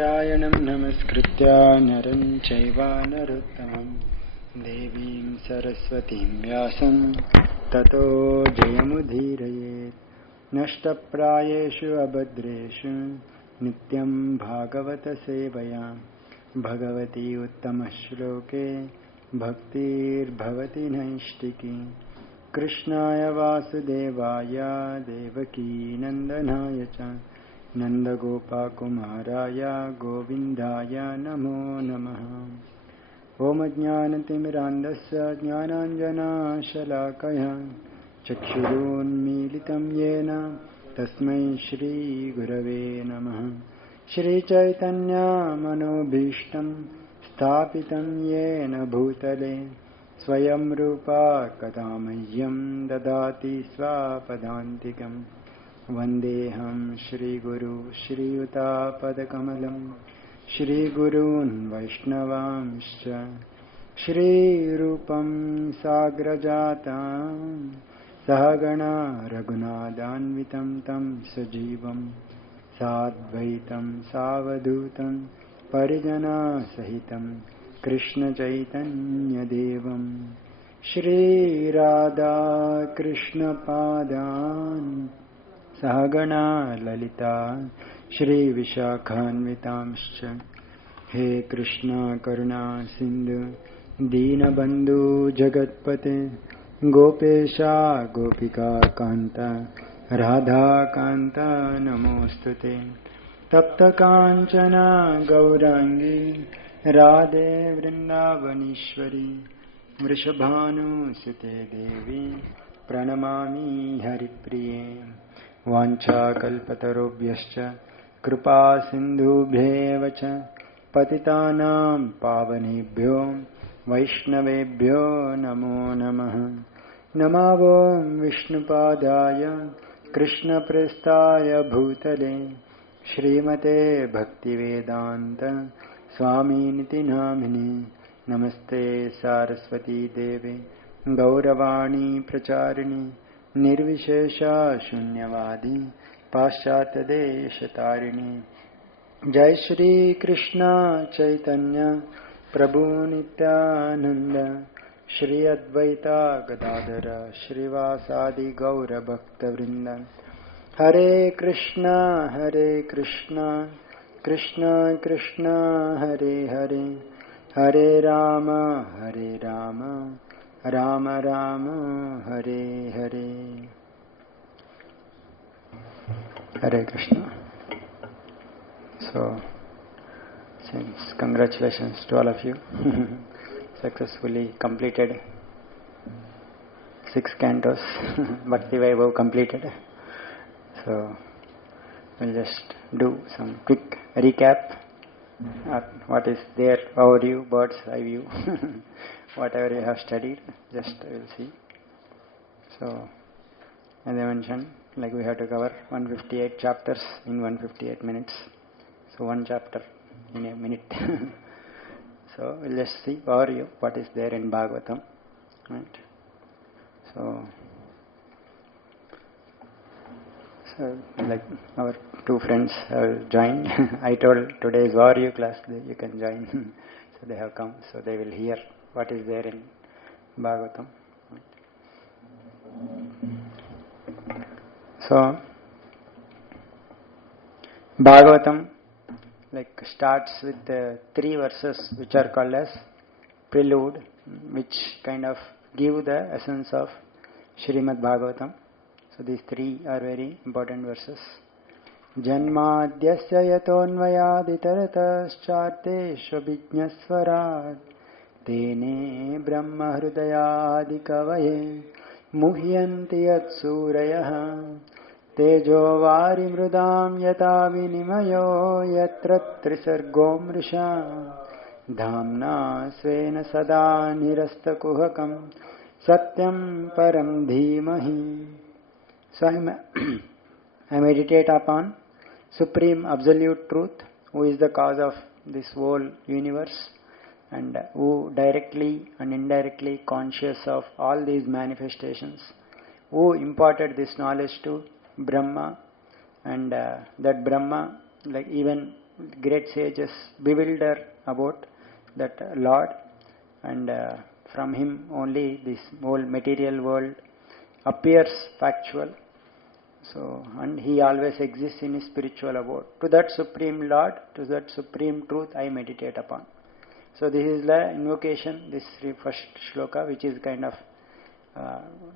नारायणं नमस्कृत्य नरं चैव नरोत्तमं देवीं सरस्वतीं व्यासं ततो जयमुदीरयेत्। नष्टप्रायेषु अभद्रेषु नित्यं भागवतसेवया भगवती उत्तमश्लोके भक्तिर्भवति नैष्टिकी। कृष्णाय वासुदेवाय देवकी नन्दनाय च नन्दगोपकुमाराय गोविन्दाय नमो नमः। ॐ अज्ञानतिमिरान्धस्य ज्ञानाञ्जनशलाकया चक्षुरुन्मीलितं येन तस्मै श्रीगुरवे नमः। श्रीचैतन्यमनोभीष्टं स्थापितं येन भूतले स्वयं रूपा कदा मह्यं ददाति स्वपदान्तिकम्। वन्देऽहं श्रीगुरु श्रीयुतापदकमलं श्रीगुरून् वैष्णवांश्च श्रीरूपं साग्रजातं सहगणा रघुनाथान्वितं तं सजीवं साद्वैतं सावधूतं परिजनसहितं कृष्णचैतन्यदेवं श्रीराधा कृष्णपादान् सहगणा ललिता श्रीविशाखान्वितांश्च। हे कृष्णा करुणा सिन्धु दीनबन्धु जगत्पते गोपेशा गोपिका कान्त राधाकान्त नमोऽस्तुते। तप्तकाञ्चन गौराङ्गी राधे वृन्दावनेश्वरी वृषभानुसुते देवी प्रणमामि हरिप्रिये। वाञ्छाकल्पतरुभ्यश्च कृपा सिन्धुभ्येव च पतितानां पावनेभ्यो वैष्णवेभ्यो नमो नमः। नमो विष्णुपादाय कृष्णप्रेष्ठाय भूतले श्रीमते भक्तिवेदान्त स्वामिनिति नामिने। नमस्ते सारस्वती देवे गौरवाणी प्रचारिणी निर्विशेषा शून्यवादी पाश्चात्यदेशतारिणी। जय श्री कृष्ण चैतन्य प्रभु नित्यानंद श्री अद्वैता गदाधर श्रीवासादि गौर भक्तवृंद। हरे Krishna Krishna Krishna Hare Hare Hare Ram Ram Ram Hare Hare. Hare Krishna. So, since congratulations to all of you, successfully completed 6 cantos, Bhakti Vaibhav completed. So, we'll just do some quick recap. What is there, overview, bird's eye view. Whatever you have studied, just we'll see. So, as I mentioned, like we have to cover 158 chapters in 158 minutes. So, one chapter in a minute. So, we'll just see overview, what is there in Bhagavatam. Right? So, like our 2 friends have joined. I told today's overview class, you can join. So, they have come. So, they will hear what is there in Bhagavatam. So, Bhagavatam like starts with 3 verses which are called as prelude, which kind of give the essence of Srimad Bhagavatam. So, these 3 are very important verses. Janmadyasya yatonvayaditarataschatteshvabhijñasvarat Tene brahma hrudayadikavaye muhyanti yat surayah tejo vari mrudam yata vinimayo yatra trisargo mrisha dhamna svena sada nirastakuhakam satyam param dhimahi. So I meditate upon Supreme Absolute Truth, who is the cause of this whole universe and who directly and indirectly conscious of all these manifestations, who imparted this knowledge to Brahma, and that Brahma, like even great sages bewilder about that Lord, and from him only this whole material world appears factual. So, and he always exists in his spiritual abode. To that Supreme Lord, to that Supreme Truth I meditate upon. So this is the invocation, this first shloka, which is kind of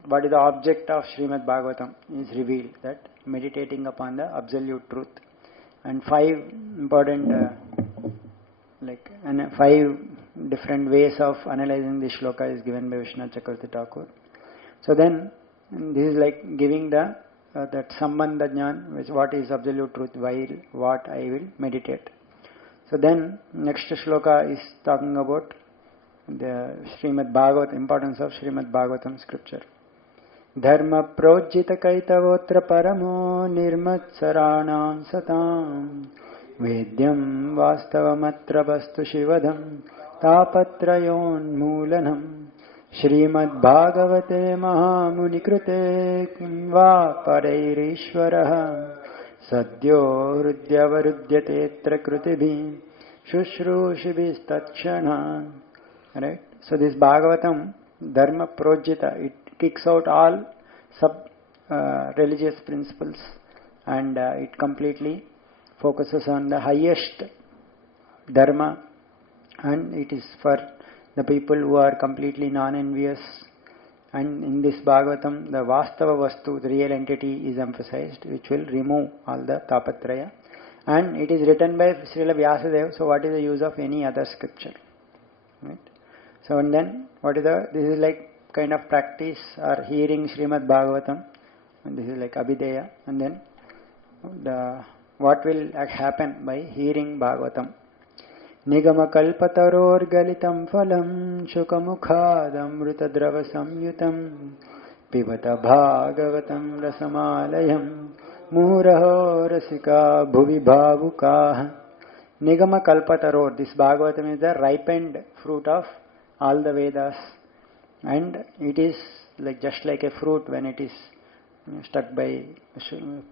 what is the object of Srimad Bhagavatam is revealed, that meditating upon the absolute truth. And 5 important, and 5 different ways of analyzing this shloka is given by Vishwanath Chakravarti Thakur. So then, this is like giving the that Sambandha Jnana, which what is absolute truth, while what I will meditate. So then, next shloka is talking about the Srimad Bhagavat, importance of Srimad Bhagavatam scripture. Dharma projita kaitavotra paramo nirmatsaranam satam vedyam vastavamatra vastu shivadam tapatrayon moolanam Srimad Bhagavate Mahamuni Krute Kim Va Parairishvaraha Sadyo Hrudyavarudyate Krutibhi Shushrushivis Tatshana. Right? So this Bhagavatam, Dharma Projita, it kicks out all religious principles, and it completely focuses on the highest Dharma, and it is for the people who are completely non-envious. And in this Bhagavatam, the Vastava Vastu, the real entity, is emphasized, which will remove all the Tapatraya. And it is written by Srila Vyasadeva, so what is the use of any other scripture? Right? So and then, this is like kind of practice or hearing Srimad Bhagavatam, and this is like Abhideya, and then what will happen by hearing Bhagavatam. Nigama kalpatarorgalitam phalam shukamukhadamrutadrava samyutam pibata bhagavatam rasamalayam muraho rasika bhuvi bhavukah. Nigama kalpataror, this Bhagavatam is the ripened fruit of all the Vedas, and it is like just like a fruit when it is stuck by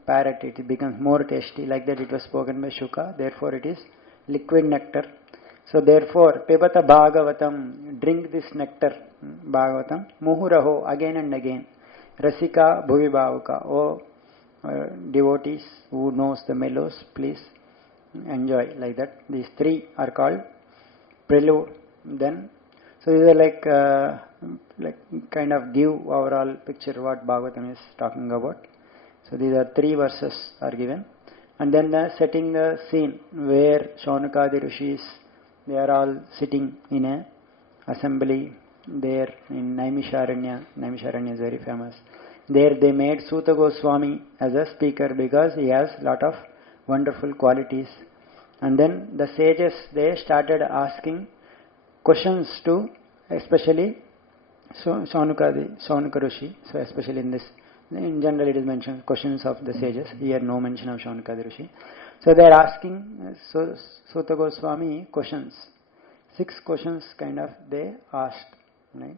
parrot, it becomes more tasty. Like that it was spoken by Shuka, therefore it is liquid nectar. So therefore, Pibata Bhagavatam, drink this nectar, Bhagavatam, Muhuraho, again and again. Rasika Bhuvi Bhavuka, oh devotees who knows the mellows, please enjoy. Like that, these 3 are called prelude. Then, so these are like kind of give overall picture what Bhagavatam is talking about. So these are 3 verses are given. And then setting the scene where Shaunakadi Rishis, they are all sitting in a assembly there in Naimisharanya. Naimisharanya is very famous. There they made Suta Goswami as a speaker because he has lot of wonderful qualities. And then the sages, they started asking questions to, especially Shaunaka Rishi. So especially in this, in general it is mentioned questions of the sages. Here no mention of Shaunaka Rishi. So they are asking Suta Goswami questions. 6 questions kind of they asked. Right?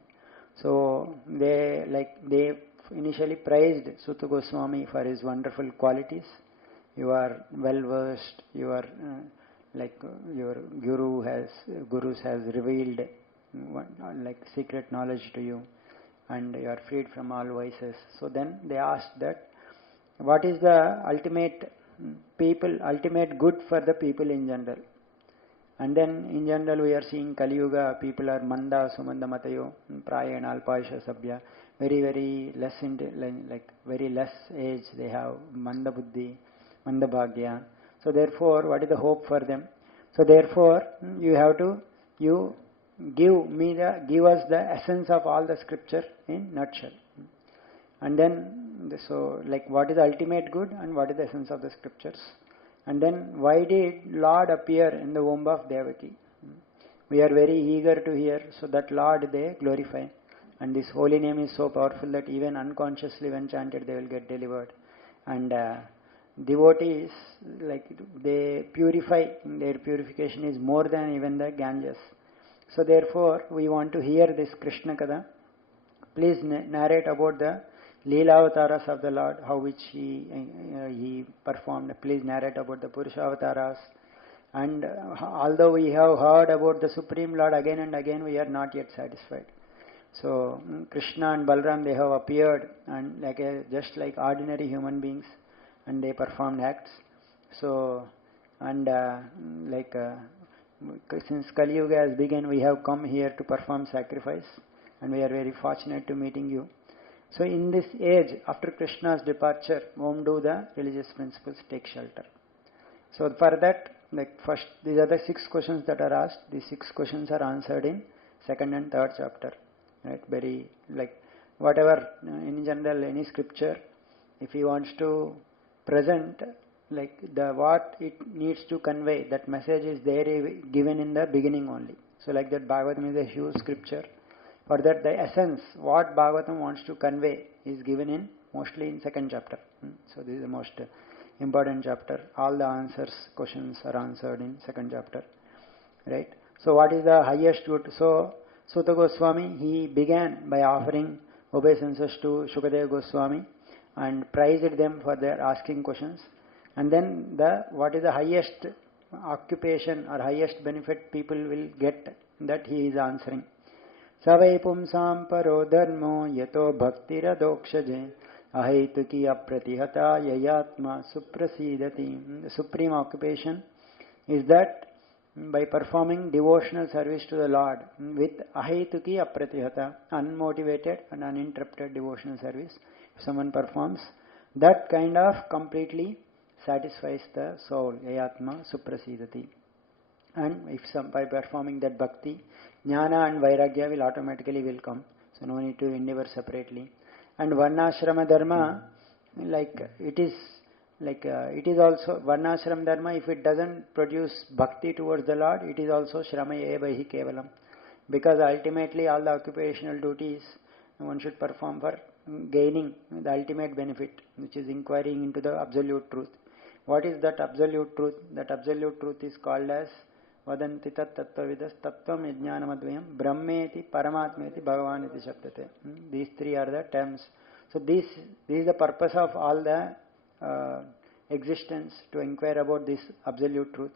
So they initially praised Suta Goswami for his wonderful qualities. You are well versed. You are your gurus has revealed secret knowledge to you, and you are freed from all vices. So then they asked that, what is the ultimate good for the people in general? And then in general we are seeing Kali Yuga, people are Manda, Sumanda Matayo, Prayana, Alpaisha, Sabhya, very, very less, very less age they have, Manda Buddhi, Manda Bhagya. So therefore, what is the hope for them? So therefore, you have to, give us the essence of all the scripture in nutshell. And then, so what is the ultimate good and what is the essence of the scriptures? And then why did Lord appear in the womb of Devaki? We are very eager to hear, so that Lord they glorify. And this holy name is so powerful that even unconsciously when chanted they will get delivered. And devotees, they purify, their purification is more than even the Ganges. So therefore we want to hear this Krishna Kada. Please narrate about the Leela Avataras of the Lord, how which he performed. Please narrate about the Purusha Avataras. And although we have heard about the Supreme Lord again and again, we are not yet satisfied. So Krishna and Balram, they have appeared and just like ordinary human beings, and they performed acts. So and since Kali Yuga has begun, we have come here to perform sacrifice, and we are very fortunate to meeting you. So in this age, after Krishna's departure, whom do the religious principles take shelter? So for that, first, these are the 6 questions that are asked. These 6 questions are answered in 2nd and 3rd chapter. Right? Very whatever in general any scripture, if he wants to present what it needs to convey, that message is there given in the beginning only. So like that, Bhagavatam is a huge scripture. For that, the essence, what Bhagavatam wants to convey, is given mostly in 2nd chapter. So this is the most important chapter. All the questions are answered in 2nd chapter. Right? So what is the highest truth? So Sutta Goswami, he began by offering obeisances to Shukadeva Goswami and praised them for their asking questions. And then what is the highest occupation or highest benefit people will get, that he is answering. Savai pumsam paro dharmo yato bhaktira dokshaje ahaituki apratihata yayatma suprasidati. The supreme occupation is that by performing devotional service to the Lord with ahaituki apratihata, unmotivated and uninterrupted devotional service, if someone performs, that kind of completely satisfies the soul, yayatma suprasidati. And if by performing that bhakti, jnana and vairagya will automatically come. So no need to endeavor separately. And varnashrama dharma, it is also varnashram dharma. If it doesn't produce bhakti towards the Lord, it is also shrama eva hi kevalam. Because ultimately all the occupational duties one should perform for gaining the ultimate benefit, which is inquiring into the absolute truth. What is that absolute truth? That absolute truth is called as Vadanti tat tattvavidas tattvam yajnanamadvayam brahmeti paramatmeti bhagavaniti shabdate. These 3 are the terms. So this is the purpose of all the existence, to inquire about this absolute truth.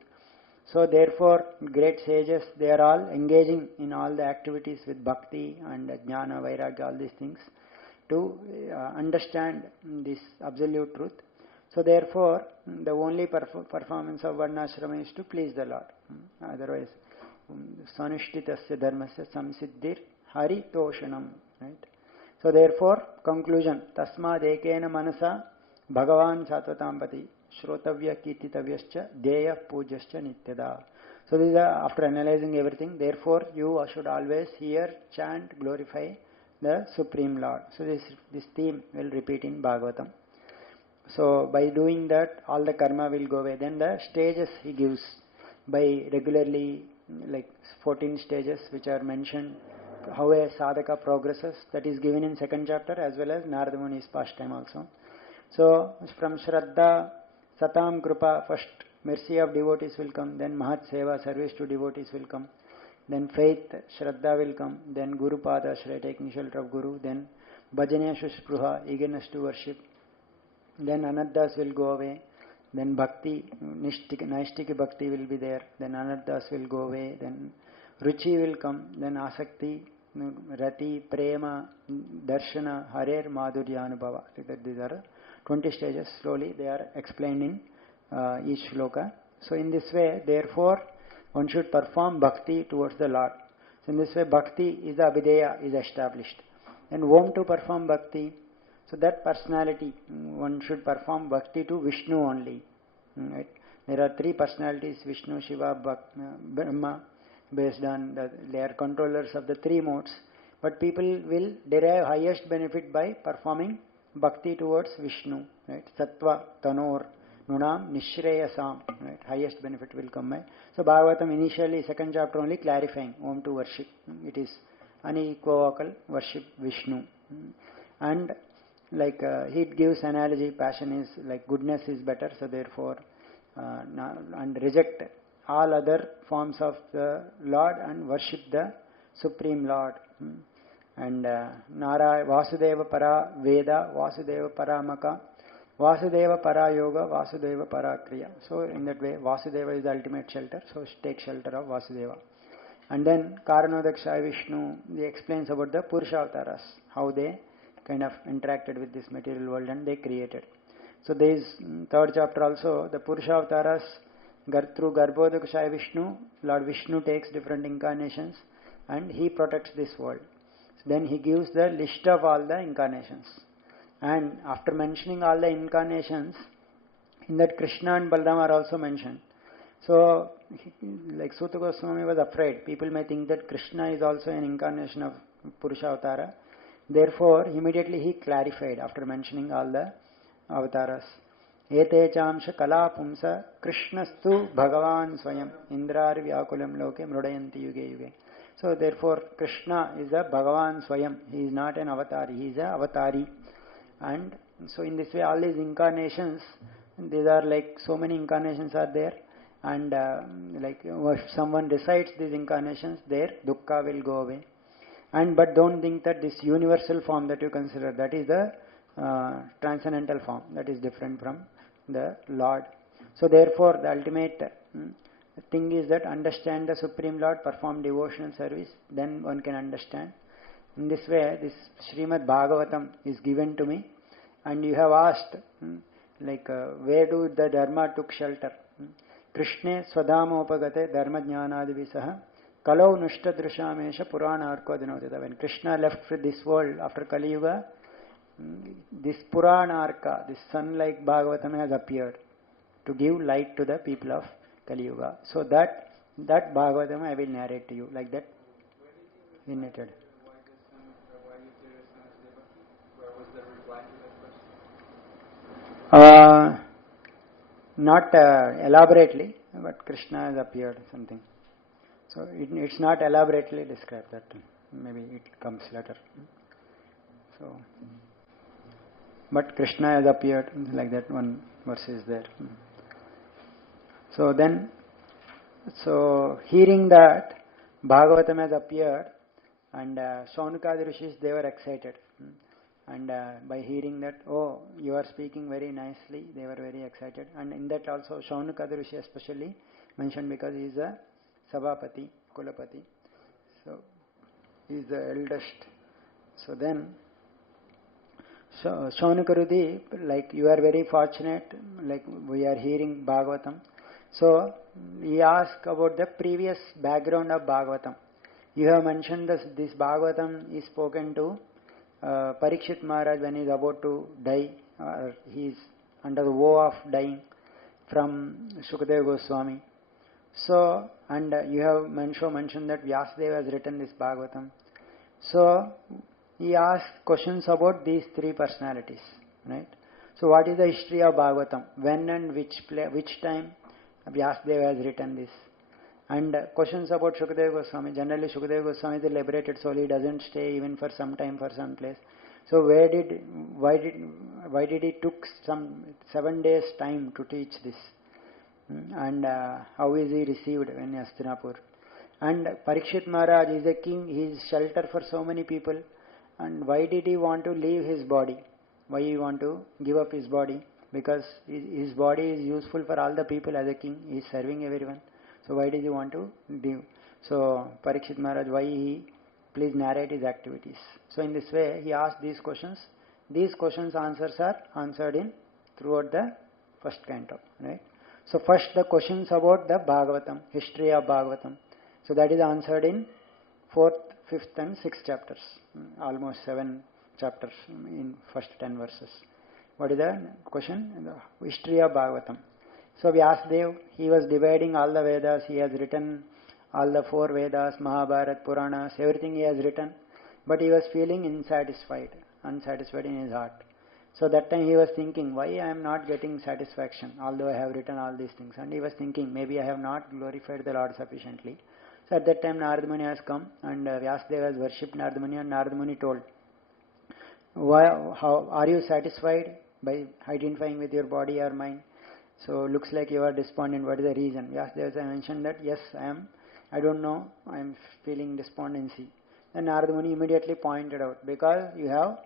So therefore, great sages, they are all engaging in all the activities with bhakti and jnana, vairagya, all these things, to understand this absolute truth. So therefore, the only performance of varnashrama is to please the Lord. Otherwise, sanishtitasya dharmasya samsiddhir haritoshanam. Right? So therefore, conclusion, tasmad ekena manasa bhagavan satvatampati shrotavya kirtitavyascha dheya pujyascha nityada. So this is after analyzing everything, therefore you should always hear, chant, glorify the Supreme Lord. So this theme will repeat in Bhagavatam. So by doing that, all the karma will go away. Then the stages he gives by regularly, 14 stages which are mentioned, how a sadhaka progresses, that is given in 2nd chapter, as well as Narada Muni's pastime also. So from Shraddha, Satam Krupa, first mercy of devotees will come, then Mahat Seva, service to devotees will come, then faith, Shraddha will come, then Guru Pada, taking shelter of Guru, then Bhajanya Shushpruha, eagerness to worship, then Anaddas will go away, then Bhakti, Naishtiki Bhakti will be there, then Anaddas will go away, then Ruchi will come, then Asakti, Rati, Prema, Darshana, Harer, Madhurya, Anubhava. These are 20 stages. Slowly they are explained in each shloka. So in this way, therefore, one should perform bhakti towards the Lord. So in this way, bhakti is the abhideya, is established. And whom to perform bhakti? So that personality, one should perform bhakti to Vishnu only. Right? There are 3 personalities, Vishnu, Shiva, Brahma, based on they are controllers of the 3 modes. But people will derive highest benefit by performing bhakti towards Vishnu. Right? Sattva, Tanor, Nunam, Nishreyasam. Right? Highest benefit will come by. So Bhagavatam initially, 2nd chapter only clarifying whom to worship. It is unequivocal worship Vishnu. And he gives analogy, passion is goodness is better, so therefore and reject all other forms of the Lord and worship the Supreme Lord. And Vasudeva Para Veda, Vasudeva Paramaka, Vasudeva para yoga, Vasudeva para kriya. So in that way, Vasudeva is the ultimate shelter, so take shelter of Vasudeva. And then Karanodakshaya Vishnu, he explains about the Purusha avatars, how they kind of interacted with this material world and they created. So there is third chapter also, the Purusha avatars, through Garbhodakshaya Vishnu, Lord Vishnu takes different incarnations and he protects this world. So then he gives the list of all the incarnations. And after mentioning all the incarnations, in that Krishna and Balram are also mentioned. So, like Suta Goswami was afraid, people may think that Krishna is also an incarnation of Purusha avatara. Therefore, immediately he clarified after mentioning all the avatars. Ete chamsha kala pumsa Krishnastu Bhagavan Swayam Indrar Vyakulam Loke Mrudayanti Yuge Yuge. So, therefore, Krishna is a Bhagavan Swayam. He is not an avatar, he is a avatari. And so, in this way, all these incarnations, these are like so many incarnations are there. And like if someone recites these incarnations, their dukkha will go away. And but don't think that this universal form that you consider, that is the transcendental form, that is different from the Lord. So therefore the ultimate thing is that understand the Supreme Lord, perform devotional service, then one can understand. In this way, this Srimad Bhagavatam is given to me, and you have asked where do the Dharma took shelter? Krishne Swadhamopagate Dharma Jnanadivisaha Kalau Nushtadrishamesha Purana Arko Dinodita. When Krishna left this world after Kali Yuga, this Purana Arka, this sun-like Bhagavatam has appeared to give light to the people of Kali Yuga. So that Bhagavatam I will narrate to you like that. Initiated. Where was the reply to that question? Not elaborately, but Krishna has appeared something. So it's not elaborately described, that maybe it comes later. So, but Krishna has appeared like that, one verse is there. So then, hearing that Bhagavatam has appeared, and Shaunakadi Rishis, they were excited. And by hearing that, oh, you are speaking very nicely, they were very excited. And in that also, Shaunakadi Rishi especially mentioned, because he is a Sabhapati, Kulapati. So, he is the eldest. So then, Shaunakadi, like you are very fortunate, like we are hearing Bhagavatam. So, he asked about the previous background of Bhagavatam. You have mentioned this Bhagavatam is spoken to Parikshit Maharaj when he is about to die, or he is under the woe of dying, from Shukadeva Goswami. So, and you have mentioned that Vyasadeva has written this Bhagavatam. So, he asked questions about these three personalities, right? So, what is the history of Bhagavatam? When and which time Vyasadeva has written this? And questions about Shukadeva Goswami. Generally, Shukadeva Goswami is a liberated soul. He doesn't stay even for some time for some place. So, why did he took some 7 days time to teach this? And how is he received in Hastinapur? And Parikshit Maharaj is a king. He is shelter for so many people. And why did he want to leave his body? Why he want to give up his body? Because his body is useful for all the people as a king. He is serving everyone. So why did he want to do? So Parikshit Maharaj, why he please narrate his activities. So in this way he asked these questions. These questions answers are answered in throughout the first canto, right? So first the questions about the Bhagavatam, history of Bhagavatam. So that is answered in 4th, 5th and 6th chapters. Almost 7 chapters in first 10 verses. What is the question? The history of Bhagavatam. So Vyasadeva, he was dividing all the Vedas. He has written all the 4 Vedas, Mahabharata, Puranas, everything he has written. But he was feeling unsatisfied in his heart. So that time he was thinking, why I am not getting satisfaction, although I have written all these things. And he was thinking, maybe I have not glorified the Lord sufficiently. So at that time Narada Muni has come, and Vyasadeva has worshipped Narada Muni, and Narada Muni told, how are you satisfied by identifying with your body or mind? So looks like you are despondent. What is the reason? Vyasadeva mentioned that, yes, I am. I don't know. I am feeling despondency. Then Narada Muni immediately pointed out, because you have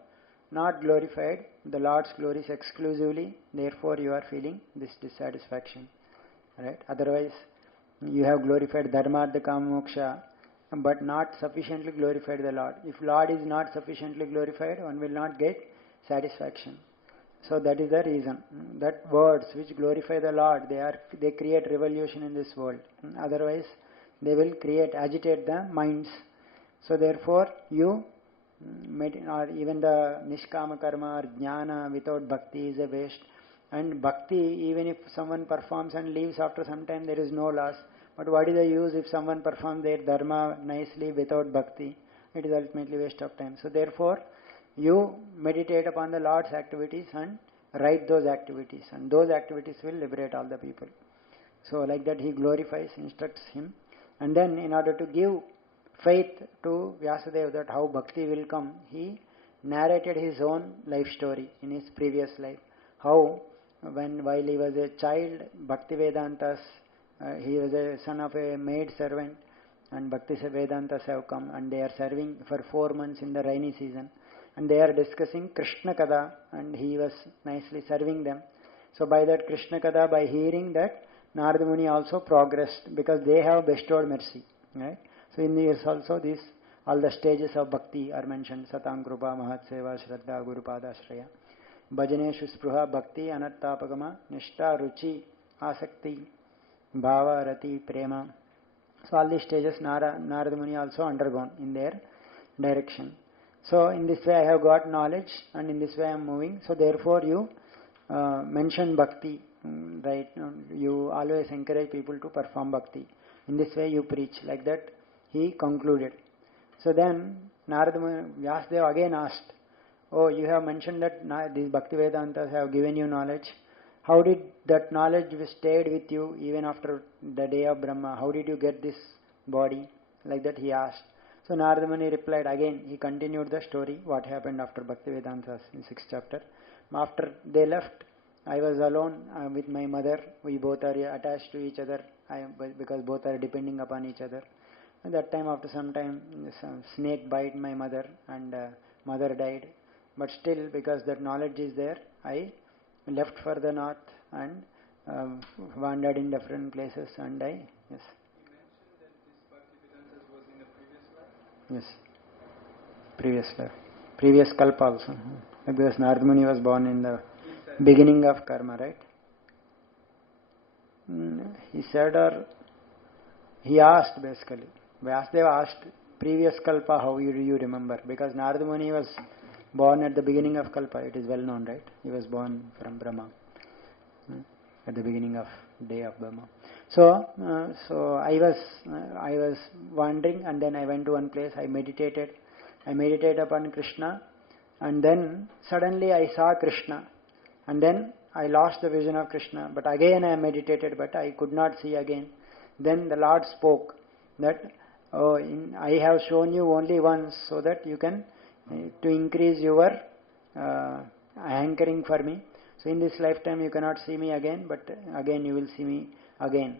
not glorified the Lord's glories exclusively, therefore you are feeling this dissatisfaction. Right? Otherwise, you have glorified Dharma, Artha, Kama, Moksha, but not sufficiently glorified the Lord. If Lord is not sufficiently glorified, one will not get satisfaction. So that is the reason. That words which glorify the Lord, they create revolution in this world. Otherwise, they will agitate the minds. So therefore, you, or even the Nishkama Karma or Jnana without Bhakti is a waste. And Bhakti, even if someone performs and leaves after some time, there is no loss. But what is the use if someone performs their Dharma nicely without Bhakti? It is ultimately waste of time. So therefore, you meditate upon the Lord's activities and write those activities. And those activities will liberate all the people. So like that he glorifies, instructs him. And then in order to give faith to Vyasadeva that how Bhakti will come, he narrated his own life story in his previous life. How while he was a child, Bhakti Vedantas, he was a son of a maid servant, and Bhakti Vedantas have come and they are serving for 4 months in the rainy season. And they are discussing Krishna Kada, and he was nicely serving them. So by that Krishna Kada, by hearing that, Narada Muni also progressed because they have bestowed mercy. Right? So in this also, all the stages of bhakti are mentioned. Satam Krupa, Mahat Seva, Shraddha, Guru Padashraya. Bhajaneshu Spruha, Bhakti, Anattapagama, Nishta, Ruchi, Asakti, Bhava, Rati, Prema. So all these stages Narada Muni also undergone in their direction. So in this way I have got knowledge, and in this way I am moving. So therefore you mention bhakti, right? You always encourage people to perform bhakti. In this way you preach. Like that he concluded. So then Vyasadeva again asked, oh, you have mentioned that these Bhakti Vedantas have given you knowledge. How did that knowledge stayed with you even after the day of Brahma? How did you get this body? Like that he asked. So Narada Muni replied again. He continued the story, what happened after Bhakti Vedantas in 6th chapter. After they left, I was alone with my mother. We both are attached to each other because both are depending upon each other. At that time, after some time, some snake bite my mother, and mother died. But still, because that knowledge is there, I left for the north and wandered in different places, and yes. You mentioned that this Bhaktivedanta was in a previous life? Yes. Previous life. Previous kalpa also. Because Narada Muni was born in the beginning of karma, right? He said, or he asked basically. Vyasadeva asked, previous kalpa, how do you remember? Because Narada Muni was born at the beginning of kalpa. It is well known, right? He was born from Brahma at the beginning of day of Brahma. So I was wandering, and then I went to one place. I meditated upon Krishna, and then suddenly I saw Krishna, and then I lost the vision of Krishna. But again I meditated, but I could not see again. Then the Lord spoke that, I have shown you only once, so that you can to increase your hankering for me. So in this lifetime you cannot see me again, but again you will see me again.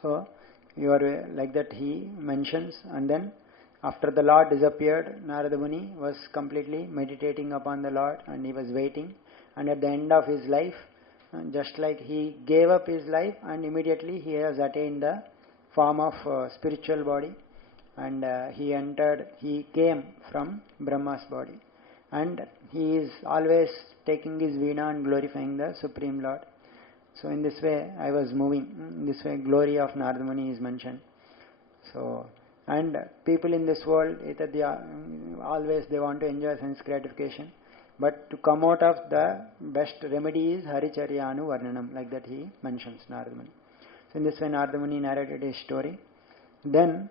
So you are like that he mentions. And then after the Lord disappeared, Narada Muni was completely meditating upon the Lord, and he was waiting. And at the end of his life, just like he gave up his life, and immediately he has attained the form of spiritual body, and he came from Brahma's body, and he is always taking his veena and glorifying the Supreme Lord. So in this way I was moving. In this way glory of Narada Muni is mentioned. So, and people in this world, either always they want to enjoy sense gratification, but to come out of the best remedy is Haricharyanu Varnanam, like that he mentions Narada Muni. So in this way Narada Muni narrated his story. Then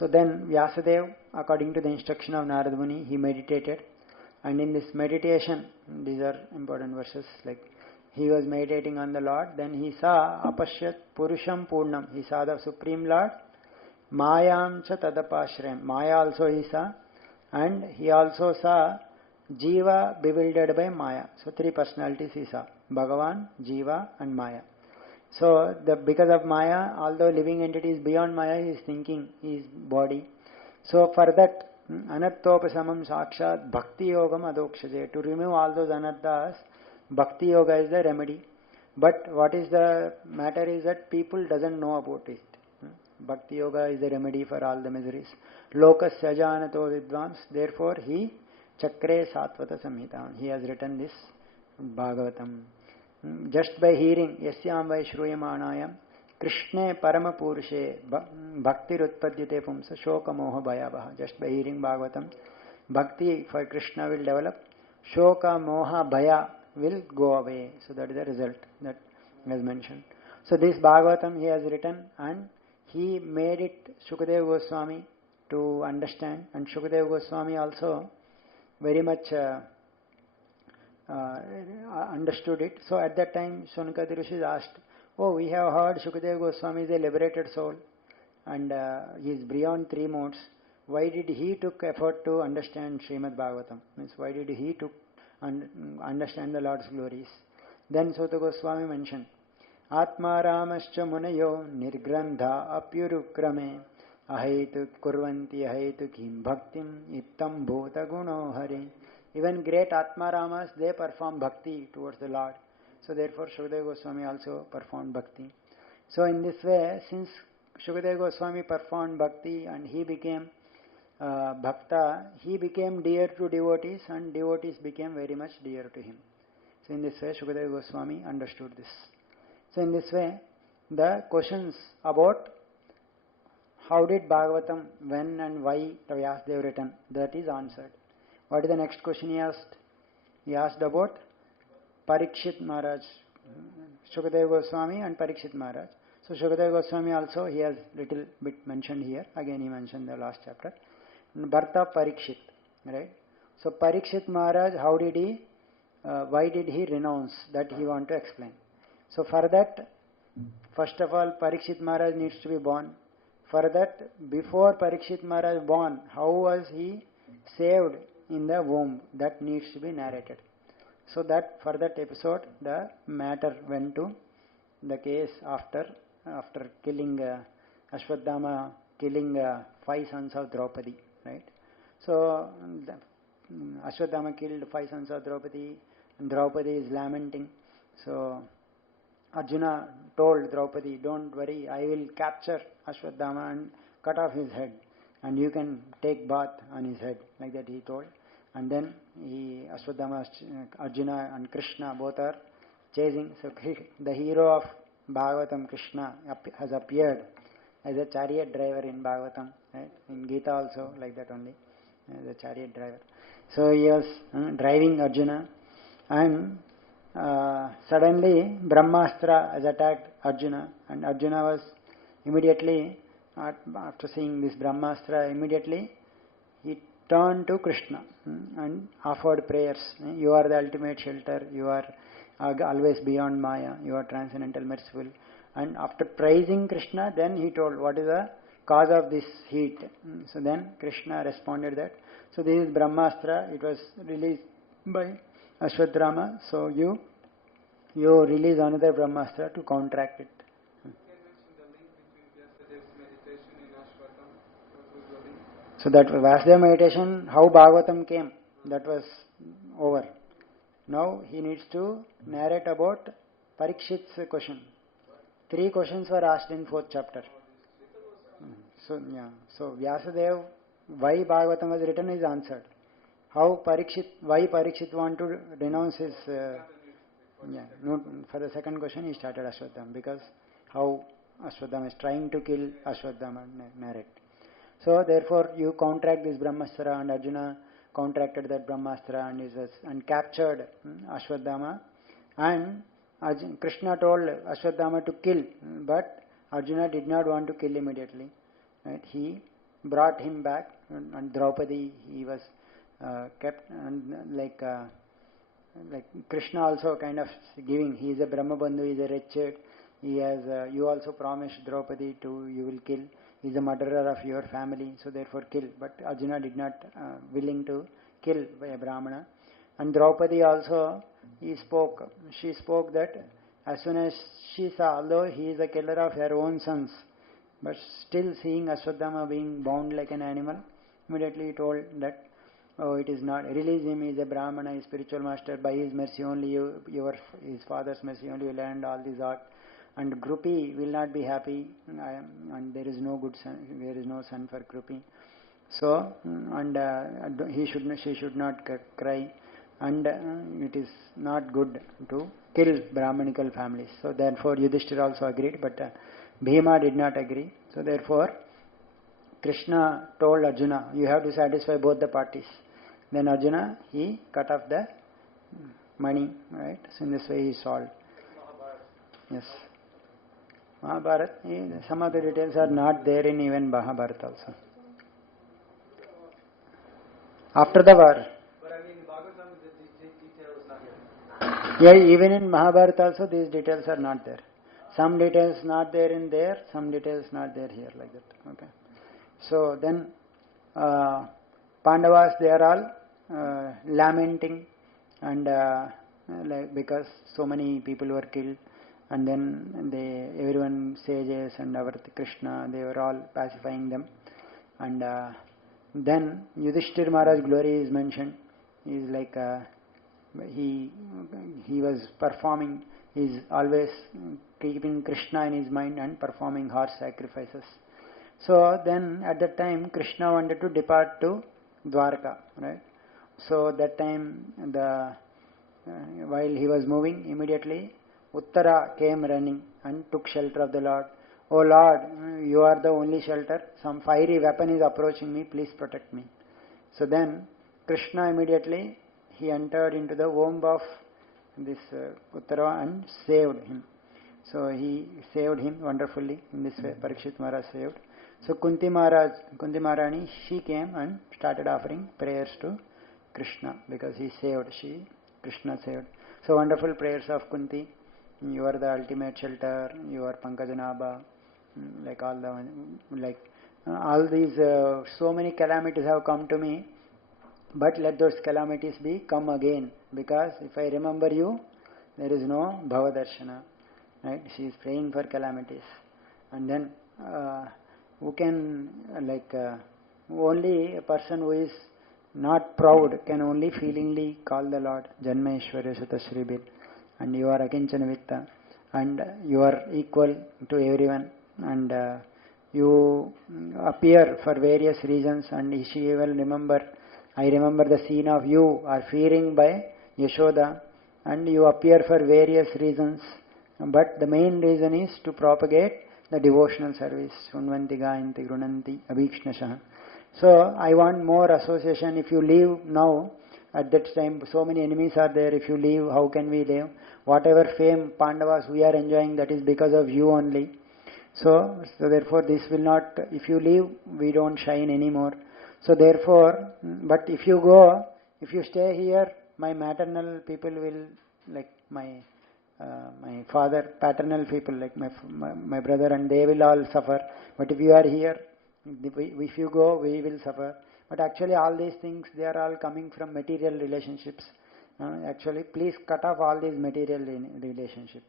Vyasadeva, according to the instruction of Narada Muni, he meditated, and in this meditation, these are important verses, like he was meditating on the Lord, then he saw Apashyat Purusham Purnam, he saw the Supreme Lord, Mayam cha Tadapashrayam, Maya also he saw, and he also saw Jiva bewildered by Maya. So 3 personalities he saw, Bhagavan, Jiva and Maya. So because of Maya, although living entity is beyond Maya, he is thinking, his body. So for that, Anarthopasamam sakshat bhakti yogam adokshaje. To remove all those anarthas, bhakti yoga is the remedy. But what is the matter is that people doesn't know about it. Bhakti yoga is the remedy for all the miseries. Lokasya janato vidvams. Therefore, he Chakre Satvata Samhita. He has written this Bhagavatam. Just by hearing Yasyam vai Shruyamanayam Krishne Parama Purushe Bhakti Rutpadyate Pumsa Shoka Moha Bhayavaha. Just by hearing Bhagavatam, Bhakti for Krishna will develop, Shoka Moha Bhaya will go away. So that is the result that is mentioned. So this Bhagavatam he has written and he made it Shukadeva Goswami to understand, and Shukadeva Goswami also very much understood it. So at that time Shunaka Rishi asked, oh, we have heard Shukadeva Goswami is a liberated soul and he is beyond three modes. Why did he took effort to understand Srimad Bhagavatam? Means why did he took understand the Lord's glories? Then Sutta Goswami mentioned, Atma Ramascha Munayo Nirgrandha Apyurukrame Ahaitu Kurvanti Ahaitu Kim Bhaktim Ittam Bhuta Guno Hari. Even great Atma Ramas, they perform bhakti towards the Lord. So therefore Shukadeva Goswami also performed bhakti. So in this way, since Shukadeva Goswami performed bhakti and he became bhakta, he became dear to devotees and devotees became very much dear to him. So in this way Shukadeva Goswami understood this. So in this way, the questions about how did Bhagavatam, when and why Vyasadeva written, that is answered. What is the next question he asked? He asked about Parikshit Maharaj, Shukadeva Goswami and Parikshit Maharaj. So Shukadeva Goswami also he has little bit mentioned here. Again he mentioned the last chapter. Birth of Parikshit, right? So Parikshit Maharaj, how did he, why did he renounce? That he want to explain. So for that, first of all, Parikshit Maharaj needs to be born. For that, before Parikshit Maharaj born, how was he saved in the womb? That needs to be narrated. So that for that episode, the matter went to the case after killing Ashwadama, killing 5 sons of Draupadi, right? So Ashwadama killed 5 sons of Draupadi, and Draupadi is lamenting. So Arjuna told Draupadi, don't worry, I will capture Ashwadama and cut off his head and you can take bath on his head. Like that he told. And then Ashwadama, Arjuna and Krishna both are chasing. So the hero of Bhagavatam, Krishna, has appeared as a chariot driver in Bhagavatam. Right? In Gita also like that only, as a chariot driver. So he was driving Arjuna and suddenly Brahmastra has attacked Arjuna, and Arjuna was immediately, after seeing this Brahmastra, immediately he turned to Krishna and offered prayers. You are the ultimate shelter, you are always beyond Maya, you are transcendental, merciful. And after praising Krishna, then he told what is the cause of this heat. So then Krishna responded that, so this is Brahmastra, it was released by Ashwadama, so you release another Brahmastra to counteract it. Can you mention the link between Vyasadev's meditation in Ashwatam? What was the link? So that Vasudeva meditation, how Bhagavatam came, that was over. Now he needs to narrate about Parikshit's question. 3 questions were asked in 4th chapter. So Vyasadeva, why Bhagavatam was written is answered. Why Parikshit want to renounce his... for the second question he started Ashwadama, because how Ashwadama is trying to kill Ashwadama, narrate. So therefore you counteract this Brahmastra, and Arjuna counteracted that Brahmastra and captured Ashwadama, and Krishna told Ashwadama to kill, but Arjuna did not want to kill immediately. Right? He brought him back, and Draupadi he was kept, and like Krishna also kind of giving, he is a Brahma Bandhu, he is a wretched, he has you also promised Draupadi you will kill, he is a murderer of your family, so therefore kill. But Arjuna did not willing to kill by a Brahmana. And Draupadi also, she spoke that as soon as she saw, although he is a killer of her own sons, but still seeing Ashwadama being bound like an animal, Immediately he told that, oh, it is not, release him, he is a Brahmana, he is spiritual master, by his mercy only, his father's mercy only will end all this art. And Grupi will not be happy, and there is no good son, there is no son for Grupi. So, she should not cry, and it is not good to kill Brahmanical families. So therefore Yudhishthira also agreed, but Bhima did not agree. So therefore Krishna told Arjuna, you have to satisfy both the parties. Then Arjuna, he cut off the money, right? So in this way he solved. Yes. Mahabharata, some of the details are not there in even Mahabharata also. After the war. But I mean, in Bhagavatam, the detail is not here. Yeah, even in Mahabharata also these details are not there. Some details not there in there, some details not there here, like that. Okay. So then Pandavas, they are all lamenting, and because so many people were killed, and then everyone, sages and our Krishna, they were all pacifying them, and then Yudhishthira Maharaj's glory is mentioned. He is like he was performing. He is always keeping Krishna in his mind and performing horse sacrifices. So then at that time Krishna wanted to depart to Dwarka, right? So that time while he was moving, immediately Uttara came running and took shelter of the Lord. Oh Lord, you are the only shelter. Some fiery weapon is approaching me, please protect me. So then Krishna immediately, he entered into the womb of this Uttara and saved him. So he saved him wonderfully in this way. Parikshit Maharaj saved. So Kunti Maharani, she came and started offering prayers to Krishna because he saved, Krishna saved. So wonderful prayers of Kunti. You are the ultimate shelter. You are Pankajanabha. Like all these, so many calamities have come to me. But let those calamities come again, because if I remember you, there is no Bhavadarshana. Right? She is praying for calamities. And then who can, only a person who is not proud can only feelingly call the Lord Janmeshwarya Sutashribir, and you are Akinchana Vitta, and you are equal to everyone, and you appear for various reasons, and she will remember. I remember the scene of you are fearing by Yashoda, and you appear for various reasons, but the main reason is to propagate the devotional service. Shunvanti gayanti grunanti abhikshnashah. So I want more association. If you leave now, at that time so many enemies are there. If you leave, how can we live? Whatever fame Pandavas we are enjoying, that is because of you only. So therefore this will not, if you leave, we don't shine anymore. So therefore, but if you go, if you stay here, my maternal people will, like my father, paternal people, like my brother, and they will all suffer. But if you are here, if you go, we will suffer. But actually all these things, they are all coming from material relationships. Actually, please cut off all these material relationships.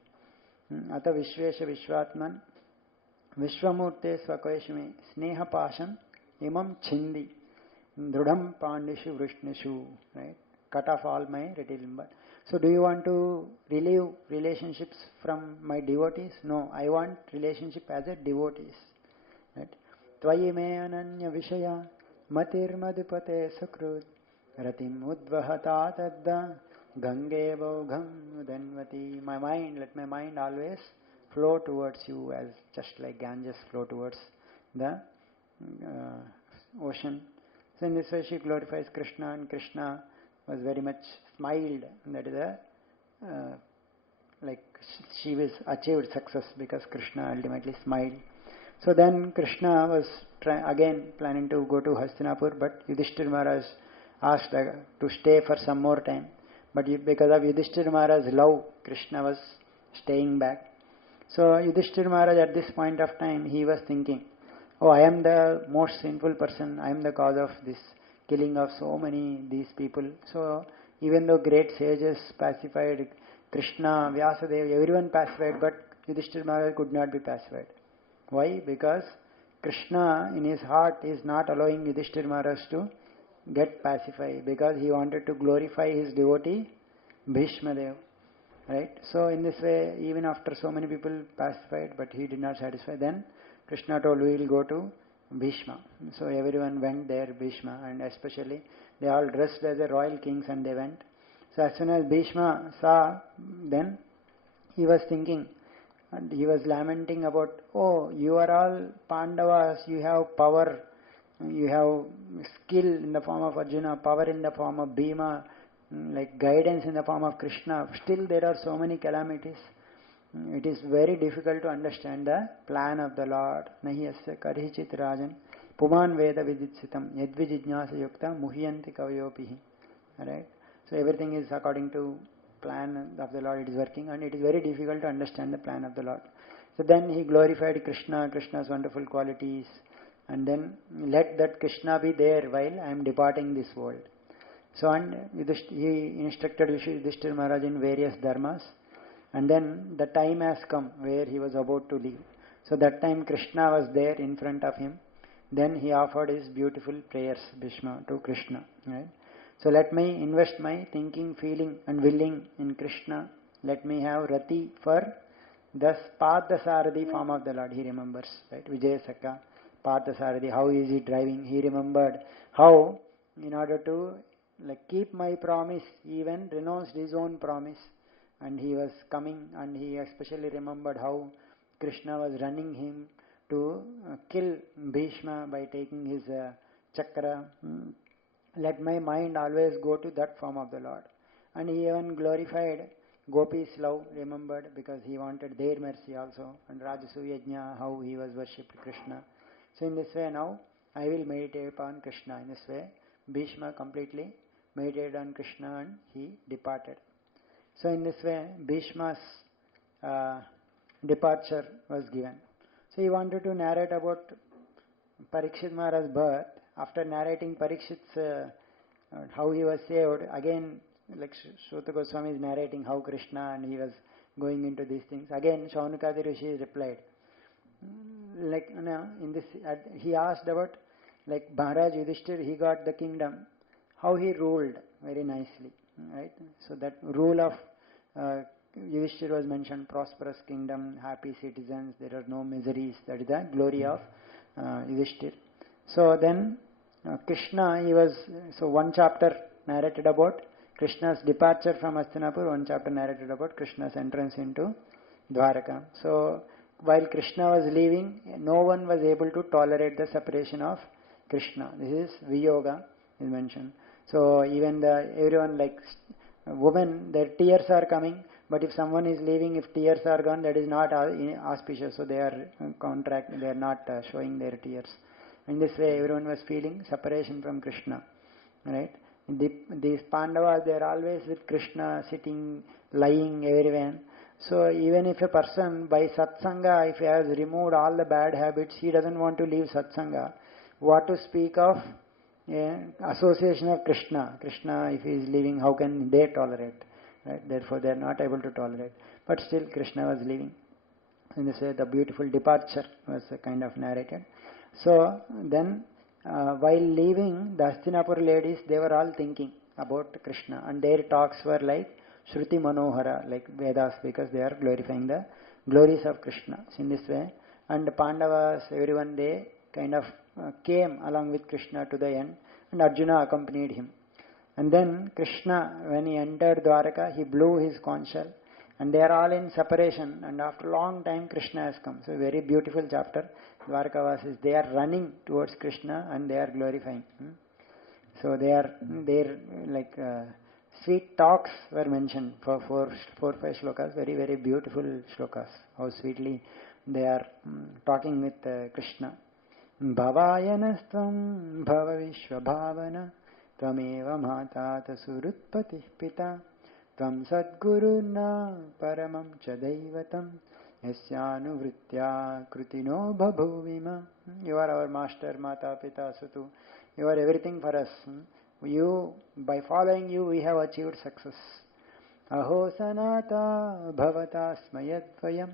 Ata Vishvesha Vishwatman Vishwamurte Swakveshme Sneha Pashan Imam Chindi Drudham Pandishu Vrishnishu. Right? Cut off all my relations. So do you want to relieve relationships from my devotees? No, I want relationship as a devotees. Right? Tvayi me ananya vishaya matir madhupate sukrut ratim udvahata tadda gange baugham udanvati. My mind, let my mind always flow towards you as just like Ganges flow towards the ocean. So in this way she glorifies Krishna, and Krishna was very much smiled. That is like she was achieved success because Krishna ultimately smiled. So then Krishna was again planning to go to Hastinapur, but Yudhishthira Maharaj asked to stay for some more time. But because of Yudhishthira Maharaj's love, Krishna was staying back. So Yudhishthira Maharaj at this point of time, he was thinking, oh, I am the most sinful person, I am the cause of this killing of so many these people. So even though great sages pacified, Krishna, Vyasadeva, everyone pacified, but Yudhishthira Maharaj could not be pacified. Why? Because Krishna in his heart is not allowing Yudhishthira Maharaj to get pacified because he wanted to glorify his devotee Bhishma Dev. Right? So in this way, even after so many people pacified, but he did not satisfy, then Krishna told, we will go to Bhishma. So everyone went there, Bhishma, and especially they all dressed as the royal kings and they went. So as soon as Bhishma saw, then he was thinking, and he was lamenting about, oh, you are all Pandavas, you have power, you have skill in the form of Arjuna, power in the form of Bhima, like guidance in the form of Krishna. Still there are so many calamities. It is very difficult to understand the plan of the Lord. Nahi asya karichit rajan puman veda viditsitam yadvijijnasa yukta muhyanti kavayopihi. Right? So everything is according to plan of the Lord, it is working, and it is very difficult to understand the plan of the Lord. So then he glorified Krishna, Krishna's wonderful qualities, and then let that Krishna be there while I am departing this world. So and he instructed Yudhishthira Maharaj in various dharmas, and then the time has come where he was about to leave. So that time Krishna was there in front of him. Then he offered his beautiful prayers, Bhishma, to Krishna. Right? So let me invest my thinking, feeling and willing in Krishna. Let me have Rati for thus Padasaradi form of the Lord. He remembers, right? Vijaya Sakha, Padasaradi, how is he driving? He remembered how, in order to keep my promise, he even renounced his own promise. And he was coming, and he especially remembered how Krishna was running him to kill Bhishma by taking his chakra. Let my mind always go to that form of the Lord. And he even glorified Gopi's love, remembered, because he wanted their mercy also. And Rajasu Yajna, how he was worshipped Krishna. So in this way now, I will meditate upon Krishna. In this way, Bhishma completely meditated on Krishna and he departed. So in this way, Bhishma's departure was given. So he wanted to narrate about Parikshit Maharaj's birth. After narrating Parikshit's how he was saved, again like Shuta Goswami is narrating how Krishna and he was going into these things. Again Shaunakadi Rishi replied, in this he asked about Maharaj Yudhishthir, he got the kingdom, how he ruled very nicely, right? So that rule of Yudhishthir was mentioned, prosperous kingdom, happy citizens, there are no miseries. That is the glory of Yudhishthir. So then Krishna, one chapter narrated about Krishna's departure from Hastinapur, one chapter narrated about Krishna's entrance into Dwaraka. So while Krishna was leaving, no one was able to tolerate the separation of Krishna. This is Viyoga is mentioned. So even everyone women, their tears are coming, but if someone is leaving, if tears are gone, that is not auspicious. So they are they are not showing their tears. In this way, everyone was feeling separation from Krishna, right? These Pandavas, they are always with Krishna, sitting, lying everywhere. So even if a person by satsanga, if he has removed all the bad habits, he doesn't want to leave satsanga. What to speak of association of Krishna? Krishna, if he is leaving, how can they tolerate? Right? Therefore, they are not able to tolerate. But still, Krishna was leaving. In this way, the beautiful departure was kind of narrated. So then, while leaving, the Hastinapur ladies, they were all thinking about Krishna, and their talks were like Shruti Manohara, like Vedas, because they are glorifying the glories of Krishna. So in this way, and the Pandavas, everyone, they kind of came along with Krishna to the end, and Arjuna accompanied him. And then Krishna, when he entered Dwaraka, he blew his conch shell, and they are all in separation, and after a long time Krishna has come. So very beautiful chapter. Dwarkavasis, they are running towards Krishna and they are glorifying. So their sweet talks were mentioned for four, 5 shlokas, very, very beautiful shlokas, how sweetly they are talking with Krishna. Bhavayanastvam bhava vishvabhavana tvameva matata surutpati pita tvam sadguruna paramam chadaivatam yasyanu krutino bhabhuvima. You are our master, mata, pita, sutu. You are everything for us. You, by following you, we have achieved success. Aho sanata bhavata smayadvayam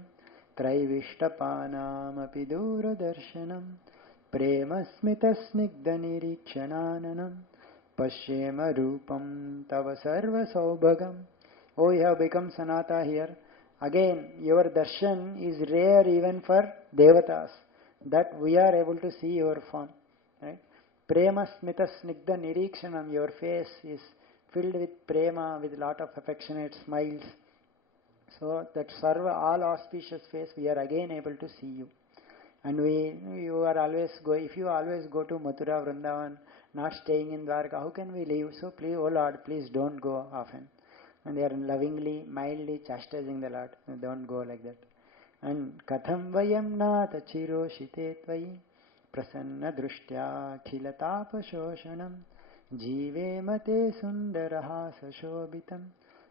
traivishtapanaam api duradarshanam Premasmitasnigdhanirikshananam Pashyema Rupam Tava Sarva Saubhagam. Oh, you have become Sanata here. Again, your darshan is rare even for devatas, that we are able to see your form. Right? Prema smita snigdha nirikshanam, your face is filled with prema, with lot of affectionate smiles. So that sarva, all auspicious face, we are again able to see you. And you are always if you always go to Mathura, Vrindavan, not staying in Dwarka, how can we leave? So please, oh Lord, please don't go often. And they are lovingly, mildly chastising the Lord. Don't go like that. And katham vayam nata chiro shite tvayi prasanna drushtya khilatapa shoshanam jive mate sundaraha sashobitam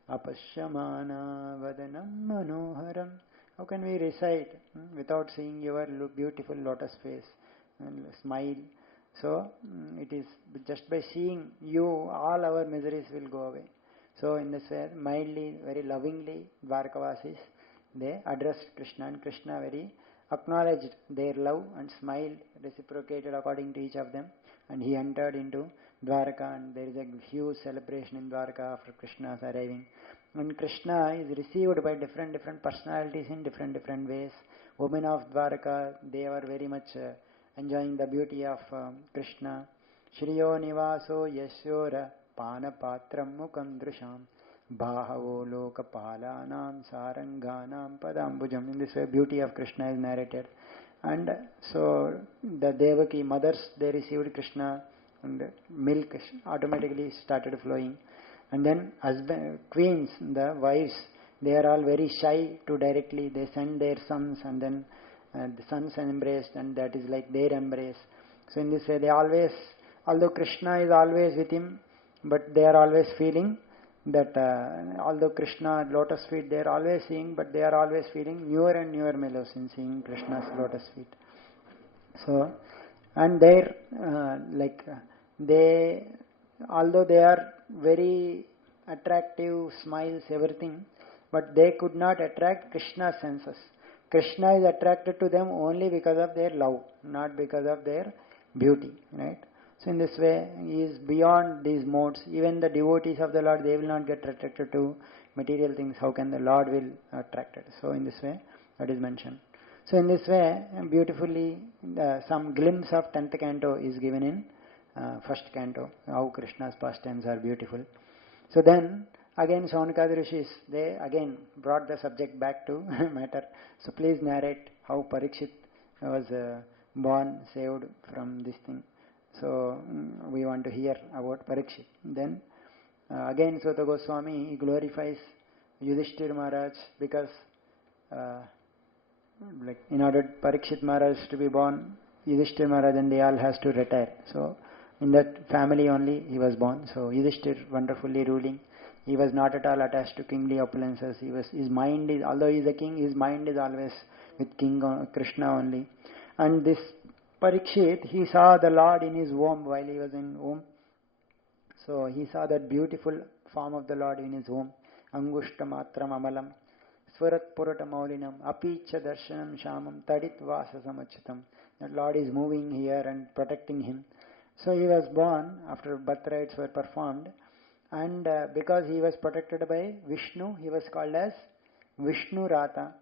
apashyamana vadanam manoharam. How can we recite without seeing your beautiful lotus face and smile? So it is just by seeing you, all our miseries will go away. So in this way, mildly, very lovingly, Dwarkavasis, they addressed Krishna, and Krishna very acknowledged their love and smiled, reciprocated according to each of them, and he entered into Dwarka, and there is a huge celebration in Dwarka after Krishna's arriving. And Krishna is received by different personalities in different ways. Women of Dwarka, they were very much enjoying the beauty of Krishna. Shriyo Nivaso Yashora Panapatram Mukandrusham Bahavo Lokapalanam Saranganam Padambujam. In this way, beauty of Krishna is narrated. And so the Devaki mothers, they received Krishna, and milk automatically started flowing. And then queens, the wives, they are all very shy to directly, they send their sons, and then the sons are embraced, and that is like their embrace. So in this way, they always, although Krishna is always with him, but they are always feeling that although Krishna lotus feet, they are always seeing, but they are always feeling newer and newer mellows in seeing Krishna's lotus feet. So, and there, they, although they are very attractive, smiles, everything, but they could not attract Krishna's senses. Krishna is attracted to them only because of their love, not because of their beauty, right? So in this way, he is beyond these modes. Even the devotees of the Lord, they will not get attracted to material things. How can the Lord will attracted? So in this way, that is mentioned. So in this way, beautifully, some glimpse of 10th canto is given in first canto, how Krishna's pastimes are beautiful. So then, again, Shaunaka Rishis, they again brought the subject back to matter. So please narrate how Parikshit was born, saved from this thing. So we want to hear about Parikshit. Then again, Sota Goswami, he glorifies Yudhishthir Maharaj because in order Parikshit Maharaj to be born, Yudhishthir Maharaj and they all has to retire. So in that family only he was born. So Yudhishthir wonderfully ruling. He was not at all attached to kingly opulences. His mind is, although he is a king, his mind is always with King Krishna only. And this Parikshit, he saw the Lord in his womb while he was in womb. So he saw that beautiful form of the Lord in his womb. Angushtamatram amalam, Swarat Purata Maulinam, Apicha Darshanam Shamam, Tadit Vasa Samachitam. The Lord is moving here and protecting him. So he was born after birth rites were performed, and because he was protected by Vishnu, he was called as Vishnu Rata.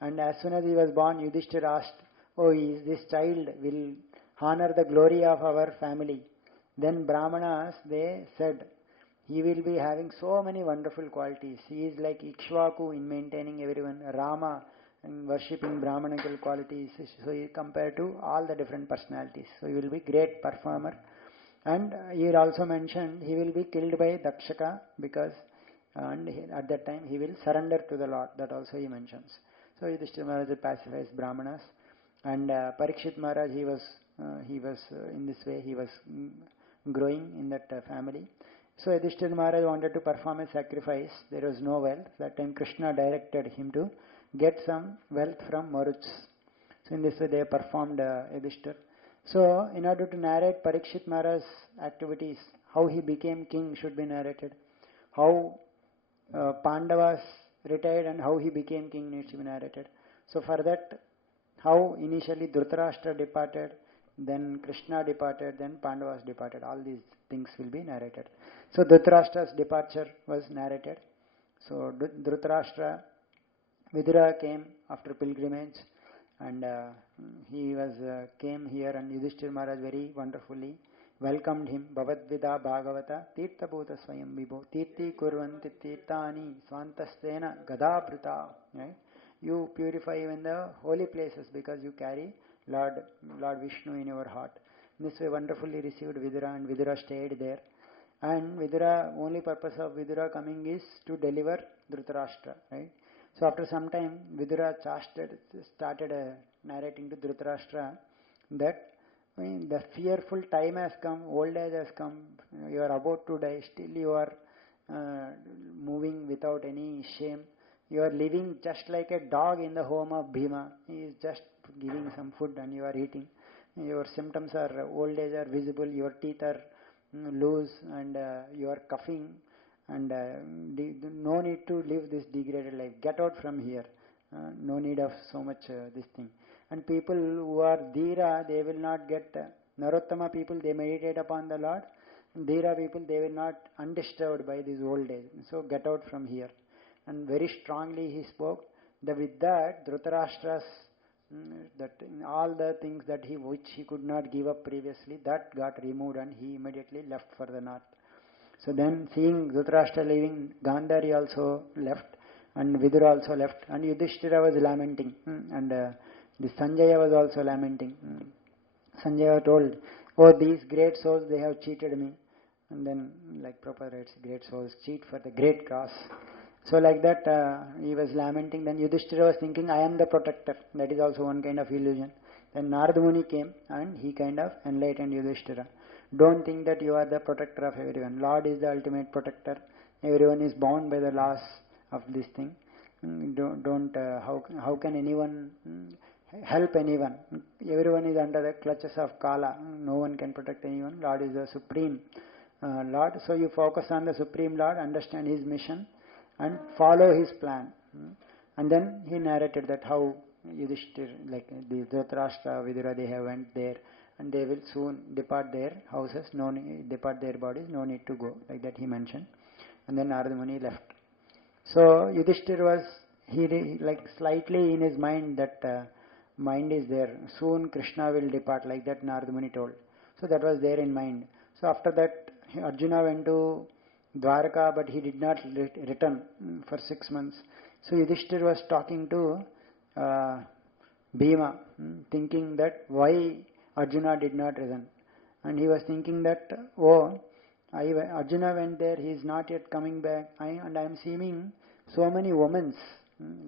And as soon as he was born, Yudhishthira asked, "Oh, is this child will honor the glory of our family?" Then Brahmanas, they said, he will be having so many wonderful qualities. He is like Ikshvaku in maintaining everyone, Rama in worshipping Brahmanical qualities. So he compared to all the different personalities. So he will be great performer. And he also mentioned he will be killed by Dakshaka because at that time he will surrender to the Lord. That also he mentions. So Yudhishthira Maharaj pacifies Brahmanas. And Parikshit Maharaj, he was in this way, he was growing in that family. So Yudhishthira Maharaj wanted to perform a sacrifice. There was no wealth. That time Krishna directed him to get some wealth from Maruts. So in this way they performed Yudhishthira. So in order to narrate Parikshit Maharaj's activities, how he became king should be narrated. How Pandavas retired and how he became king needs to be narrated. So for that, how initially Dhritarashtra departed, then Krishna departed, then Pandavas departed. All these things will be narrated. So Dhritarashtra's departure was narrated. So Dhritarashtra, Vidura came after pilgrimage, and he was came here, and Yudhishthira Maharaj very wonderfully welcomed him. Bhavadvida Bhagavata Tirtha Bhuta Swayam Vibho Tirthi Kurvanti Tirthani Swantastena Gadabhrita. Right? You purify even the holy places because you carry Lord Vishnu in your heart. In this way wonderfully received Vidura, and Vidura stayed there. And Vidura, only purpose of Vidura coming is to deliver Dhritarashtra, right? So after some time, Vidura started narrating to Dhritarashtra that the fearful time has come, old age has come, you are about to die, still you are moving without any shame. You are living just like a dog in the home of Bhima. He is just giving some food and you are eating. Your symptoms are, old age are visible, your teeth are loose, and you are coughing, and no need to live this degraded life. Get out from here. No need of so much this thing. And people who are Dhira, they will not get, Narottama people, they meditate upon the Lord. Dhira people, they will not undisturbed by this old age. So get out from here. And very strongly he spoke. With that, Dhritarashtra's, that all the things that which he could not give up previously, that got removed, and he immediately left for the north. So then, seeing Dhritarashtra leaving, Gandhari also left, and Vidura also left, and Yudhishthira was lamenting, and the Sanjaya was also lamenting. Sanjaya told, "Oh, these great souls, they have cheated me." And then, like Prabhupada writes, great souls cheat for the great cause. So like that, he was lamenting. Then Yudhishthira was thinking, I am the protector. That is also one kind of illusion. Then Narada Muni came, and he kind of enlightened Yudhishthira. Don't think that you are the protector of everyone. Lord is the ultimate protector. Everyone is bound by the laws of this thing. How can anyone help anyone? Everyone is under the clutches of Kala. No one can protect anyone. Lord is the supreme Lord. So you focus on the supreme Lord, understand his mission, and follow his plan. And then he narrated that how Yudhishthira, like the Dhritarashtra, Vidura, they have went there, and they will soon depart their houses, depart their bodies, no need to go. Like that he mentioned. And then Narada Muni left. So Yudhishthira was, he like slightly in his mind that mind is there. Soon Krishna will depart, like that Narada Muni told. So that was there in mind. So after that, Arjuna went to Dwarka, but he did not return for 6 months. So Yudhishthira was talking to Bhima, thinking that why Arjuna did not return. And he was thinking that, Arjuna went there, he is not yet coming back, and I am seeing so many women,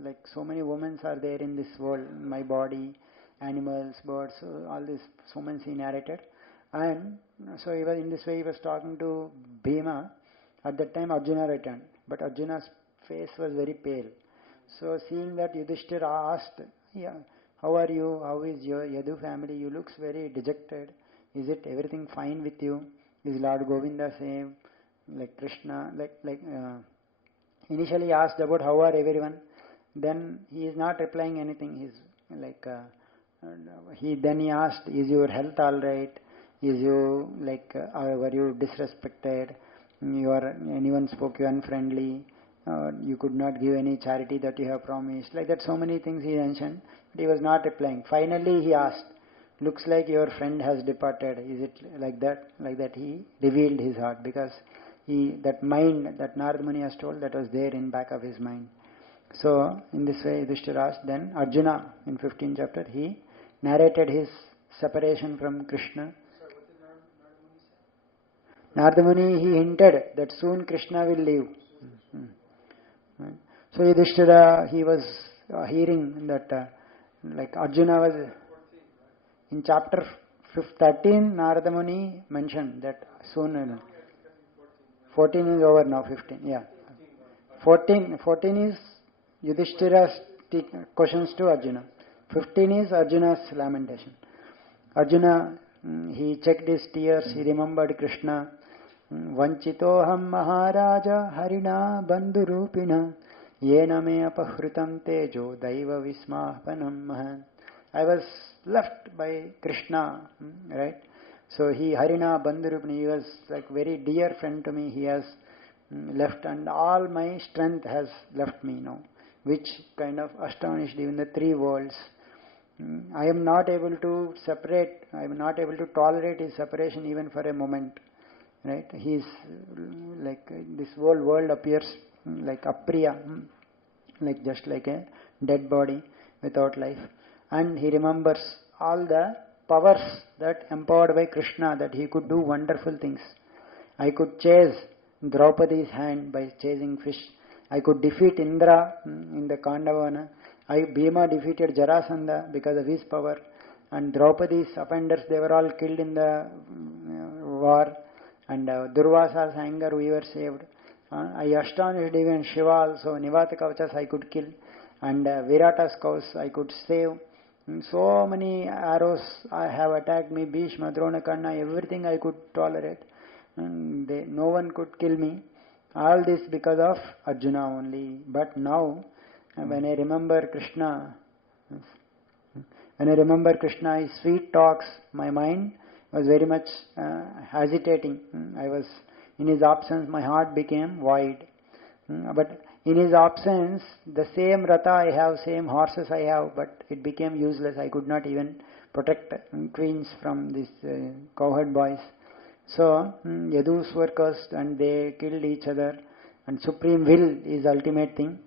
like so many women are there in this world, my body, animals, birds, all these women he narrated. And so he was, in this way he was talking to Bhima. At that time Arjuna returned, but Arjuna's face was very pale. So seeing that, Yudhishthira asked, how are you? How is your Yadu family? You looks very dejected. Is it everything fine with you? Is Lord Govinda same? Like Krishna, initially asked about how are everyone. Then he is not replying anything. He's like, he asked, is your health all right? Is you were you disrespected? Anyone spoke you unfriendly? You could not give any charity that you have promised. Like that, so many things he mentioned, but he was not replying. Finally, he asked, looks like your friend has departed. Is it like that? Like that, he revealed his heart, because that mind that Narada Muni has told, that was there in back of his mind. So in this way, Yudhishthira asked. Then Arjuna, in 15th chapter, he narrated his separation from Krishna. Narada Muni, he hinted that soon Krishna will leave. So Yudhishthira, he was hearing that like Arjuna was in chapter 13, Narada Muni mentioned that soon. 14 is over now, 15, yeah. 14 is Yudhishthira's questions to Arjuna. 15 is Arjuna's lamentation. Arjuna, he checked his tears, he remembered Krishna. Vanchitoham Maharaja Harina Bandhurupina Yena me apahritam tejo daiva vismapanam mahan. I was left by Krishna, right? So he, Harina Bandhurupani, he was like very dear friend to me. He has left, and all my strength has left me now, which kind of astonished even the three worlds. I am not able to separate, I am not able to tolerate his separation even for a moment. Right? He is like this whole world appears like apriya, like just like a dead body without life. And he remembers all the powers that empowered by Krishna, that he could do wonderful things. I could chase Draupadi's hand by chasing fish. I could defeat Indra in the Kandavana. Bhima defeated Jarasandha because of his power. And Draupadi's offenders, they were all killed in the war. And Durvasa's anger, we were saved. I astonished even Shiva also. Nivata Kavachas I could kill. And Virata's cows I could save. So many arrows I have attacked me. Bhishma, Drona, Karna, everything I could tolerate. No one could kill me. All this because of Arjuna only. But now, when I remember Krishna, his sweet talks, my mind was very much hesitating. I was in his absence, my heart became void. But in his absence, the same ratha I have, same horses I have, but it became useless. I could not even protect queens from these cowherd boys. So Yadus were cursed and they killed each other, and supreme will is ultimate thing.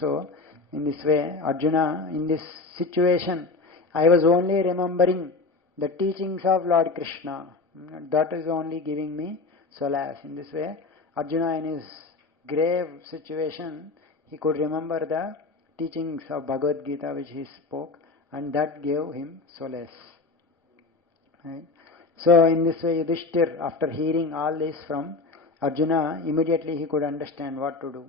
So in this way, Arjuna, in this situation, I was only remembering the teachings of Lord Krishna. That is only giving me solace. In this way, Arjuna, in his grave situation, he could remember the teachings of Bhagavad Gita which he spoke, and that gave him solace. Right? So in this way, Yudhishthir, after hearing all this from Arjuna, immediately he could understand what to do.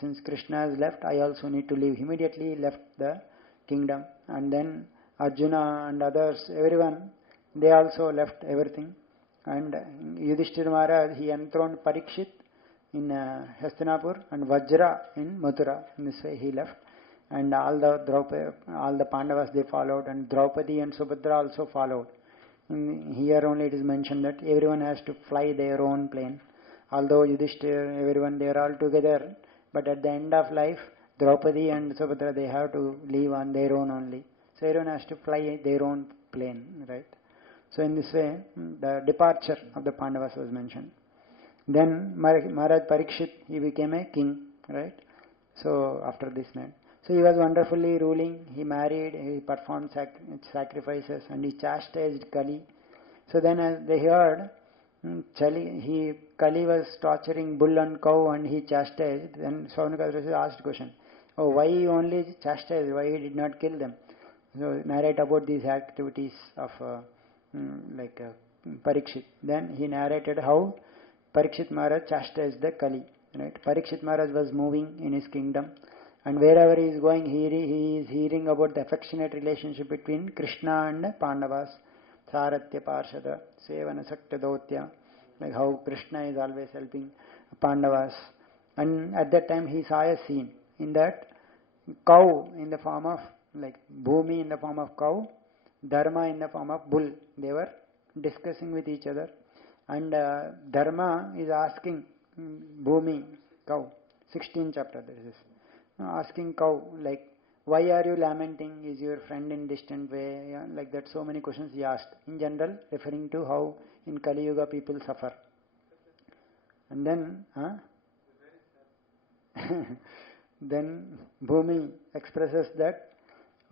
Since Krishna has left, I also need to leave. Immediately he left the kingdom, and then Arjuna and others, everyone, they also left everything. And Yudhishthira Maharaj, he enthroned Parikshit in Hastinapur and Vajra in Mathura. In this way he left. And all the Pandavas, they followed, and Draupadi and Subhadra also followed. Here only it is mentioned that everyone has to fly their own plane. Although Yudhishthira, everyone, they are all together, but at the end of life, Draupadi and Subhadra, they have to leave on their own only. So everyone has to fly their own plane, right? So in this way, the departure of the Pandavas was mentioned. Then Maharaj Parikshit, he became a king, right? So after this man. So he was wonderfully ruling, he married, he performed sacrifices, and he chastised Kali. So then as they heard, Kali was torturing bull and cow and he chastised. Then Saunaka asked question, oh, why he only chastised, why he did not kill them? So narrate about these activities of Parikshit. Then he narrated how Parikshit Maharaj chastised the Kali. Right? Parikshit Maharaj was moving in his kingdom, and wherever he is going, he is hearing about the affectionate relationship between Krishna and Pandavas. Saratya Parshada, Sevana Sakta Dautya, like how Krishna is always helping Pandavas. And at that time he saw a scene in that cow in the form of like Bhumi in the form of cow, Dharma in the form of bull. They were discussing with each other, and Dharma is asking Bhumi, cow, 16th chapter there is asking cow, like, why are you lamenting? Is your friend in distant way? Yeah, like that, so many questions he asked. In general, referring to how in Kali Yuga people suffer. And then, then Bhumi expresses that,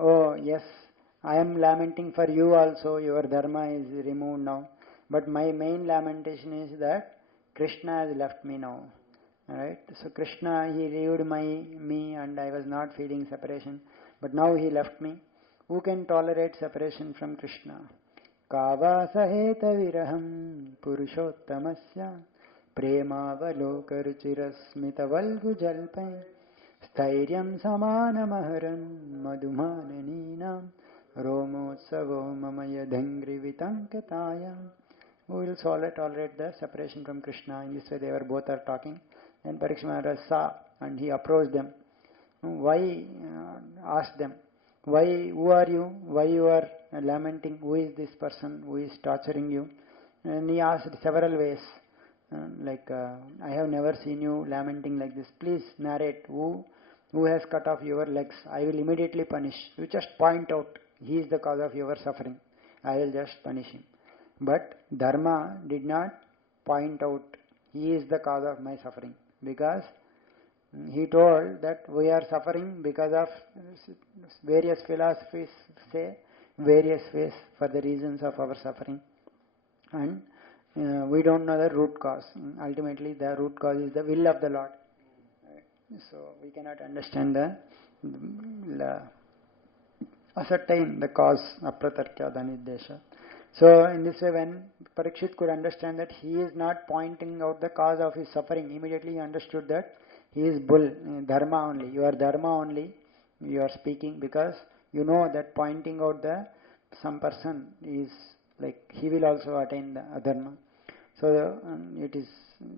oh yes, I am lamenting for you also, your dharma is removed now. But my main lamentation is that Krishna has left me now. Right? So Krishna, he relieved me and I was not feeling separation. But now he left me. Who can tolerate separation from Krishna? Kava saheta viraham purushottamasya premavaloka ruchirasmita valgu jalpai stairyam samanamaharam madhumananina romotsavo mamaya dhangri vitankataya. Who will tolerate the separation from Krishna? In this way they were both are talking. And Parikshit Maharaj saw and he approached them. Why? Asked them, why, who are you? Why you are lamenting? Who is this person who is torturing you? And he asked several ways. I have never seen you lamenting like this. Please narrate who has cut off your legs. I will immediately punish. You just point out he is the cause of your suffering. I will just punish him. But Dharma did not point out he is the cause of my suffering, because he told that we are suffering because of various philosophies say various ways for the reasons of our suffering, and we don't know the root cause. Ultimately, the root cause is the will of the Lord. So we cannot understand ascertain the cause apratarkya dhanidesha. So in this way, when Parikshit could understand that he is not pointing out the cause of his suffering, immediately he understood that he is bull, dharma only. You are dharma only. You are speaking because you know that pointing out some person is like he will also attain the adharma. So it is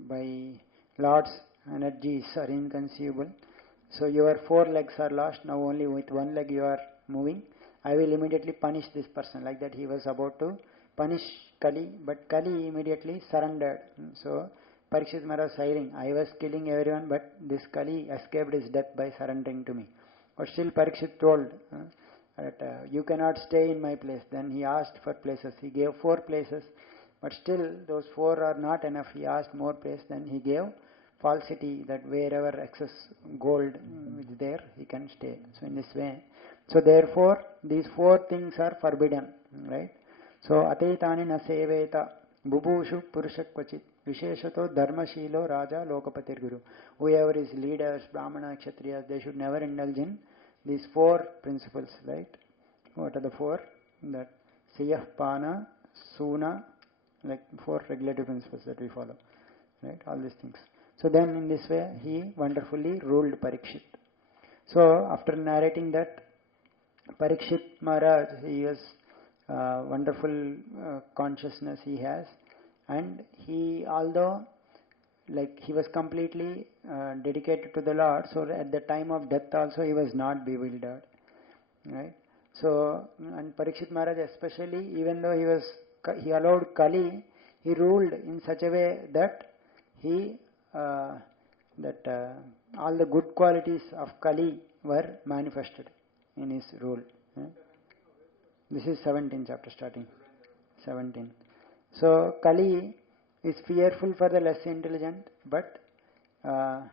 by Lord's energies are inconceivable. So your 4 legs are lost. Now only with 1 leg you are moving. I will immediately punish this person. Like that he was about to punish Kali, but Kali immediately surrendered. So Parikshit Maharaj was saying, I was killing everyone, but this Kali escaped his death by surrendering to me. But still Parikshit told that you cannot stay in my place. Then he asked for places. He gave 4 places, but still those 4 are not enough. He asked more place. Then he gave falsity that wherever excess gold is there, he can stay. So in this way. So therefore, these 4 things are forbidden, right? So ataitani na seveta bubushu purushak kvachit visheshato dharmashilo raja lokapatir guru. Whoever is leaders, brahmana, kshatriyas, they should never indulge in these 4 principles, right? What are the 4? That siyah, pana, suna, like 4 regulative principles that we follow, right? All these things. So then in this way, he wonderfully ruled Parikshit. So after narrating that, Parikshit Maharaj, he has wonderful consciousness he has, and he, although like he was completely dedicated to the Lord, so at the time of death also he was not bewildered, right? So, and Parikshit Maharaj especially, even though he allowed Kali, he ruled in such a way that he all the good qualities of Kali were manifested in his rule. This is 17th chapter starting. 17. So Kali is fearful for the less intelligent, but Parikshit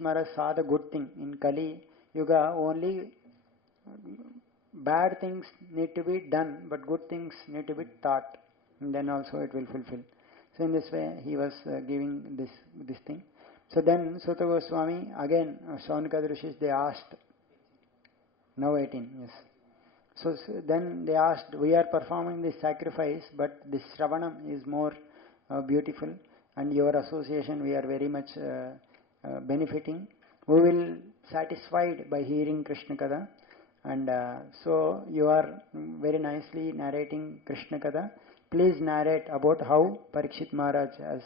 Maharaj saw the good thing in Kali Yuga. Only bad things need to be done, but good things need to be taught, and then also it will fulfill. So in this way, he was giving this thing. So then Sutta Goswami, again, Shaunaka Rishis, they asked, now 18, yes. So then they asked, we are performing this sacrifice, but this Shravanam is more beautiful, and your association we are very much benefiting. We will satisfied by hearing Krishna Kada, and so you are very nicely narrating Krishna Kada. Please narrate about how Parikshit Maharaj has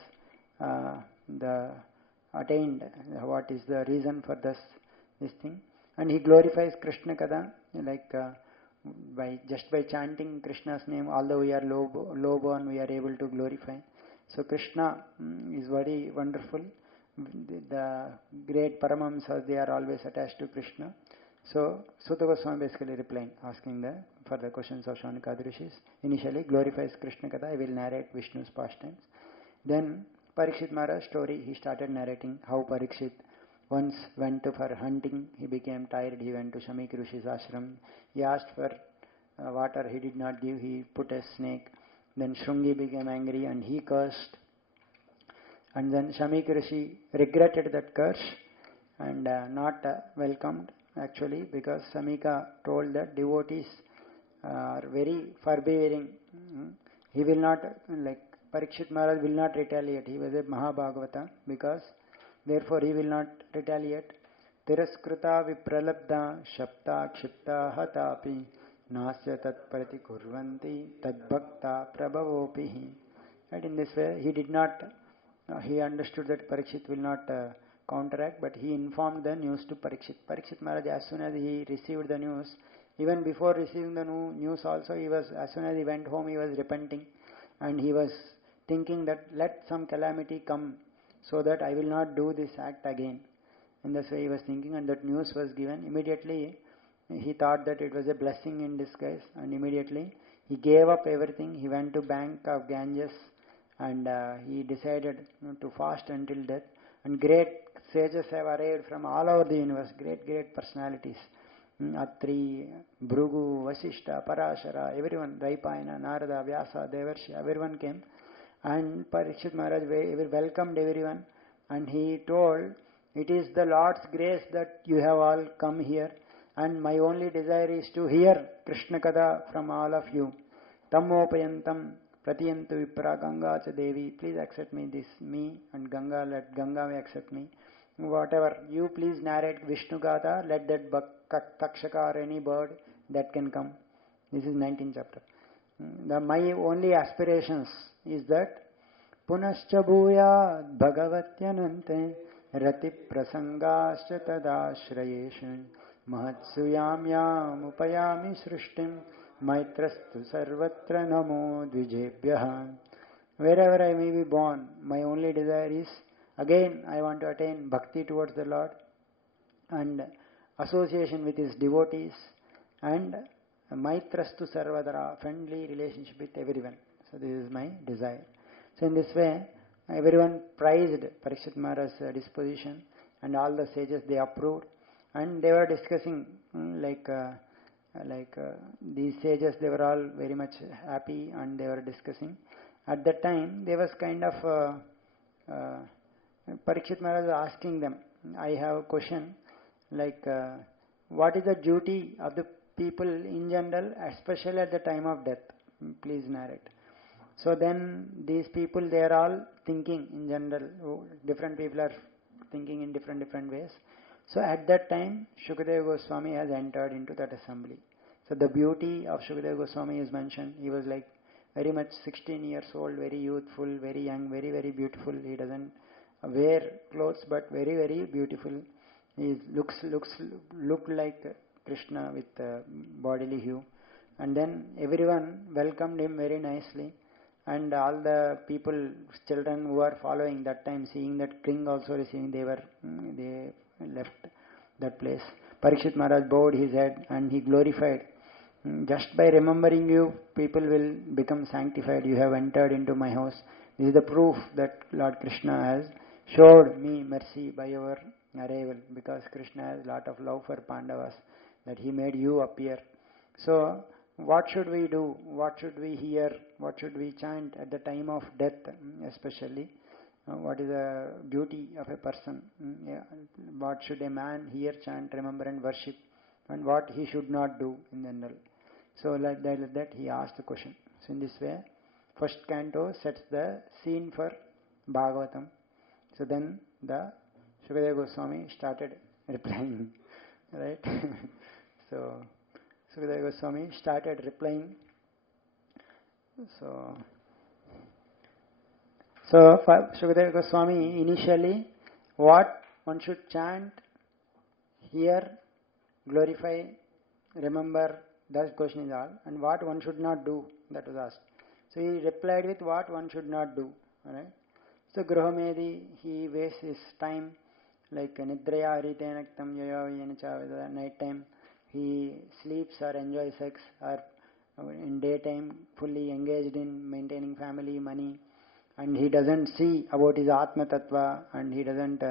attained, what is the reason for this thing. And he glorifies Krishna Kada, like by chanting Krishna's name, although we are low born, we are able to glorify. So Krishna is very wonderful. The great Paramamsas, they are always attached to Krishna. So Sutta Goswami basically replying, asking for the questions of Shaunaka Rishis. Initially glorifies Krishna Katha, I will narrate Vishnu's pastimes. Then Parikshit Maharaj's story, he started narrating how Parikshit once went for hunting, he became tired, he went to Shamik Rishi's ashram. He asked for water, he did not give, he put a snake. Then Shrungi became angry and he cursed. And then Shamik Rishi regretted that curse and not welcomed actually, because Samika told that devotees are very forbearing. He will not, like Parikshit Maharaj will not retaliate. He was a Mahabhagavata, because therefore he will not retaliate. Tiraskrita vipralabdha shapta kshipta hatapi nasya tat pratikurvanti tadbhakta prabhavopihi. Right, in this way he did not, he understood that Parikshit will not counteract, but he informed the news to Parikshit. Parikshit Maharaj, as soon as he received the news, even before receiving the news also, as soon as he went home, he was repenting, and he was thinking that let some calamity come so that I will not do this act again. In this way he was thinking, and that news was given. Immediately he thought that it was a blessing in disguise, and immediately he gave up everything. He went to bank of Ganges, and he decided to fast until death. And great sages have arrived from all over the universe, great personalities. Atri, Bhrugu, Vasishta, Parashara, everyone, Raipayana, Narada, Vyasa, Devarshi, everyone came. And Parikshit Maharaj welcomed everyone, and he told, it is the Lord's grace that you have all come here, and my only desire is to hear Krishna Katha from all of you. Tammopayantam Pratiyantu Vipra Ganga Cha Devi, please accept me and Ganga, let Ganga may accept me. Whatever, you please narrate Vishnu Gatha, let that Takshaka or any bird that can come. This is 19th chapter. My only aspirations is that Punascha Bhuyat Bhagavatyanante Rati Prasangascha Tadashrayeshan Mahatsuyamyam Upayami Srishtim Maitrastu Sarvatra Namo Dvijebhyaha. Wherever I may be born, my only desire is, again I want to attain bhakti towards the Lord and association with His devotees and Maitrastu Sarvatra, friendly relationship with everyone. So this is my desire. So in this way, everyone praised Parikshit Maharaj's disposition, and all the sages, they approved, and they were discussing these sages, they were all very much happy, and they were discussing. At that time, there was kind of Parikshit Maharaj was asking them, I have a question, what is the duty of the people in general, especially at the time of death? Please narrate. So then these people, they are all thinking in general, different people are thinking in different ways. So at that time, Shukadeva Goswami has entered into that assembly. So the beauty of Shukadeva Goswami is mentioned. He was like very much 16 years old, very youthful, very young, very beautiful. He doesn't wear clothes, but very beautiful. He looks like Krishna with bodily hue. And then everyone welcomed him very nicely. And all the people, children who are following that time, seeing that king also receiving, they left that place. Parikshit Maharaj bowed his head and he glorified. Just by remembering you, people will become sanctified. You have entered into my house. This is the proof that Lord Krishna has showed me mercy by your arrival, because Krishna has a lot of love for Pandavas, that he made you appear. So what should we do? What should we hear? What should we chant at the time of death, especially? What is the duty of a person? What should a man hear, chant, remember and worship? And what he should not do in general. So like that he asked the question. So in this way, first canto sets the scene for Bhagavatam. So then the Shukadeva Goswami started replying. Right? So Shukadeva Goswami started replying. So for Shukadeva Goswami, initially, what one should chant, hear, glorify, remember, that question is all, and what one should not do, that was asked. So he replied with what one should not do. Right? So Gruhamedi, he wastes his time like Nidraya Haritenaktam Yaya night time. He sleeps or enjoys sex, or in daytime fully engaged in maintaining family, money, and he doesn't see about his Atma Tattva, and he doesn't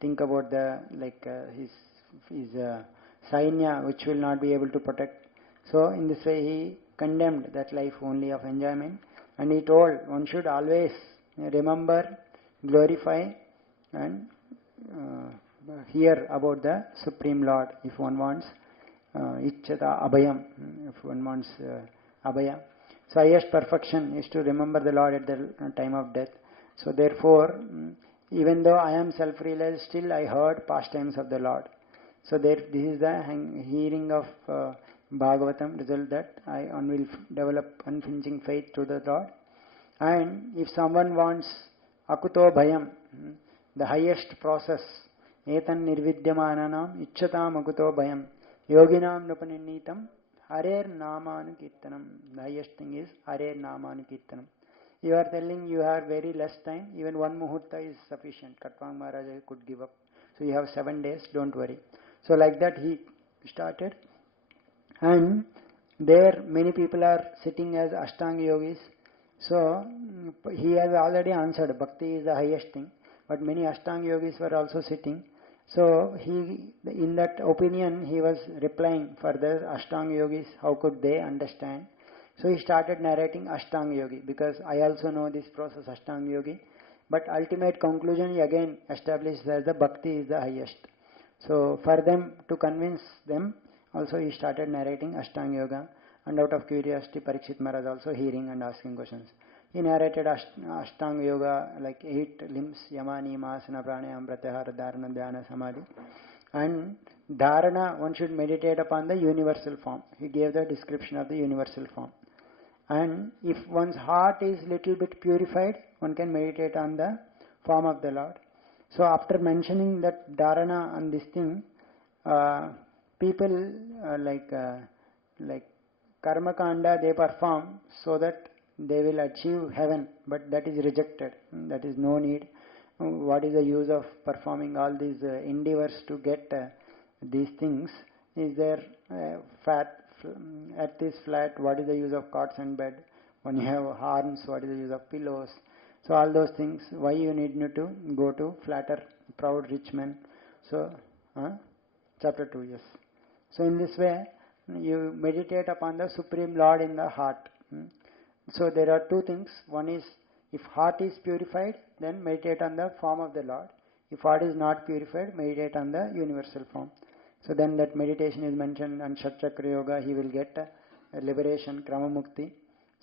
think about the his Sainya, which will not be able to protect. So in this way he condemned that life only of enjoyment, and he told one should always remember, glorify and hear about the Supreme Lord if one wants Ichchata Abhayam, if one wants Abhaya. So highest perfection is to remember the Lord at the time of death. So therefore, even though I am self-realized, still I heard pastimes of the Lord. So this is the hearing of Bhagavatam, result that one will develop unflinching faith to the Lord. And if someone wants Akuto Bhayam, the highest process etan nirvidyamananam ichchatam akuto bhayam yoginam nupaninitam harer namanu kirtanam. The highest thing is harer namanu kirtanam. You are telling you have very less time, even one muhurta is sufficient. Katwang Maharaja could give up. So you have 7 days, don't worry. So like that he started, and there many people are sitting as Ashtanga yogis. So he has already answered, bhakti is the highest thing, but many Ashtanga yogis were also sitting. So he, in that opinion, he was replying for the Ashtanga yogis, how could they understand? So he started narrating Ashtanga yogi, because I also know this process Ashtanga yogi, but ultimate conclusion he again established that the bhakti is the highest. So for them, to convince them, also he started narrating Ashtanga yoga, and out of curiosity Parikshit Maharaj also hearing and asking questions. He narrated Ashtanga yoga, like 8 limbs, Yama, Niyama, Asana, Pranayama, Pratyahara, Dharana, Dhyana, Samadhi. And Dharana, one should meditate upon the universal form. He gave the description of the universal form. And if one's heart is little bit purified, one can meditate on the form of the Lord. So after mentioning that dharana and this thing, people like karma kanda they perform so that they will achieve heaven, but that is rejected. That is no need. What is the use of performing all these endeavors to get these things? Is there earth is flat, what is the use of cots and bed? When you have horns, what is the use of pillows? So all those things, why you need to go to flatter, proud rich men? So, chapter 2, yes. So in this way, you meditate upon the Supreme Lord in the heart. So there are 2 things. One is, if heart is purified, then meditate on the form of the Lord. If heart is not purified, meditate on the universal form. So then that meditation is mentioned, and Shatchakra Yoga, he will get liberation, Krama Mukti.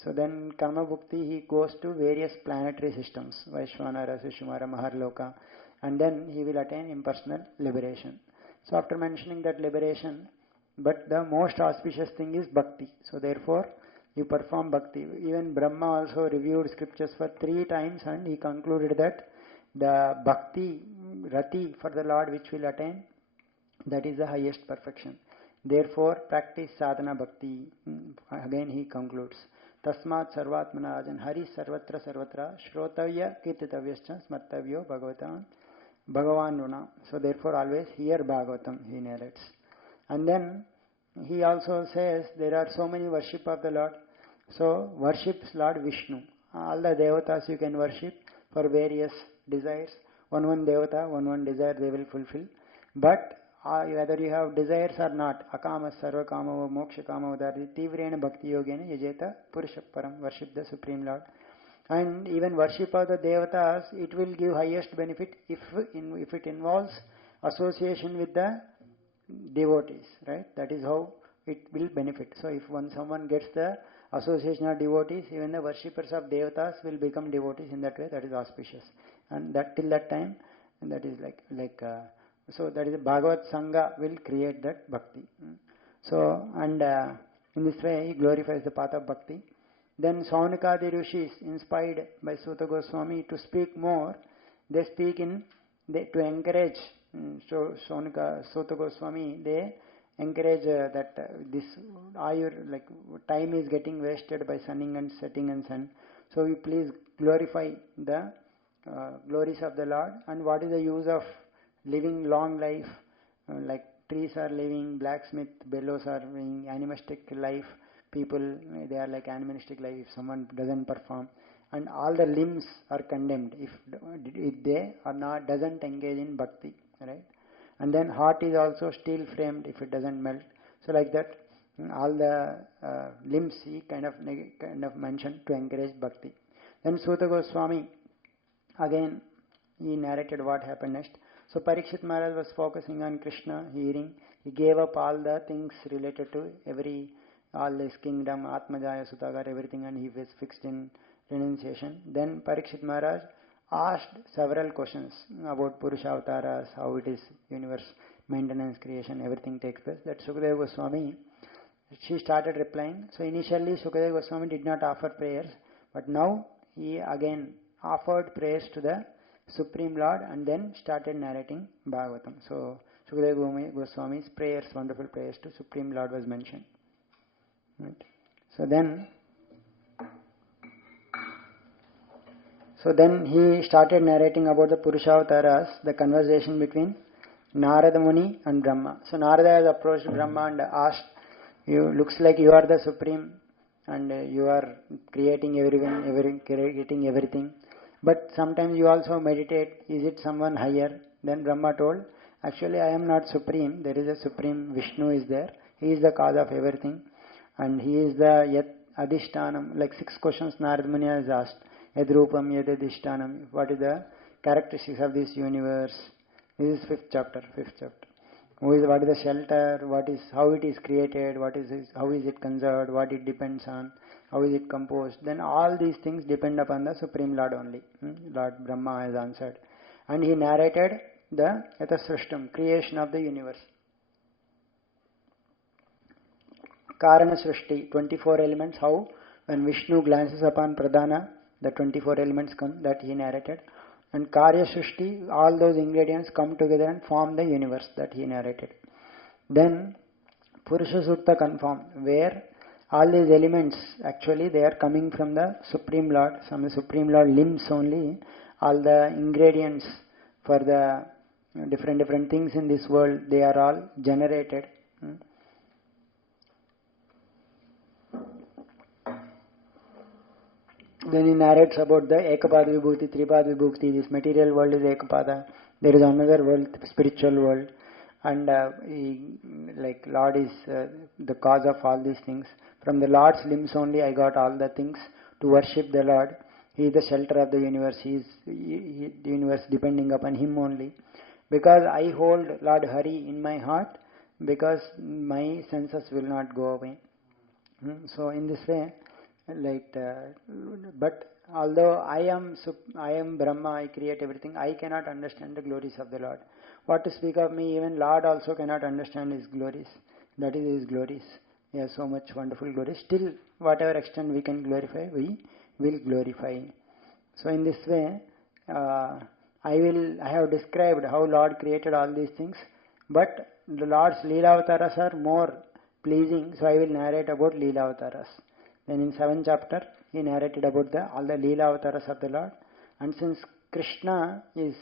So then Karma Bhukti, he goes to various planetary systems, Vaishvanara, Sushumara, Maharloka, and then he will attain impersonal liberation. So after mentioning that liberation, but the most auspicious thing is bhakti. So therefore, you perform bhakti. Even Brahma also reviewed scriptures for 3 times, and he concluded that the bhakti, rati for the Lord which will attain, that is the highest perfection. Therefore, practice sadhana bhakti. Again he concludes, Tasmat sarvatmana ajan hari sarvatra sarvatra shrotavya kirtitavyascha smartavyo bhagavan runa. So therefore always hear Bhagavatam, he narrates. And then he also says there are so many worship of the Lord. So worships Lord Vishnu. All the devatas you can worship for various desires. One devata, one desire they will fulfill. But whether you have desires or not, akama sarva kama moksha kama udari tivrena bhakti yogena yajeta purusha param, worship the Supreme Lord. And even worship of the devatas, it will give highest benefit if it involves association with the devotees, right? That is how it will benefit. So if someone gets the association of devotees, even the worshippers of devatas will become devotees in that way. That is auspicious. And that till that time, and that is so that is Bhagavat Sangha will create that bhakti. So, and in this way he glorifies the path of bhakti. Then Saunikadi Rishis, inspired by Suta Goswami to speak more, they speak to encourage. So Suta Goswami, they encourage that this time is getting wasted by sunning and setting and sun. So you please glorify the glories of the Lord. And what is the use of living long life, like trees are living, blacksmith, bellows are living, animistic life, people, they are like animistic life if someone doesn't perform. And all the limbs are condemned if they are not, doesn't engage in bhakti, right? And then heart is also steel framed if it doesn't melt. So like that, all the limbs he kind of mentioned to encourage bhakti. Then Suta Goswami, again, he narrated what happened next. So Parikshit Maharaj was focusing on Krishna, hearing. He gave up all the things related to all this kingdom, Atmajaya, Sutagar, everything, and he was fixed in renunciation. Then Parikshit Maharaj asked several questions about Purusha Avtaras, how it is, universe, maintenance, creation, everything takes place. That Sukadeva Goswami, she started replying. So initially Sukadeva Goswami did not offer prayers, but now he again offered prayers to the Supreme Lord, and then started narrating Bhagavatam. So Sukadeva Goswami's prayers, wonderful prayers to Supreme Lord was mentioned. Right? So then he started narrating about the Purushavasaras, the conversation between Narada Muni and Brahma. So Narada has approached Brahma and asked, "You looks like you are the supreme, and you are creating creating everything. But sometimes you also meditate. Is it someone higher?" Then Brahma told, "Actually, I am not supreme. There is a supreme Vishnu is there. He is the cause of everything, and he is the Yat Adhishtanam." Like 6 questions Narada Muni has asked. Yad Rupam, Yad Adhishtanam. What is the characteristics of this universe? This is 5th chapter. What is the shelter? How it is created? How is it conserved? What it depends on? How is it composed? Then all these things depend upon the Supreme Lord only. Lord Brahma has answered, and he narrated the Yathasrishtam, creation of the universe. Karana Srishti, 24 elements. How when Vishnu glances upon Pradhana, the 24 elements come. That he narrated. And Karya Srishti, all those ingredients come together and form the universe, that he narrated. Then Purusha Sutta confirmed, where all these elements, actually they are coming from the Supreme Lord, from the Supreme Lord limbs only. All the ingredients for the different things in this world, they are all generated. Then he narrates about the Ekapada Vibhukti, Tripada Vibhukti. This material world is Ekapada. There is another world, spiritual world. And Lord is the cause of all these things. From the Lord's limbs only I got all the things to worship the Lord. He is the shelter of the universe. The universe depending upon Him only. Because I hold Lord Hari in my heart, because my senses will not go away. So in this way, but although I am Brahma, I create everything, I cannot understand the glories of the Lord. What to speak of me, even Lord also cannot understand His glories. That is His glories. He has so much wonderful glories. Still, whatever extent we can glorify, we will glorify. So in this way, I have described how Lord created all these things, but the Lord's Leela Avataras are more pleasing, so I will narrate about Leela Avataras. Then in 7th chapter, he narrated about all the Leela Avataras of the Lord. And since Krishna is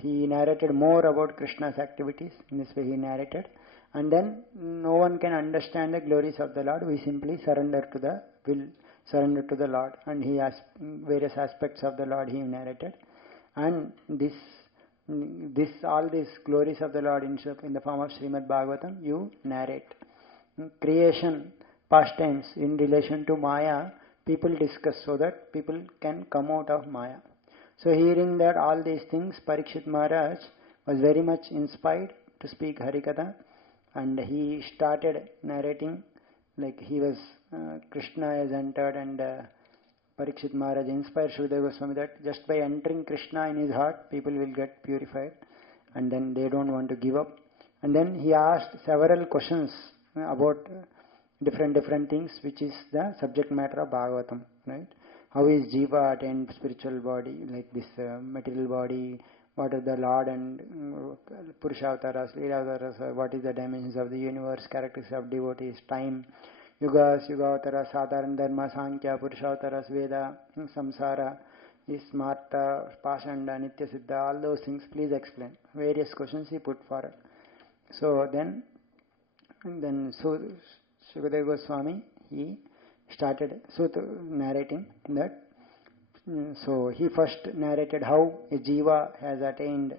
he narrated more about Krishna's activities. In this way he narrated. And then no one can understand the glories of the Lord. We simply surrender to the Lord. And he has various aspects of the Lord he narrated. And all these glories of the Lord in the form of Srimad Bhagavatam, you narrate. Creation, pastimes in relation to Maya, people discuss so that people can come out of Maya. So hearing that all these things, Parikshit Maharaj was very much inspired to speak Harikatha, and he started narrating like he was, Krishna has entered, and Parikshit Maharaj inspired Sukadeva Goswami that just by entering Krishna in his heart, people will get purified, and then they don't want to give up. And then he asked several questions about different things, which is the subject matter of Bhagavatam, right? How is Jiva attained spiritual body, like this material body? What are the Lord and Purushavasaras, Leela, what is the dimensions of the universe, characteristics of devotees, time, Yugas, Yugavatara, Sadharan Dharma, Sankhya, Purushavasaras, Veda, Samsara, Smarta, Pashanda, Nitya Siddha, all those things, please explain. Various questions he put forward. So then Sukadeva Goswami, he started narrating that. So he first narrated how a jiva has attained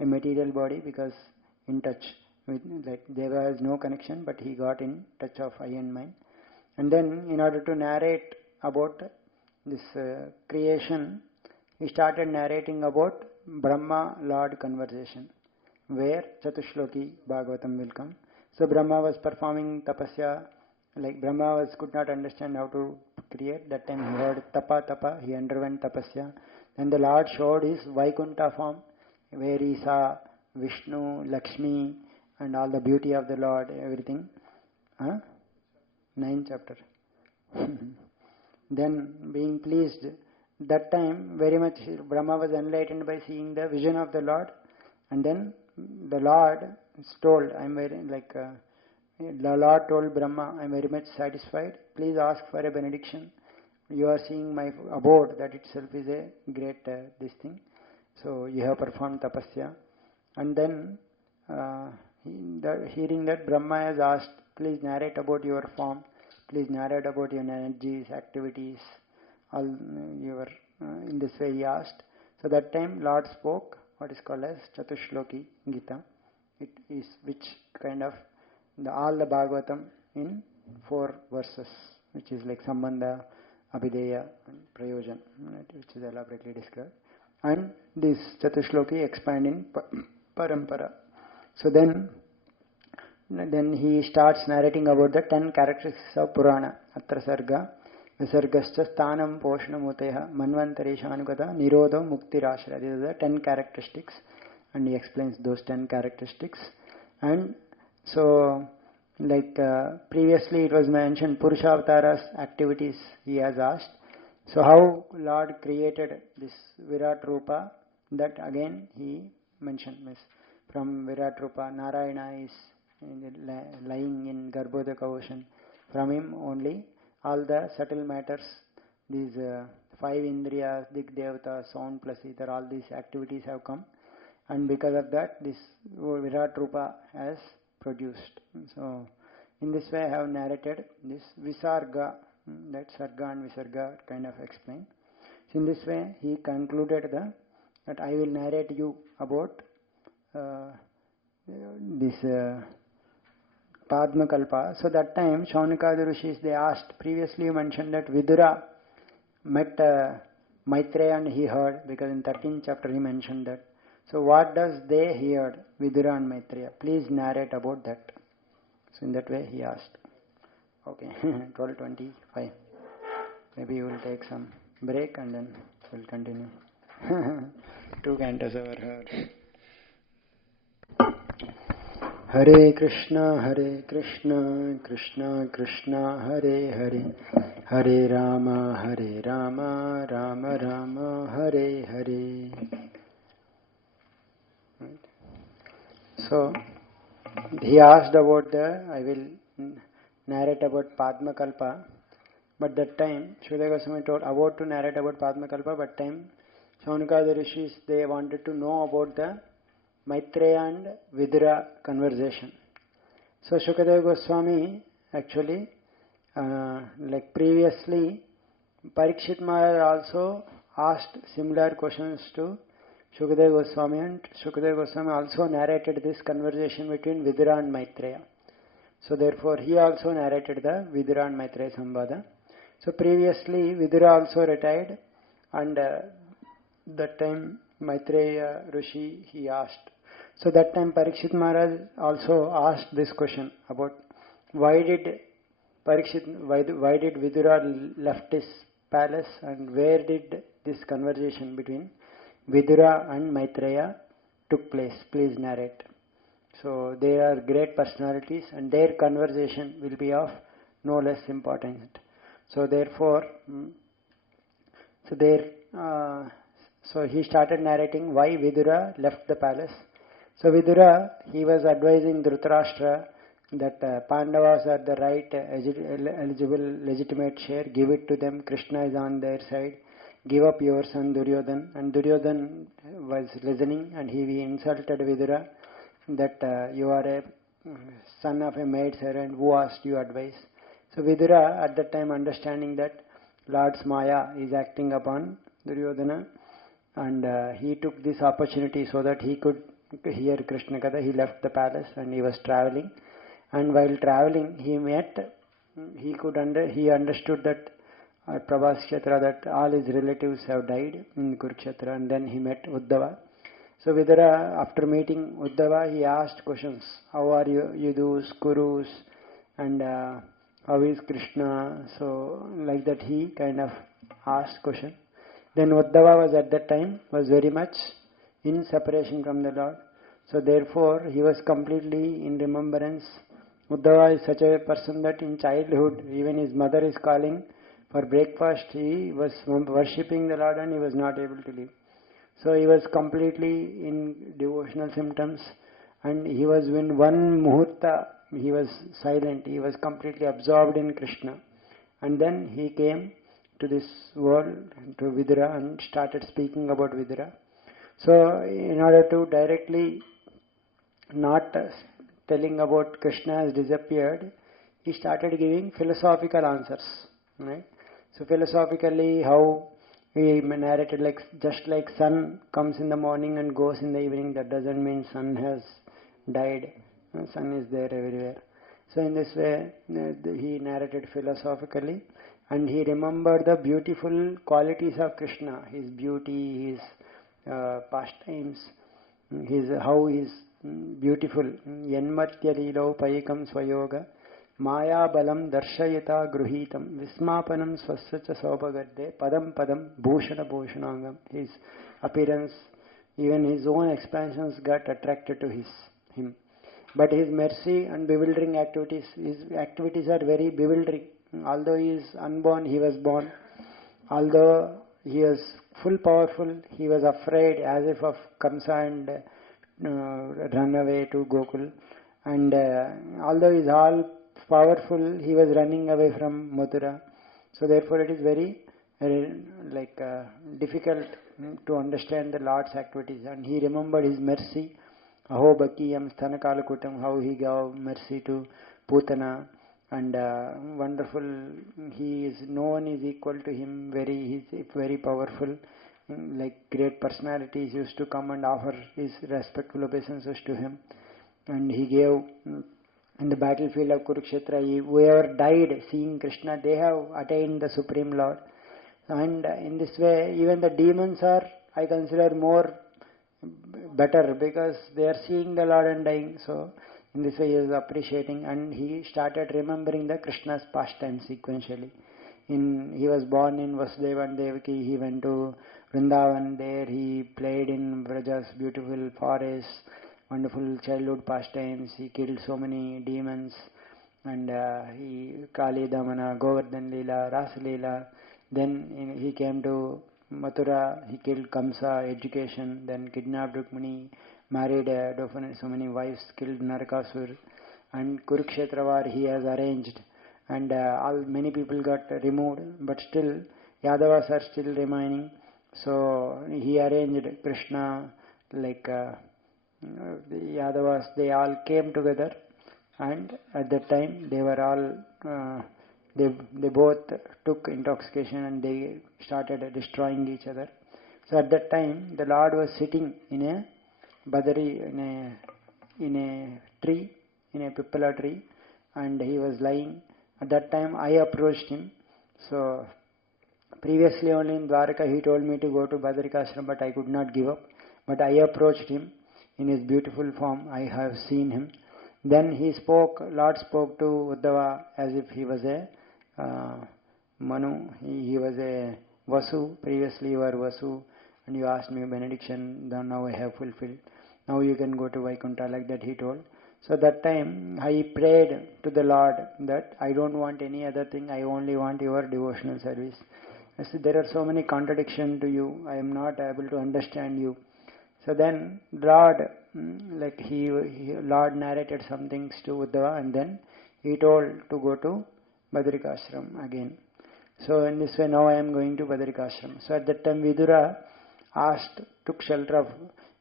a material body, because in touch with, like, Deva has no connection, but he got in touch of eye and mind. And then in order to narrate about this creation, he started narrating about Brahma Lord conversation, where Chatushloki Bhagavatam will come. So Brahma was performing tapasya, like Brahma could not understand how to create. That time he heard tapa, he underwent tapasya. Then the Lord showed his Vaikuntha form, where he saw Vishnu, Lakshmi, and all the beauty of the Lord, everything. 9th chapter. then being pleased, that time very much Brahma was enlightened by seeing the vision of the Lord, and then the Lord told, the Lord told Brahma, I am very much satisfied, please ask for a benediction. You are seeing my abode, that itself is a great this thing. So you have performed tapasya. And then hearing that, Brahma has asked, please narrate about your form, please narrate about your energies, activities, all your, in this way he asked. So that time Lord spoke what is called as Chatushloki Gita. It is which kind of all the Bhagavatam in 4 verses, which is like Sambandha, Abhideya and Prayojan, right, which is elaborately described. And this Chatushloki expand in Parampara. So then he starts narrating about the 10 characteristics of Purana. Atra Sarga, Visargascha Sthanam Poshnamutaha, Manvantari Shanugata, Nirodho Muktirashra. These are the 10 characteristics, and he explains those 10 characteristics. And so, previously it was mentioned, Purushavatara's activities he has asked. So how Lord created this Virat Rupa, that again he mentioned. From Virat Rupa, Narayana is lying in Garbhodaka ocean. From him only all the subtle matters, these 5 Indriyas, Dig Devata, sound plus ether, all these activities have come. And because of that, this Virat Rupa has produced. So in this way I have narrated this Visarga, that Sarga and Visarga kind of explain. So in this way he concluded that I will narrate you about this Padma Kalpa. So that time Shaunakada Rishis, they asked, previously you mentioned that Vidura met Maitreya and he heard, because in 13th chapter he mentioned that. So what does they heard, Vidura and Maitreya? Please narrate about that. So in that way he asked. Okay, 12:25. Maybe you will take some break and then we'll continue. 2 cantos overheard. Hare Krishna, Krishna Krishna, Hare Hare, Hare Rama, Rama Rama, Hare Hare. Right. So he asked about I will narrate about Padma Kalpa, but that time Sridhar Goswami told about to narrate about Padma Kalpa, but time Shaunakada Rishis, they wanted to know about the Maitreya and Vidura conversation. So Shukadeva Goswami actually, previously, Parikshit Maharaj also asked similar questions to Shukadeva Goswami, and Shukadeva Goswami also narrated this conversation between Vidura and Maitreya. So therefore he also narrated the Vidura and Maitreya Samvada. So previously Vidura also retired, and that time Maitreya Rishi he asked. So that time Parikshit Maharaj also asked this question about why did Vidura left his palace, and where did this conversation between Vidura and Maitreya took place? Please narrate. So they are great personalities and their conversation will be of no less importance. So therefore, so he started narrating why Vidura left the palace. So Vidura, he was advising Dhritarashtra that Pandavas are the right eligible legitimate share, give it to them, Krishna is on their side, give up your son Duryodhan. And Duryodhan was listening, and he insulted Vidura that you are a son of a maid servant, who asked you advice. So Vidura at that time, understanding that Lord's Maya is acting upon Duryodhana, and he took this opportunity so that he could hear Krishna Katha. He left the palace and he was traveling, and while traveling he understood that at Prabhaskshetra that all his relatives have died in Kurukshetra, and then he met Uddhava. So Vidura, after meeting Uddhava, he asked questions. How are you, Yadus, Kurus, and how is Krishna? So like that he kind of asked question. Then Uddhava was at that time very much in separation from the Lord. So therefore he was completely in remembrance. Uddhava is such a person that in childhood even his mother is calling For breakfast, he was worshipping the Lord and he was not able to leave. So he was completely in devotional symptoms, and he was in one muhurta, he was silent, he was completely absorbed in Krishna. And then he came to this world, to Vidura, and started speaking about Vidura. So in order to directly not telling about Krishna has disappeared, he started giving philosophical answers. Right? So philosophically, how he narrated, like just like sun comes in the morning and goes in the evening, that doesn't mean sun has died. Sun is there everywhere. So in this way, he narrated philosophically, and he remembered the beautiful qualities of Krishna, his beauty, his pastimes, his how he is beautiful. Yanmatya lilo paikam swayoga Maya balam darshayata gruhitam vismapanam swasya sopagadde padam padam bhushana bhushanangam. His appearance, even his own expansions got attracted to him. But his mercy and bewildering activities, his activities are very bewildering. Although he is unborn, he was born. Although he was full powerful, he was afraid as if of Kamsa and run away to Gokul. And although he is all powerful, he was running away from Mathura. So therefore it is very difficult to understand the Lord's activities. And he remembered his mercy, Aho Bakiyam Sthanakalakutam, how he gave mercy to Putana, and wonderful, he is, no one is equal to him, he is very powerful, like great personalities used to come and offer his respectful obeisances to him. And he gave, in the battlefield of Kurukshetra, whoever died seeing Krishna, they have attained the Supreme Lord. And in this way, even the demons are, I consider, more better because they are seeing the Lord and dying. So in this way he is appreciating, and he started remembering the Krishna's pastime sequentially. He was born in Vasudeva and Devaki, he went to Vrindavan, there he played in Vraja's beautiful forests, wonderful childhood pastimes, he killed so many demons, and he Kali Damana, Govardhan Leela, Rasa Leela. Then he came to Mathura, he killed Kamsa, education, then kidnapped Rukmini, married so many wives, killed Narakasur, and Kurukshetra war he has arranged, and many people got removed, but still Yadavas are still remaining. So he arranged Krishna, the Yadavas, they all came together, and at that time they were all they both took intoxication and they started destroying each other. So at that time the Lord was sitting in a badari, in a tree, in a pipala tree, and he was lying. At that time I approached him. So previously only in Dwaraka he told me to go to Badarikashram, but I could not give up. But I approached him in his beautiful form. I have seen him. Then Lord spoke to Uddhava as if he was a Manu. He was a Vasu. Previously you were Vasu and you asked me a benediction. Now I have fulfilled. Now you can go to Vaikuntha, like that he told. So that time I prayed to the Lord that I don't want any other thing. I only want your devotional service. I said, there are so many contradictions to you. I am not able to understand you. So then Lord, Lord narrated some things to Uddhava, and then he told to go to Badarikashram again. So in this way now I am going to Badarikashram. So at that time Vidura took shelter of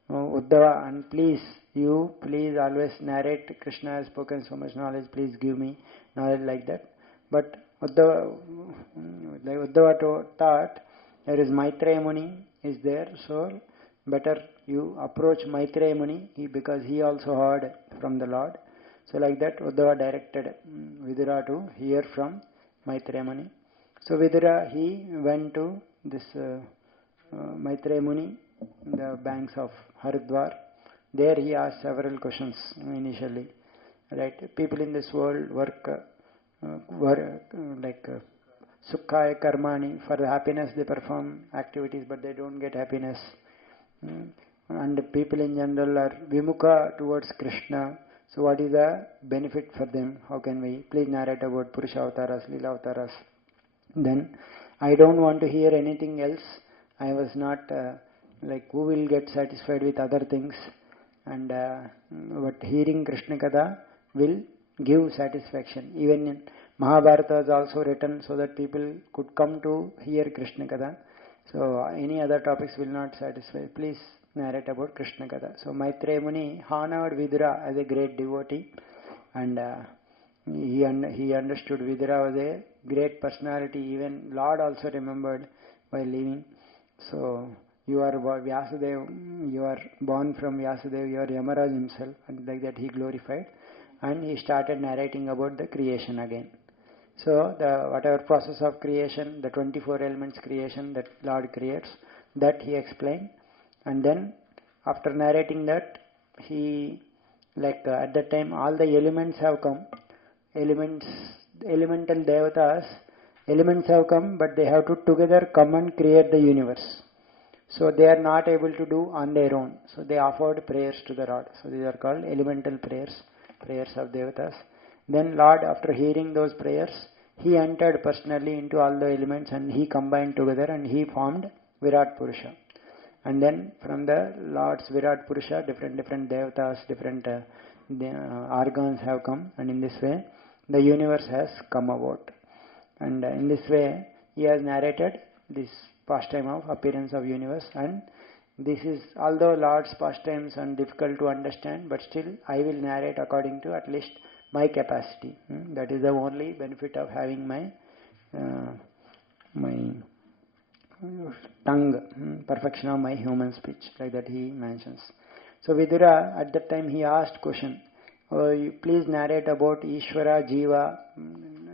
Uddhava, and please always narrate, Krishna has spoken so much knowledge, please give me knowledge, like that. But Uddhava thought there is Maitreya Muni is there, so better you approach Maitreya Muni, because he also heard from the Lord. So like that Uddhava directed Vidura to hear from Maitreya Muni. So Vidura, he went to this Maitreya Muni in the banks of Haridwar. There he asked several questions initially. Right? People in this world work Sukhaya Karmani, for the happiness they perform activities, but they don't get happiness. And people in general are Vimukha towards Krishna. So what is the benefit for them? How can we please narrate about Purusha Avtaras, Leela Avtaras? Then I don't want to hear anything else. I was not like who will get satisfied with other things, and but hearing Krishna Katha will give satisfaction. Even in Mahabharata is also written so that people could come to hear Krishna Katha. So any other topics will not satisfy. Please narrate about Krishna Katha. So Maitreya Muni honored Vidura as a great devotee, and he understood Vidura was a great personality. Even Lord also remembered while leaving. So you are Vyasadeva, you are born from Vyasadeva, you are Yamaraj himself, and like that he glorified, and he started narrating about the creation again. So the whatever process of creation, the 24 elements creation that Lord creates, that he explained, and then after narrating that, he at that time all the elements have come, elemental devatas, elements have come, but they have to together come and create the universe. So they are not able to do on their own. So they offered prayers to the Lord. So these are called elemental prayers, prayers of devatas. Then Lord, after hearing those prayers, he entered personally into all the elements and he combined together and he formed Virat Purusha. And then from the Lord's Virat Purusha, different devatas, different organs have come, and in this way the universe has come about. And in this way he has narrated this pastime of appearance of universe, and this is, although Lord's pastimes are difficult to understand, but still I will narrate according to at least my capacity. That is the only benefit of having my tongue, perfection of my human speech, like that he mentions. So Vidura, at that time he asked question, you please narrate about Ishvara, Jiva,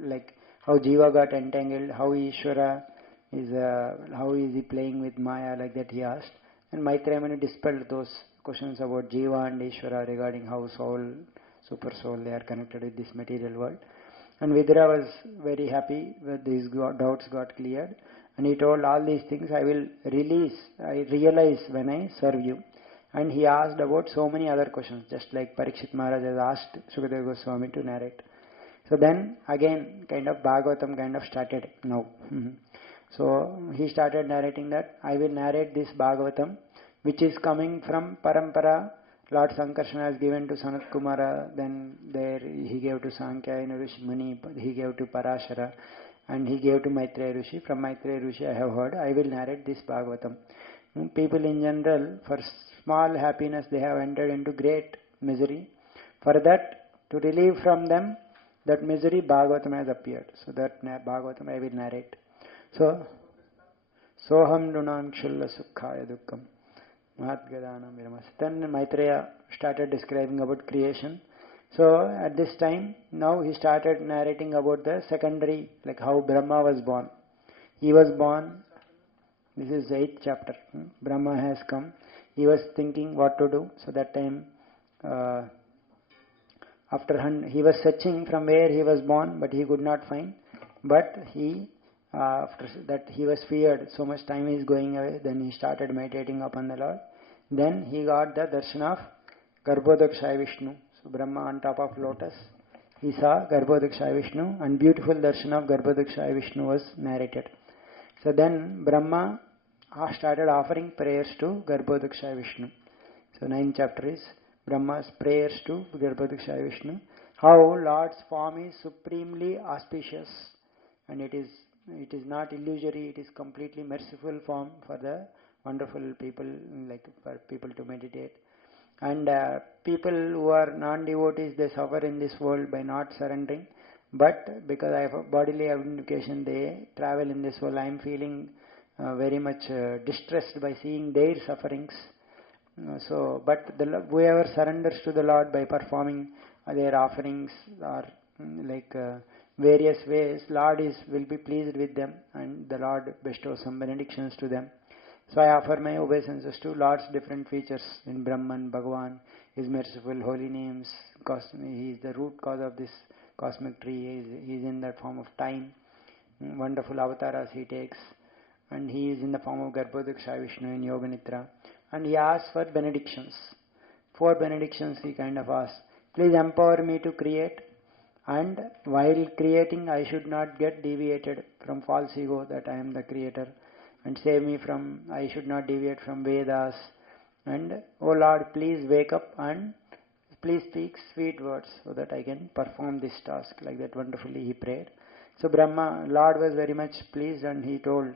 like how Jiva got entangled, how Ishvara is, how is he playing with Maya, like that he asked. And Maitreya Muni dispelled those questions about Jiva and Ishvara regarding how soul, super soul, they are connected with this material world. And Vidura was very happy that these doubts got cleared. And he told all these things I will realize when I serve you. And he asked about so many other questions, just like Parikshit Maharaj has asked Sukadeva Goswami to narrate. So then again kind of Bhagavatam kind of started now. So he started narrating that I will narrate this Bhagavatam, which is coming from Parampara. Lord Sankarsana has given to Sanat Kumara, then there he gave to Sankhya Rishi Muni, he gave to Parashara, and he gave to Maitreya Rishi. From Maitreya Rishi I have heard, I will narrate this Bhagavatam. People in general, for small happiness, they have entered into great misery. For that, to relieve from them, that misery, Bhagavatam has appeared. So that Bhagavatam I will narrate. So, Soham Nunam Kshulla Sukkhaya Dukkham Mahatgadanam Viramas. Then Maitreya started describing about creation. So at this time, now he started narrating about the secondary, like how Brahma was born. He was born, this is the 8th chapter. Brahma has come. He was thinking what to do. So that time, he was searching from where he was born, but he could not find. But after that he was feared, so much time is going away. Then he started meditating upon the Lord. Then he got the darshan of Garbhodakshaya Vishnu. So Brahma on top of lotus, he saw Garbhodakshaya Vishnu, and beautiful darshan of Garbhodakshaya Vishnu was narrated. So then Brahma started offering prayers to Garbhodakshaya Vishnu. So 9th chapter is Brahma's prayers to Garbhodakshaya Vishnu. How Lord's form is supremely auspicious, and it is not illusory, it is completely merciful form for the wonderful people, like for people to meditate. And people who are non-devotees, they suffer in this world by not surrendering. But because I have bodily identification, they travel in this world. I am feeling very much distressed by seeing their sufferings. But whoever surrenders to the Lord by performing their offerings or various ways, Lord will be pleased with them, and the Lord bestows some benedictions to them. So I offer my obeisances to Lord's different features in Brahman, Bhagavan, His merciful holy names. He is the root cause of this cosmic tree. He is in that form of time. Wonderful avatars he takes. And he is in the form of Garbhodakshaya Vishnu in Yoga Nidra. And he asks for benedictions. 4 benedictions he kind of asks. Please empower me to create. and while creating I should not get deviated from false ego that I am the creator, and save me from, I should not deviate from Vedas, and oh Lord, please wake up and please speak sweet words so that I can perform this task. Like that wonderfully he prayed. So Brahma, Lord was very much pleased, and he told,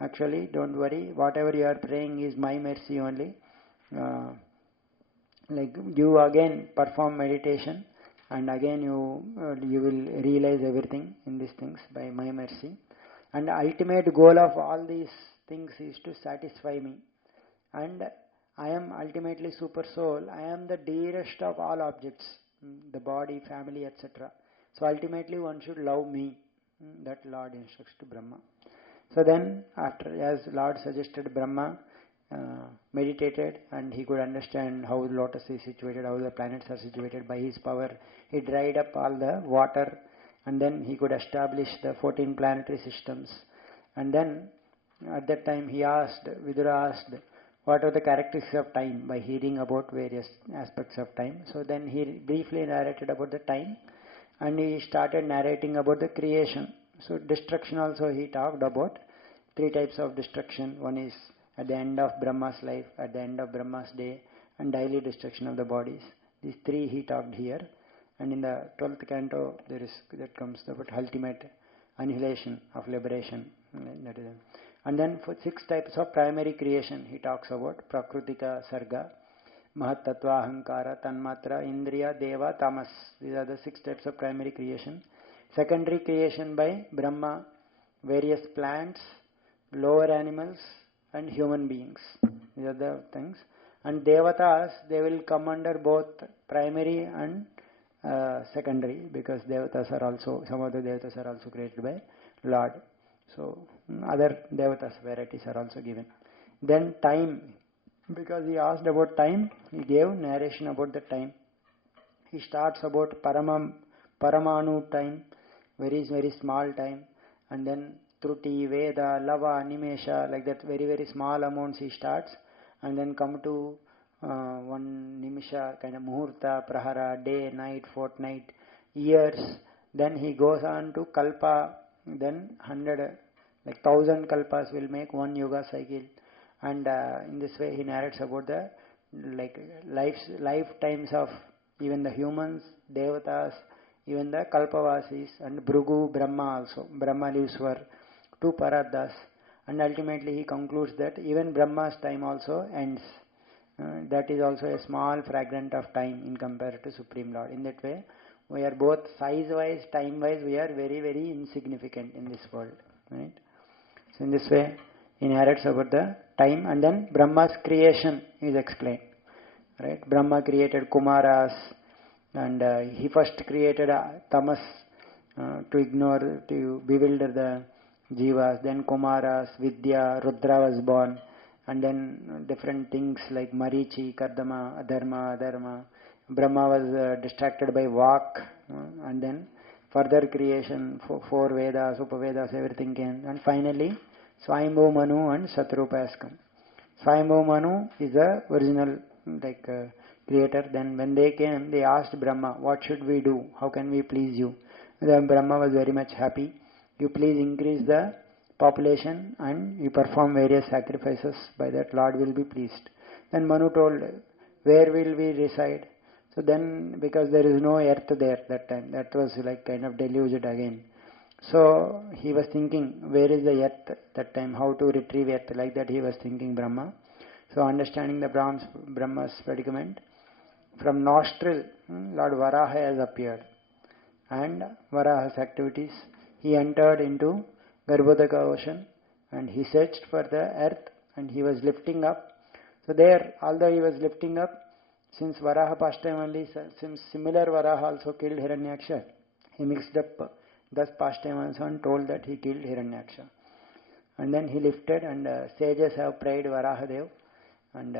actually don't worry, whatever you are praying is my mercy only. Like you again perform meditation, and again you will realize everything in these things by my mercy. And the ultimate goal of all these things is to satisfy me. And I am ultimately super soul. I am the dearest of all objects, the body, family, etc. So ultimately one should love me. That Lord instructs to Brahma. So then, after, as Lord suggested, Brahma meditated, and he could understand how lotus is situated, how the planets are situated. By his power, he dried up all the water, and then he could establish the 14 planetary systems. And then, at that time, Vidura asked, what are the characteristics of time, by hearing about various aspects of time. So then he briefly narrated about the time, and he started narrating about the creation. So destruction also he talked about. 3 types of destruction. One is at the end of Brahma's life, at the end of Brahma's day, and daily destruction of the bodies. These 3 he talked here. And in the 12th canto, that comes about ultimate annihilation of liberation. That is, and then for 6 types of primary creation he talks about: Prakrutika, Sarga, Mahat Tattva, Ahankara, Tanmatra, Indriya, Deva, Tamas. These are the 6 types of primary creation. Secondary creation by Brahma, various plants, lower animals, and human beings. These are the things. And Devatas, they will come under both primary and secondary, because Devatas are also, some of the Devatas are also created by Lord. So other Devatas varieties are also given. Then time, because he asked about time, he gave narration about the time. He starts about Paramanu time, very small time, and then Truti, Veda, Lava, Nimesha, like that very, very small amounts he starts, and then come to 1 Nimisha, kind of Muhurta, Prahara, day, night, fortnight, years. Then he goes on to Kalpa, then 100, like 1000 Kalpas will make 1 Yoga cycle. And in this way he narrates about the lifetimes of even the humans, Devatas, even the Kalpavasis, and Bhrugu, Brahma also. Brahma lives for 2 Paradas, and ultimately he concludes that even Brahma's time also ends. That is also a small fragment of time in comparison to Supreme Lord. In that way, we are both size-wise, time-wise, we are very, very insignificant in this world. Right? So in this way, he narrates about the time, and then Brahma's creation is explained. Right? Brahma created Kumaras, and he first created Tamas to bewilder the Jivas. Then Kumaras, Vidya, Rudra was born, and then different things like Marichi, Kardama, Adharma. Brahma was distracted by Vak, and then further creation, 4 Vedas, Upavedas, everything came, and finally Swayambhu Manu and Satrupa has come. Swayambhu Manu is the original creator. Then when they came, they asked Brahma, what should we do? How can we please you? Then Brahma was very much happy. You please increase the population and you perform various sacrifices. By that Lord will be pleased. Then Manu told, where will we reside? So then, because there is no earth there that time, that was like kind of deluged again. So he was thinking, where is the earth that time? How to retrieve earth? Like that he was thinking, Brahma. So understanding the Brahma's predicament, from nostril, Lord Varaha has appeared. And Varaha's activities, he entered into Garbhodaka ocean and he searched for the earth and he was lifting up. So there, although he was lifting up, since Varaha pastime only, since similar Varaha also killed Hiranyaksha, he mixed up thus pastime also and told that he killed Hiranyaksha. And then he lifted, and sages have prayed Varahadev, and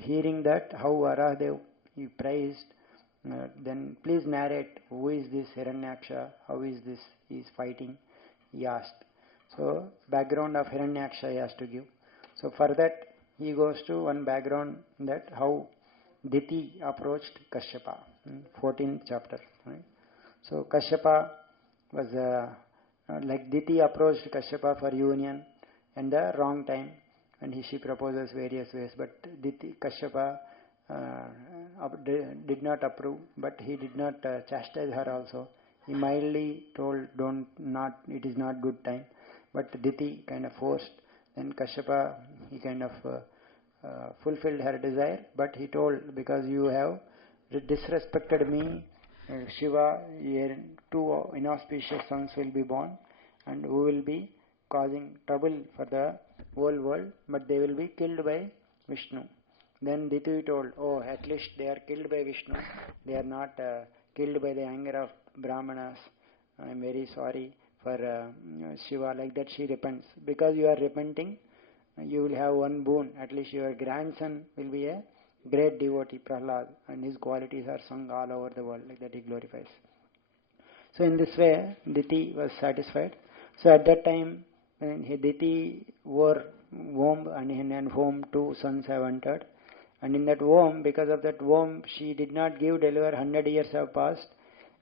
hearing that how Varahadev he praised, then please narrate, who is this Hiranyaksha, how is this he is fighting, he asked. So background of Hiranyaksha he has to give. So for that he goes to one background, that how Diti approached Kashyapa, 14th chapter. Right? So Kashyapa was like Diti approached Kashyapa for union in the wrong time, and she proposes various ways, but Kashyapa did not approve, but he did not chastise her also. He mildly told, it is not good time, but Diti kind of forced. Then Kashyapa, he kind of fulfilled her desire, but he told, because you have disrespected me, Shiva, two inauspicious sons will be born, and who will be causing trouble for the whole world, but they will be killed by Vishnu. Then Ditu told, oh, at least they are killed by Vishnu, they are not killed by the anger of Brahmanas. I am very sorry for Shiva. Like that she repents. Because you are repenting, you will have one boon. At least your grandson will be a great devotee, Prahlad, and his qualities are sung all over the world, like that he glorifies. So in this way, Diti was satisfied. So at that time, when Diti wore womb, and in whom two sons have entered. And in that womb, because of that womb, she did not give deliver, 100 years have passed.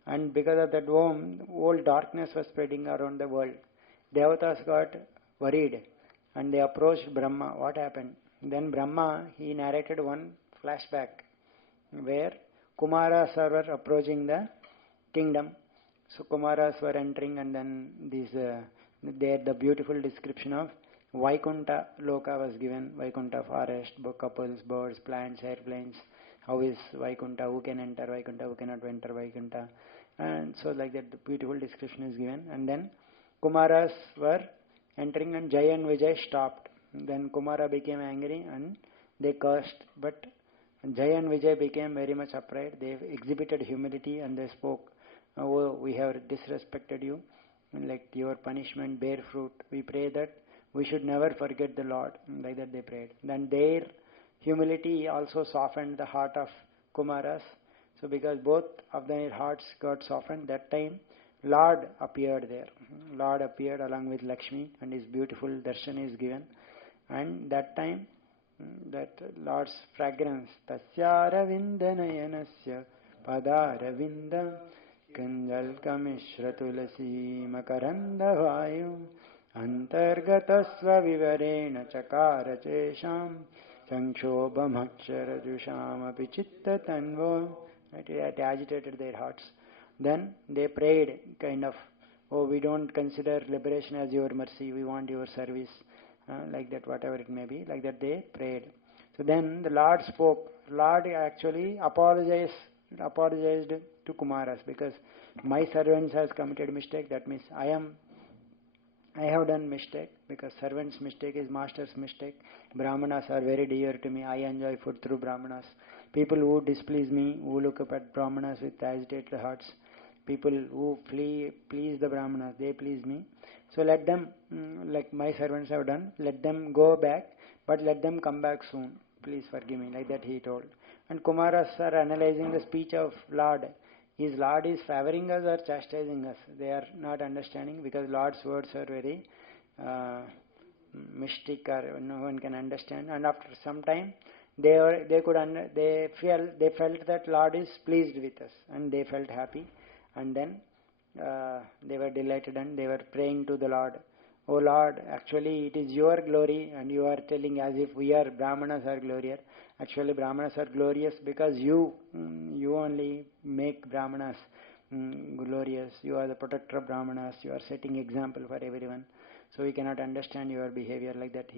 And because of that womb, all darkness was spreading around the world. Devatas got worried and they approached Brahma. What happened? Then Brahma, he narrated one flashback where Kumaras were approaching the kingdom. So Kumaras were entering, and then there the beautiful description of Vaikunta Loka was given. Vaikunta forest, couples, birds, plants, airplanes. How is Vaikunta? Who can enter Vaikunta? Who cannot enter Vaikunta? And so like that the beautiful description is given. And then Kumaras were entering, and Jay and Vijay stopped. Then Kumara became angry and they cursed. But Jay and Vijay became very much upright. They exhibited humility and they spoke, oh, we have disrespected you, and like your punishment bear fruit. We pray that we should never forget the Lord. Like that they prayed. Then their humility also softened the heart of Kumaras. So because both of their hearts got softened, that time Lord appeared there. Lord appeared along with Lakshmi, and his beautiful darshan is given. And that time, that Lord's fragrance, Tasyaravindanayana Padaravinda Kanjalkamishra Tulasi Makaranda Vayu Antargatasva Vivarena Chakara Chesham Sanshobhamakshara Jusham Apichitta Tanvo. It agitated their hearts. Then they prayed kind of, oh, we don't consider liberation as your mercy, we want your service, like that, whatever it may be, like that they prayed. So then the Lord spoke. Lord actually apologized to Kumaras, because my servants has committed mistake. That means I have done mistake, because servant's mistake is master's mistake. Brahmanas are very dear to me. I enjoy food through Brahmanas. People who displease me, who look up at Brahmanas with agitated hearts, people who please the Brahmanas, they please me. So let them, like my servants have done, let them go back, but let them come back soon. Please forgive me, like that he told. And Kumaras are analyzing the speech of Lord. His Lord is favoring us or chastising us. They are not understanding, because Lord's words are very mystic, or no one can understand. And after some time, they felt that Lord is pleased with us, and they felt happy. And then they were delighted, and they were praying to the Lord. Oh Lord, actually it is your glory, and you are telling as if we are Brahmanas are glorious. Actually Brahmanas are glorious because you only make Brahmanas glorious. You are the protector of Brahmanas. You are setting example for everyone. So we cannot understand your behavior, like that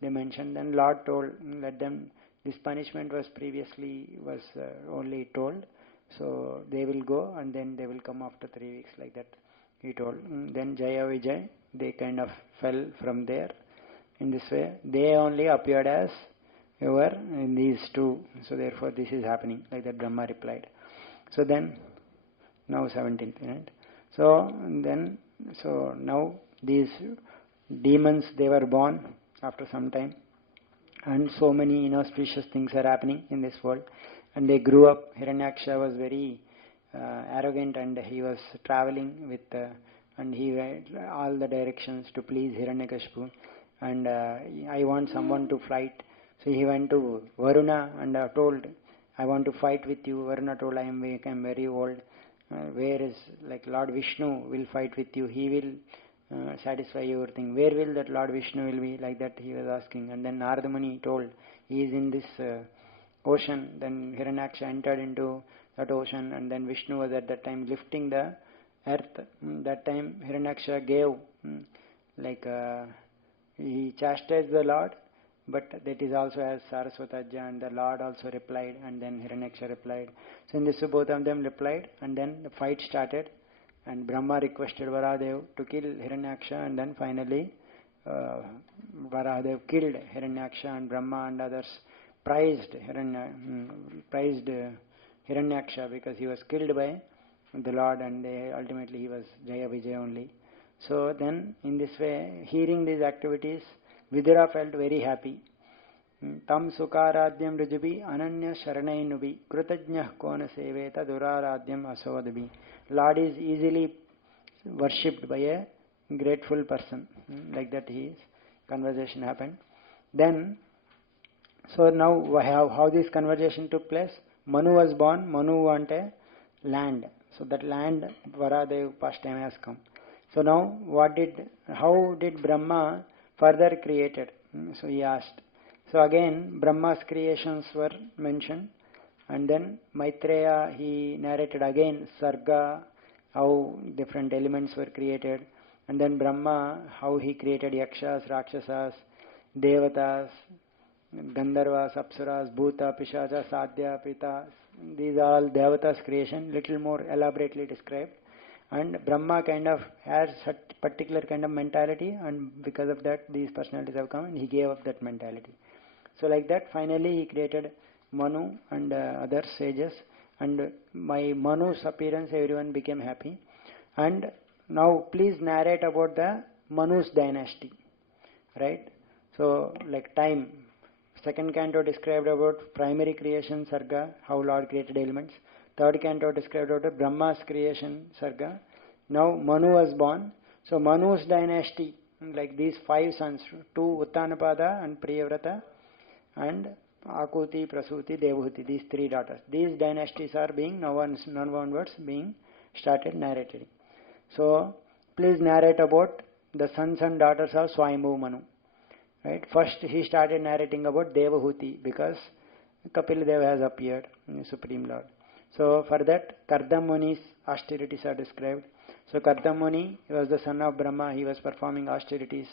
they mentioned. Then Lord told, let them, this punishment was previously only told. So they will go, and then they will come after 3 weeks, like that he told. Then Jaya Vijay, they kind of fell from there. In this way, they only appeared as ever in these two. So therefore this is happening, like that Brahma replied. So then, now 17th, right? So now these demons, they were born after some time. And so many inauspicious things are happening in this world. And they grew up. Hiranyaksha was very arrogant, and he was traveling with, and he went all the directions to please Hiranyakashipu. And I want someone to fight. So he went to Varuna and told, I want to fight with you. Varuna told, I am very old. where is, like Lord Vishnu will fight with you, he will satisfy your thing. Where will that Lord Vishnu will be? Like that he was asking. And then Narada Muni told, he is in this ocean. Then Hiranyaksha entered into that ocean, and then Vishnu was at that time lifting the earth. That time Hiranyaksha gave, he chastised the Lord, but that is also as Saraswataja, and the Lord also replied, and then Hiranyaksha replied. So in this both of them replied, and then the fight started, and Brahma requested Varahadev to kill Hiranyaksha, and then finally Varahadev killed Hiranyaksha, and Brahma and others praised Hiranyaksha because he was killed by the Lord, and ultimately he was Jaya Vijay only. So then in this way, hearing these activities, Vidura felt very happy. Tam sukaradyam rujubi ananya sharanainubi krutajnyah kona seveta duraradyam asavadabi. Lord is easily worshipped by a grateful person. Like that his conversation happened. Then, so now how this conversation took place? Manu was born. Manu wanted land. So that land, Varahadev pastime has come. So now how did Brahma further created? So he asked. So again, Brahma's creations were mentioned, and then Maitreya, he narrated again Sarga, how different elements were created, and then Brahma, how he created Yakshas, Rakshasas, Devatas, Gandharvas, Apsaras, Bhuta, Pishacha, Sadhya, Pita. These are all Devatas' creation, little more elaborately described. And Brahma kind of has a particular kind of mentality, and because of that these personalities have come, and he gave up that mentality. So like that, finally he created Manu and other sages, and by Manu's appearance everyone became happy. And now please narrate about the Manu's dynasty, right? So like time, second canto described about primary creation Sarga, how Lord created elements. Third canto described about Brahma's creation Sarga. Now Manu was born. So Manu's dynasty, like these 5 sons, 2 Uttanapada and Priyavrata, and Akuti, Prasuti, Devahuti, these 3 daughters. These dynasties are being now onwards being started narrating. So please narrate about the sons and daughters of Swayambhu Manu. Right? First he started narrating about Devahuti because Kapil Deva has appeared, Supreme Lord. So for that, Kardam Muni's austerities are described. So Kardam Muni was the son of Brahma. He was performing austerities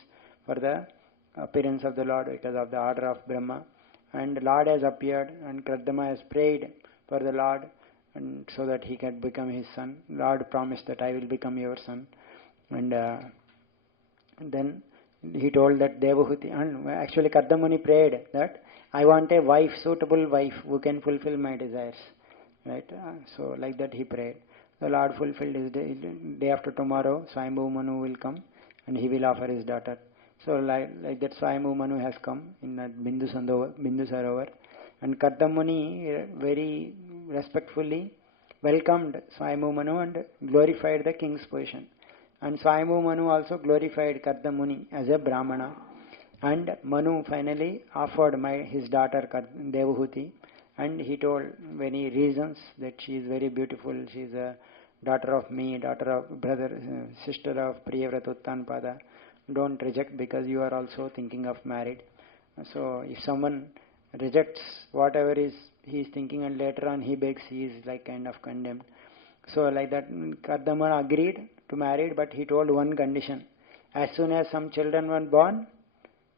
for the appearance of the Lord because of the order of Brahma. And Lord has appeared, and Kardama has prayed for the Lord, and so that he can become his son. Lord promised that I will become your son. And then he told that Devahuti, and actually Kardam Muni prayed that I want a wife, suitable wife, who can fulfill my desires. Right? So like that he prayed. The Lord fulfilled his day after tomorrow, Swayambhu Manu will come and he will offer his daughter. So like that Swayambhu Manu has come in that Bindu Sarovar, and Kardam Muni very respectfully welcomed Swayambhu Manu and glorified the king's position. And Swayambhu Manu also glorified Kardam Muni as a Brahmana. And Manu finally offered his daughter Devahuti, and he told many reasons that she is very beautiful, she is a daughter of me, sister of Priyavrata Uttanpada. Don't reject because you are also thinking of marriage. So if someone rejects whatever he is thinking and later on he begs, he is like kind of condemned. So like that, Kardama agreed to marry, but he told one condition: as soon as some children were born,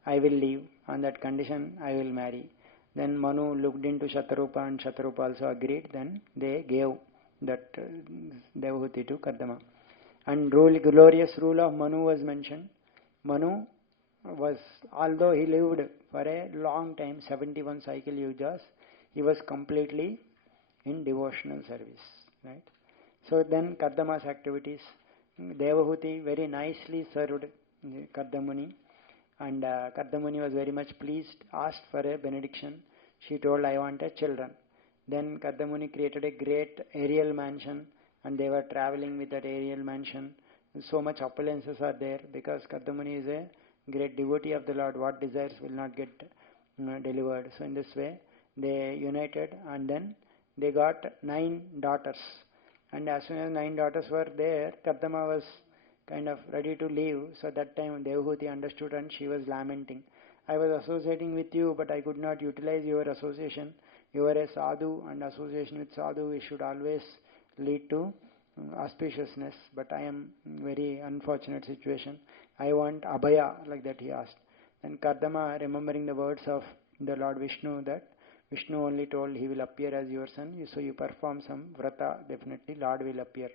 I will leave. On that condition, I will marry. Then Manu looked into Shatarupa, and Shatarupa also agreed. Then they gave that Devahuti to Kardama. And glorious rule of Manu was mentioned. Manu was, although he lived for a long time, 71 cycle yugas, he was completely in devotional service. Right? So then Kardama's activities, Devahuti very nicely served Kardamuni, and Kardamuni was very much pleased, asked for a benediction. She told, I wanted children. Then Kardamuni created a great aerial mansion, and they were traveling with that aerial mansion. So much opulences are there because Kardamuni is a great devotee of the Lord. What desires will not get delivered. So in this way, they united, and then they got 9 daughters. And as soon as 9 daughters were there, Kardama was kind of ready to leave. So that time Devahuti understood and she was lamenting. I was associating with you, but I could not utilize your association. You are a sadhu, and association with sadhu should always lead to auspiciousness. But I am in very unfortunate situation. I want abhaya, like that he asked. Then Kardama, remembering the words of the Lord Vishnu, that Vishnu only told he will appear as your son, so you perform some vrata, definitely Lord will appear.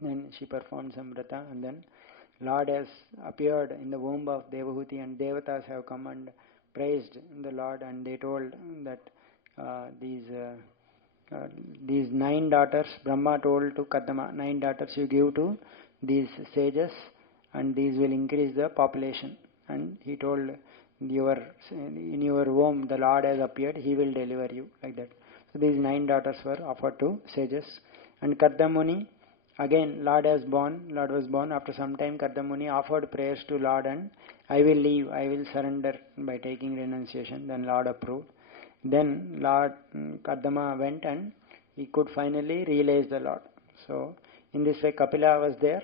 Then she performed some vrata, and then Lord has appeared in the womb of Devahuti, and Devatas have come and praised the Lord, and they told that these 9 daughters, Brahma told to Kadama, 9 daughters you give to these sages, and these will increase the population. And he told, in your womb the Lord has appeared, he will deliver you, like that. So these 9 daughters were offered to sages. And Kardamuni, again Lord was born. After some time Kardamuni offered prayers to Lord, and I will leave, I will surrender by taking renunciation. Then Lord approved. Then Lord Kardama went and he could finally realize the Lord. So in this way Kapila was there,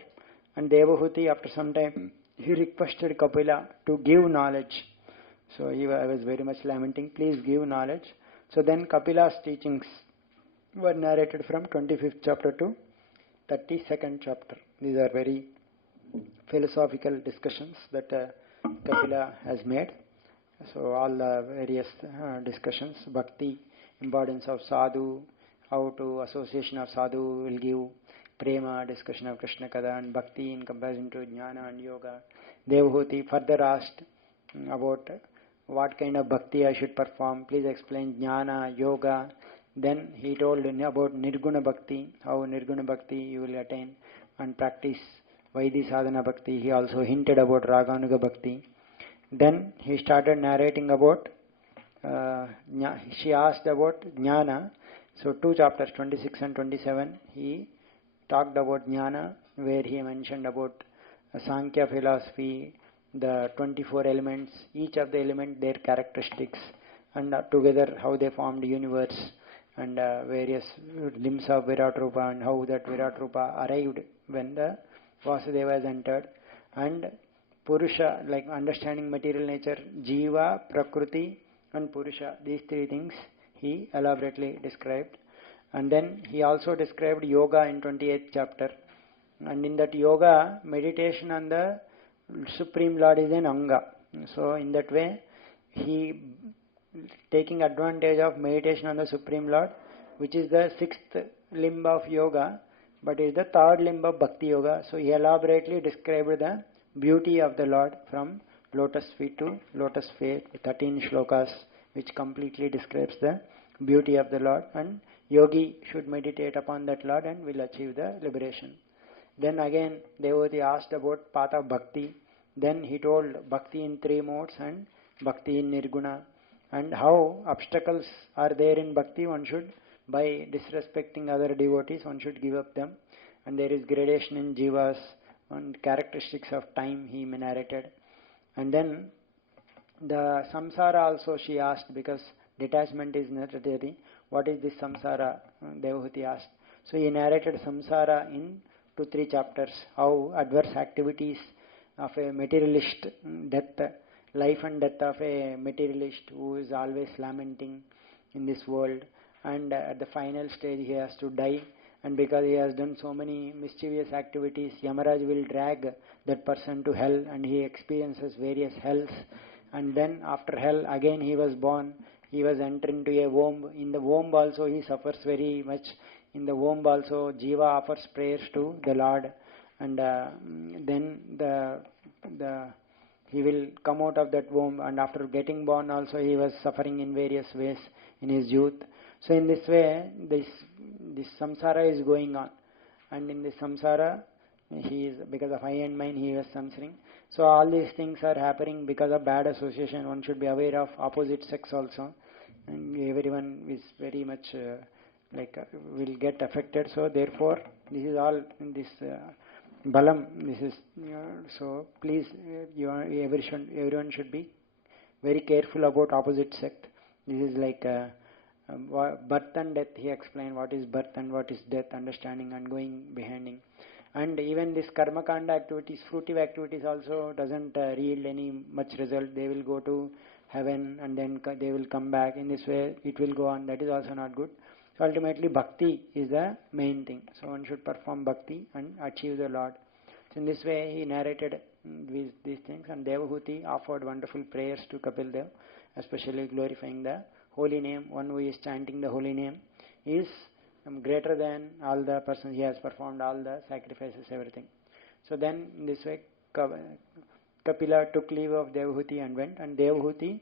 and Devahuti after some time he requested Kapila to give knowledge. So I was very much lamenting, please give knowledge. So then Kapila's teachings were narrated from 25th chapter to 32nd chapter. These are very philosophical discussions that Kapila has made. So all the various discussions, bhakti, importance of sadhu, how to association of sadhu will give prema, discussion of Krishna Kada, and bhakti in comparison to jnana and yoga. Devahuti further asked about what kind of bhakti I should perform, please explain jnana, yoga. Then he told about nirguna bhakti, how nirguna bhakti you will attain and practice Vaidhi sadhana bhakti. He also hinted about raganuga bhakti. Then he started narrating about, she asked about jnana. So 2 chapters, 26 and 27, he talked about jnana, where he mentioned about Sankhya philosophy, the 24 elements, each of the element, their characteristics, and together how they formed the universe, and various limbs of Virat Rupa, and how that Virat Rupa arrived when the Vasudeva has entered, and Purusha, like understanding material nature, Jiva, Prakriti and Purusha, these 3 things he elaborately described. And then he also described yoga in 28th chapter, and in that yoga, meditation on the Supreme Lord is an Anga. So in that way, he taking advantage of meditation on the Supreme Lord, which is the 6th limb of yoga, but is the 3rd limb of Bhakti Yoga. So he elaborately described the beauty of the Lord from lotus feet to lotus feet, 13 shlokas, which completely describes the beauty of the Lord, and yogi should meditate upon that Lord and will achieve the liberation. Then again Devahuti asked about path of bhakti. Then he told bhakti in 3 modes and bhakti in nirguna, and how obstacles are there in bhakti. One should, by disrespecting other devotees, one should give up them, and there is gradation in jivas and characteristics of time he narrated. And then the samsara also she asked, because detachment is necessary. What is this samsara? Devahuti asked. So he narrated samsara in 2-3 chapters, how adverse activities of a materialist, death, life and death of a materialist who is always lamenting in this world, and at the final stage he has to die, and because he has done so many mischievous activities, Yamaraj will drag that person to hell, and he experiences various hells. And then after hell again he was born, he was entered into a womb. In the womb also he suffers very much. In the womb also Jiva offers prayers to the Lord, and then he will come out of that womb, and after getting born also he was suffering in various ways in his youth. So in this way this samsara is going on, and in this samsara he is, because of eye and mind he was suffering. So all these things are happening because of bad association. One should be aware of opposite sex also, and everyone is very much will get affected. So therefore this is all in this balam. This is so please everyone should be very careful about opposite sect. This is like birth and death. He explained what is birth and what is death, understanding and going behind. And even this karma kanda activities, fruitive activities also doesn't yield any much result. They will go to heaven and then they will come back. In this way it will go on. That is also not good. So ultimately bhakti is the main thing. So one should perform bhakti and achieve the Lord. So in this way he narrated these things, and Devahuti offered wonderful prayers to Kapil Dev, especially glorifying the holy name. One who is chanting the holy name is greater than all the persons. He has performed all the sacrifices, everything. So then in this way Kapila took leave of Devahuti and went, and Devahuti,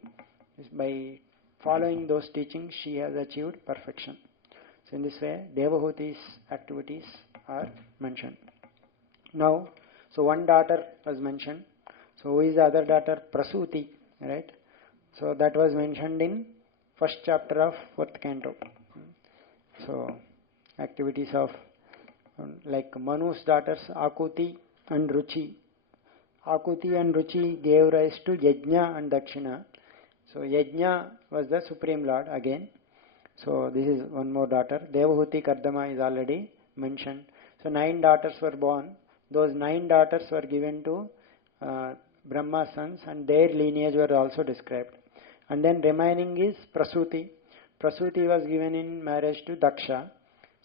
by following those teachings, she has achieved perfection. So in this way Devahuti's activities are mentioned. Now, so one daughter was mentioned. So who is the other daughter? Prasuti, right? So that was mentioned in first chapter of 4th canto. So activities of like Manu's daughters Akuti and Ruchi. Akuti and Ruchi gave rise to Yajna and Dakshina. So Yajna was the Supreme Lord again. So this is one more daughter. Devahuti Kardama is already mentioned. So 9 daughters were born. Those 9 daughters were given to Brahma's sons, and their lineage were also described. And then remaining is Prasuti. Prasuti was given in marriage to Daksha.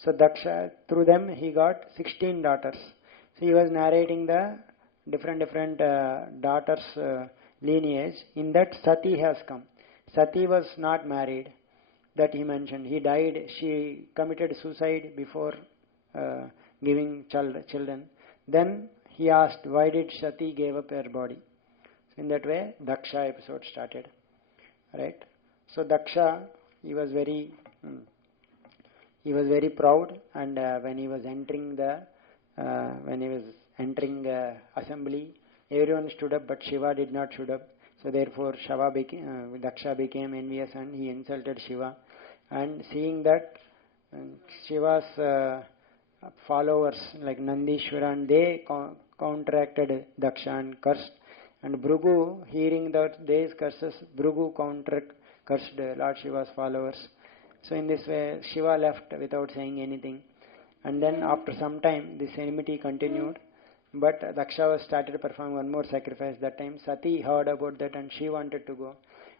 So Daksha, through them he got 16 daughters. So he was narrating the different daughters' lineage. In that Sati has come. Sati was not married. That he mentioned. He died. She committed suicide before giving children. Then he asked, why did Sati gave up her body? So in that way, Daksha episode started. Right? So Daksha, he was very proud, and when he was entering assembly, everyone stood up, but Shiva did not stood up. So therefore, Daksha became envious and he insulted Shiva. And seeing that, Shiva's followers like Nandishwara, and they counteracted Daksha and cursed. And Bhrigu, hearing that these curses, Bhrigu cursed Lord Shiva's followers. So in this way, Shiva left without saying anything. And then after some time, this enmity continued. But Daksha was started to perform one more sacrifice. That time Sati heard about that and she wanted to go.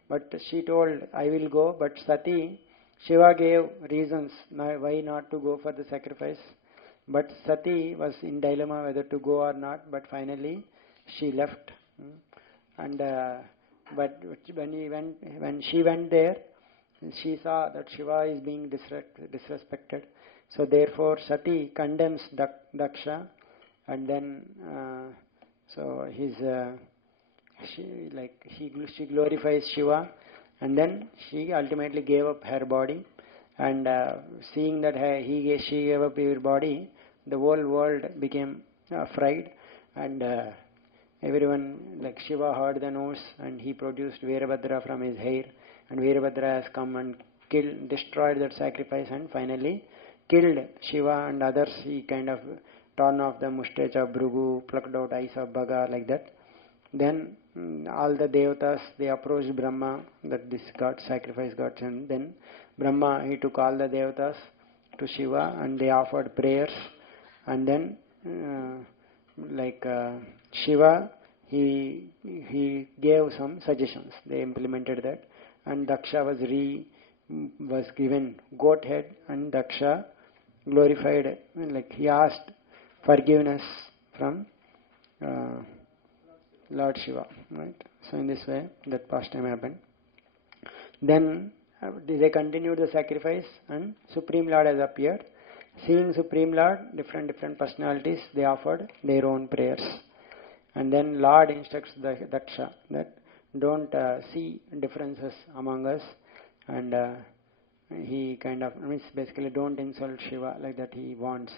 But she told, I will go. But Sati, Shiva gave reasons why not to go for the sacrifice. But Sati was in dilemma whether to go or not. But finally she left. And but when she went there, she saw that Shiva is being disrespected. So therefore Sati condemns Daksha. And then, so she glorifies Shiva, and then she ultimately gave up her body. And seeing that she gave up her body, the whole world became afraid, and everyone, like Shiva heard the news, and he produced Veerabhadra from his hair, and Veerabhadra has come and destroyed that sacrifice, and finally killed Shiva and others. He kind of torn off the mustache of Bhrigu, plucked out eyes of Bhaga, like that. Then all the devatas, they approached Brahma that this sacrifice got, and then Brahma, he took all the devatas to Shiva and they offered prayers. And then Shiva, he gave some suggestions. They implemented that, and Daksha was given goat head, and Daksha glorified, like he asked forgiveness from Lord Shiva, right? So in this way, that pastime happened. Then they continued the sacrifice, and Supreme Lord has appeared. Seeing Supreme Lord, different personalities, they offered their own prayers. And then Lord instructs Daksha that don't see differences among us, and he kind of means basically don't insult Shiva, like that he wants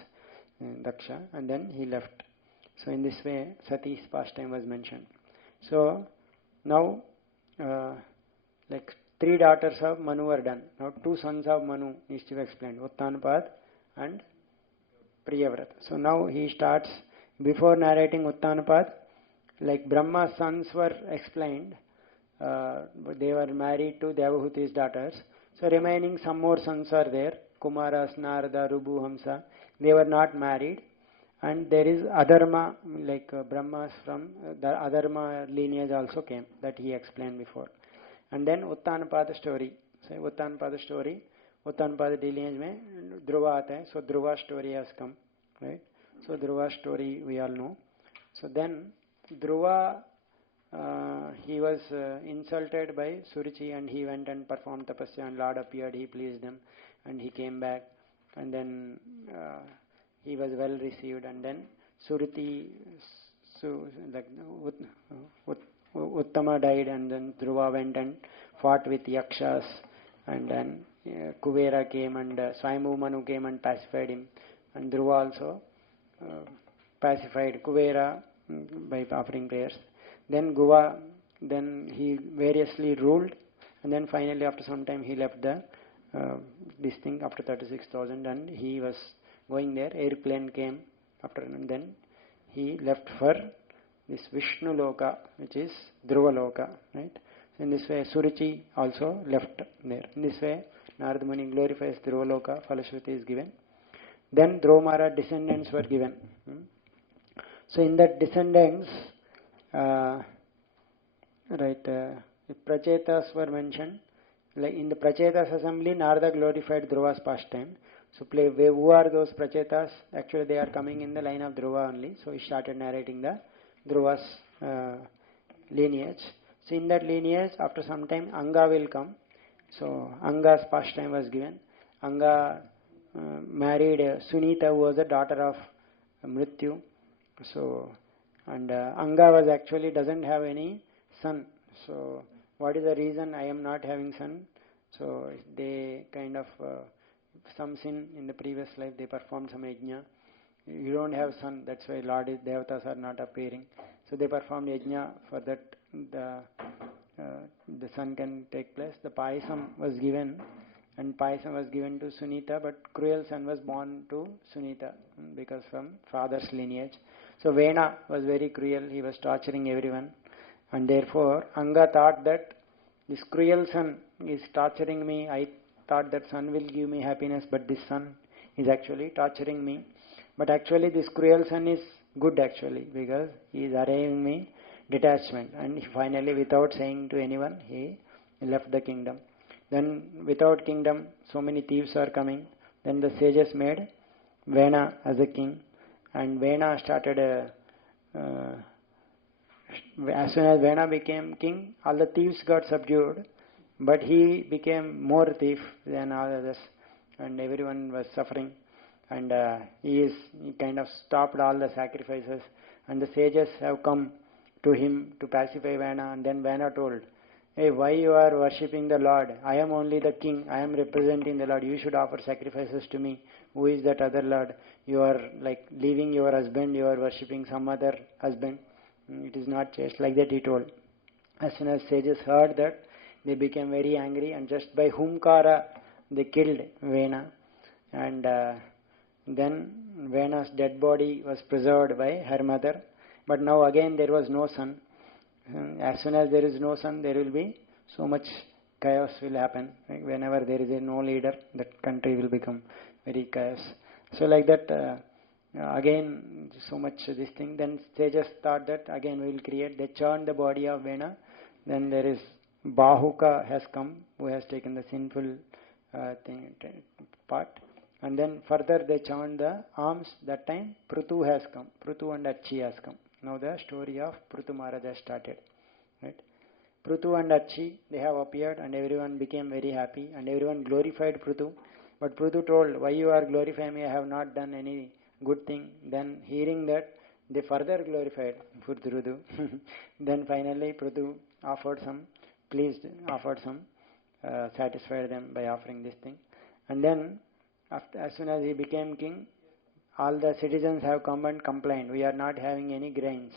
Daksha, and then he left. So in this way, Sati's pastime was mentioned. So now, like 3 daughters of Manu were done. Now 2 sons of Manu needs to be explained: Uttanapad and Priyavrata. So now he starts, before narrating Uttanapad, like Brahma's sons were explained. They were married to Devahuti's daughters. So remaining some more sons are there, Kumaras, Narada, Rubu, Hamsa. They were not married. And there is Adharma, like Brahmas from the Adharma lineage also came, that he explained before. And then Uttanapada story. So Uttanapada story, Uttanapada lineage mein Dhruva aata hai. So Dhruva story has come, right? So Dhruva story we all know. So then Dhruva, he was insulted by Suruchi, and he went and performed tapasya, and Lord appeared, he pleased them, and he came back, and then he was well received, and then Suruti, Uttama died, and then Dhruva went and fought with Yakshas, and then Kuvera came, and Swayambhu Manu came and pacified him, and Dhruva also pacified Kuvera by offering prayers. Then then he variously ruled, and then finally after some time he left the this thing after 36,000, and he was going there. Airplane came after, and then he left for this Vishnu Loka, which is Dhruva Loka, right? In this way, Suruchi also left there. In this way, Narada Muni glorifies Dhruva Loka, Falashruti is given. Then Dhruva Maharaj descendants were given. So in that descendants, Prachetas were mentioned. Like in the Prachetas assembly, Narada glorified Dhruva's pastime. So who are those Prachetas? Actually, they are coming in the line of Dhruva only. So he started narrating the Dhruva's lineage. So in that lineage, after some time, Anga will come. So Anga's pastime was given. Anga married Sunita, who was the daughter of Mrityu. So, and Anga was actually doesn't have any son. So what is the reason I am not having son? So they kind of some sin in the previous life, they performed some yajna. You don't have son, that's why Lord Devatas are not appearing. So they performed yajna for that the son can take place. The Payasam was given, and Payasam was given to Sunita, but cruel son was born to Sunita because from father's lineage. So Vena was very cruel, he was torturing everyone, and therefore Anga thought that this cruel son is torturing me. I thought that son will give me happiness, but this son is actually torturing me. But actually this cruel son is good actually, because he is arriving me detachment, and finally without saying to anyone he left the kingdom. Then without kingdom, so many thieves are coming. Then the sages made Vena as a king, and Vena started as soon as Vena became king, all the thieves got subdued, but he became more thief than all others, and everyone was suffering. And he kind of stopped all the sacrifices, and the sages have come to him to pacify Vena. And then Vena told, "Hey, why you are worshipping the Lord? I am only the king. I am representing the Lord. You should offer sacrifices to me. Who is that other Lord? You are like leaving your husband. You are worshipping some other husband. It is not just like that," he told. As soon as sages heard that, they became very angry, and just by Humkara they killed Vena. And then Vena's dead body was preserved by her mother. But now again there was no son. As soon as there is no son, there will be so much chaos will happen. Right? Whenever there is no leader, that country will become very chaos. So like that, again so much this thing. Then sages thought that again we will create. They churned the body of Vena. Then there is Bahuka has come, who has taken the sinful part. And then further they churned the arms. That time Prutu has come. Prutu and Achi has come. Now the story of Prutu Maharaj has started. Right? Prutu and Achi, they have appeared, and everyone became very happy, and everyone glorified Prutu. But Prutu told, "Why you are glorifying me? I have not done any good thing." Then hearing that, they further glorified Prutu. Then finally Prutu offered some, satisfied them by offering this thing. And then as soon as he became king, all the citizens have come and complained, "We are not having any grains."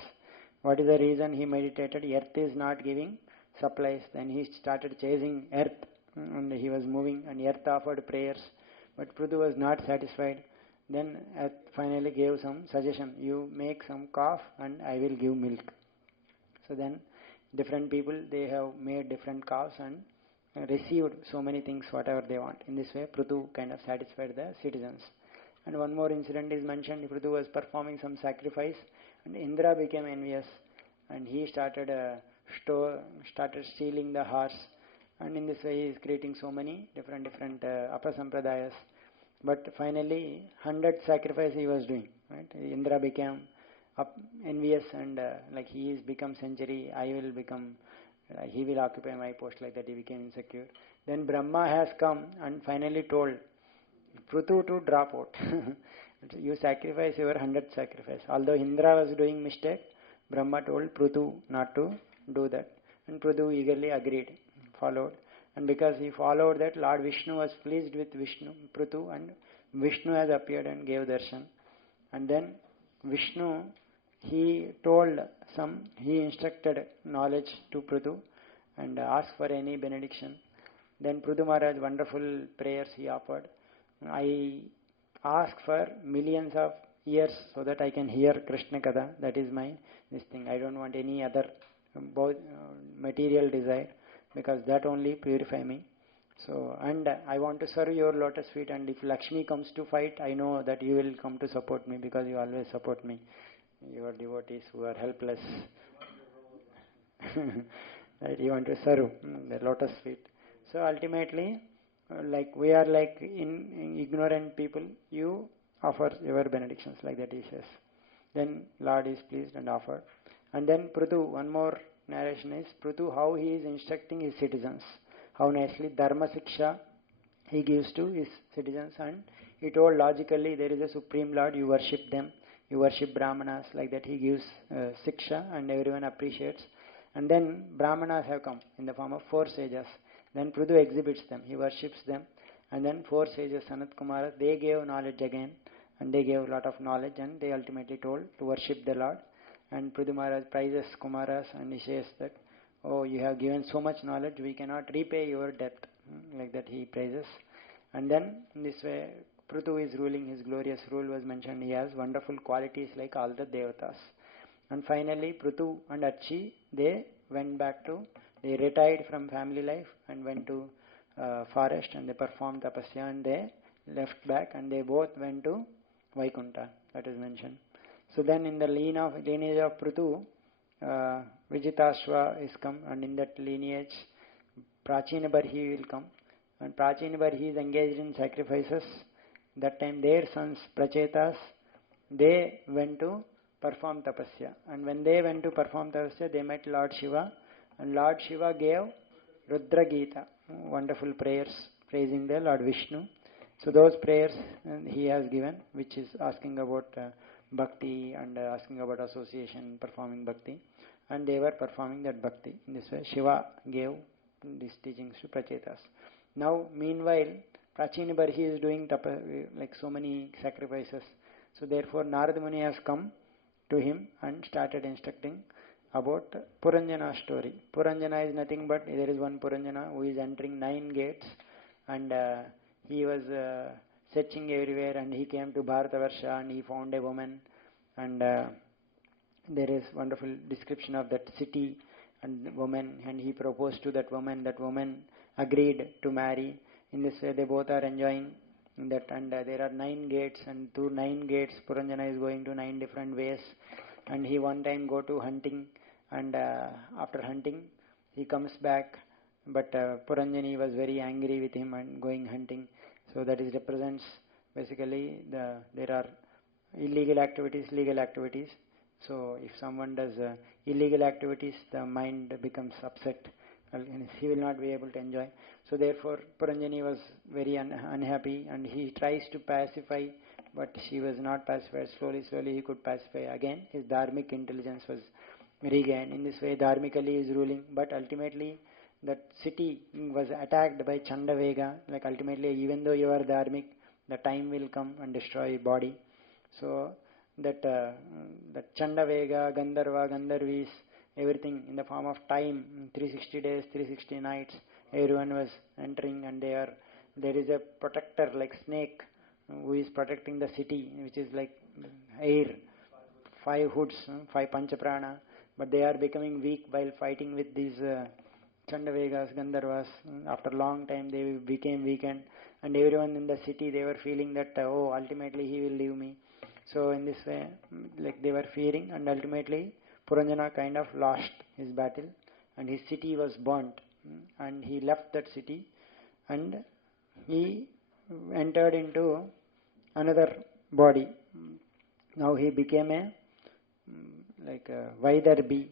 What is the reason? He meditated, earth is not giving supplies. Then he started chasing earth, and he was moving, and earth offered prayers. But Prutu was not satisfied. Then earth finally gave some suggestion, "You make some calf and I will give milk." So then different people, they have made different calves, and received so many things, whatever they want. In this way, Prithu kind of satisfied the citizens. And one more incident is mentioned. Prithu was performing some sacrifice, and Indra became envious, and he started stealing the horse. And in this way, he is creating so many different apasampradayas. But finally, 100 sacrifice he was doing. Right? Indra became envious, and like he is become century, I will become. He will occupy my post, like that. He became insecure. Then Brahma has come and finally told Prithu to drop out. You sacrifice your 100 sacrifice. Although Indra was doing mistake, Brahma told Prithu not to do that. And Prithu eagerly agreed, followed. And because he followed that, Lord Vishnu was pleased with Prithu, and Vishnu has appeared and gave darshan. And then Vishnu, he instructed knowledge to Prithu and asked for any benediction. Then Prithu Maharaj, wonderful prayers he offered. I ask for millions of years so that I can hear Krishna Katha. That is this thing. I don't want any other material desire, because that only purify me. So, and I want to serve your lotus feet, and if Lakshmi comes to fight, I know that you will come to support me, because you always support me. Your devotees who are helpless. Right, you want to serve the lotus feet. So ultimately, like we are like in ignorant people, you offer your benedictions, like that he says. Then Lord is pleased and offered. And then Prithu, one more narration is Prithu, how he is instructing his citizens, how nicely Dharma Siksha he gives to his citizens, and he told logically there is a Supreme Lord, you worship them, you worship Brahmanas, like that he gives Siksha and everyone appreciates. And then Brahmanas have come in the form of 4 sages. Then Prithu exhibits them, he worships them, and then 4 sages, Sanat Kumara, they gave knowledge again, and they gave a lot of knowledge, and they ultimately told to worship the Lord. And Prithu Maharaj praises Kumaras, and he says that, oh, you have given so much knowledge, we cannot repay your debt. Like that he praises. And then in this way, Prithu is ruling, his glorious rule was mentioned. He has wonderful qualities like all the devatas. And finally, Prithu and Achi, they retired from family life and went to forest, and they performed tapasya, and they left back, and they both went to Vaikuntha. That is mentioned. So then in the lineage of Prithu, Vijitashva is come, and in that lineage, Prachina Barhi will come. And Prachina Barhi is engaged in sacrifices. That time their sons, Prachetas, they went to perform tapasya. And when they went to perform tapasya, they met Lord Shiva. And Lord Shiva gave Rudra Gita, wonderful prayers praising the Lord Vishnu. So those prayers he has given, which is asking about bhakti and asking about association, performing bhakti. And they were performing that bhakti. In this way, Shiva gave these teachings to Prachetas. Now, meanwhile, Prachina Barhi is doing like so many sacrifices. So therefore, Narada Muni has come to him and started instructing about Puranjana story. Puranjana is nothing but, there is one Puranjana who is entering 9 gates, and he was searching everywhere, and he came to Bharatavarsha and he found a woman, and there is wonderful description of that city and woman, and he proposed to that woman agreed to marry. In this way they both are enjoying that, and there are 9 gates, and through 9 gates Puranjana is going to 9 different ways, and he one time go to hunting, and after hunting he comes back, but Puranjani was very angry with him and going hunting. So that is represents basically there are illegal activities, legal activities. So if someone does illegal activities, the mind becomes upset, and he will not be able to enjoy. So therefore Puranjani was very unhappy, and he tries to pacify, but she was not pacified. Slowly he could pacify. Again his dharmic intelligence was regained. In this way dharmically he is ruling, but ultimately that city was attacked by Chandavega. Like ultimately, even though you are dharmic, the time will come and destroy body. So that Chandavega, Gandharva, Gandharvis, everything in the form of time, 360 days, 360 nights, everyone was entering, and there is a protector like snake who is protecting the city, which is like air, 5 hoods, 5 panchaprana, but they are becoming weak while fighting with these Chandavegas, Gandharvas. After a long time they became weakened, and everyone in the city, they were feeling that, oh, ultimately he will leave me. So in this way, like they were fearing, and ultimately Puranjana kind of lost his battle, and his city was burnt, and he left that city, and he entered into another body. Now he became a like a Vaidarbi.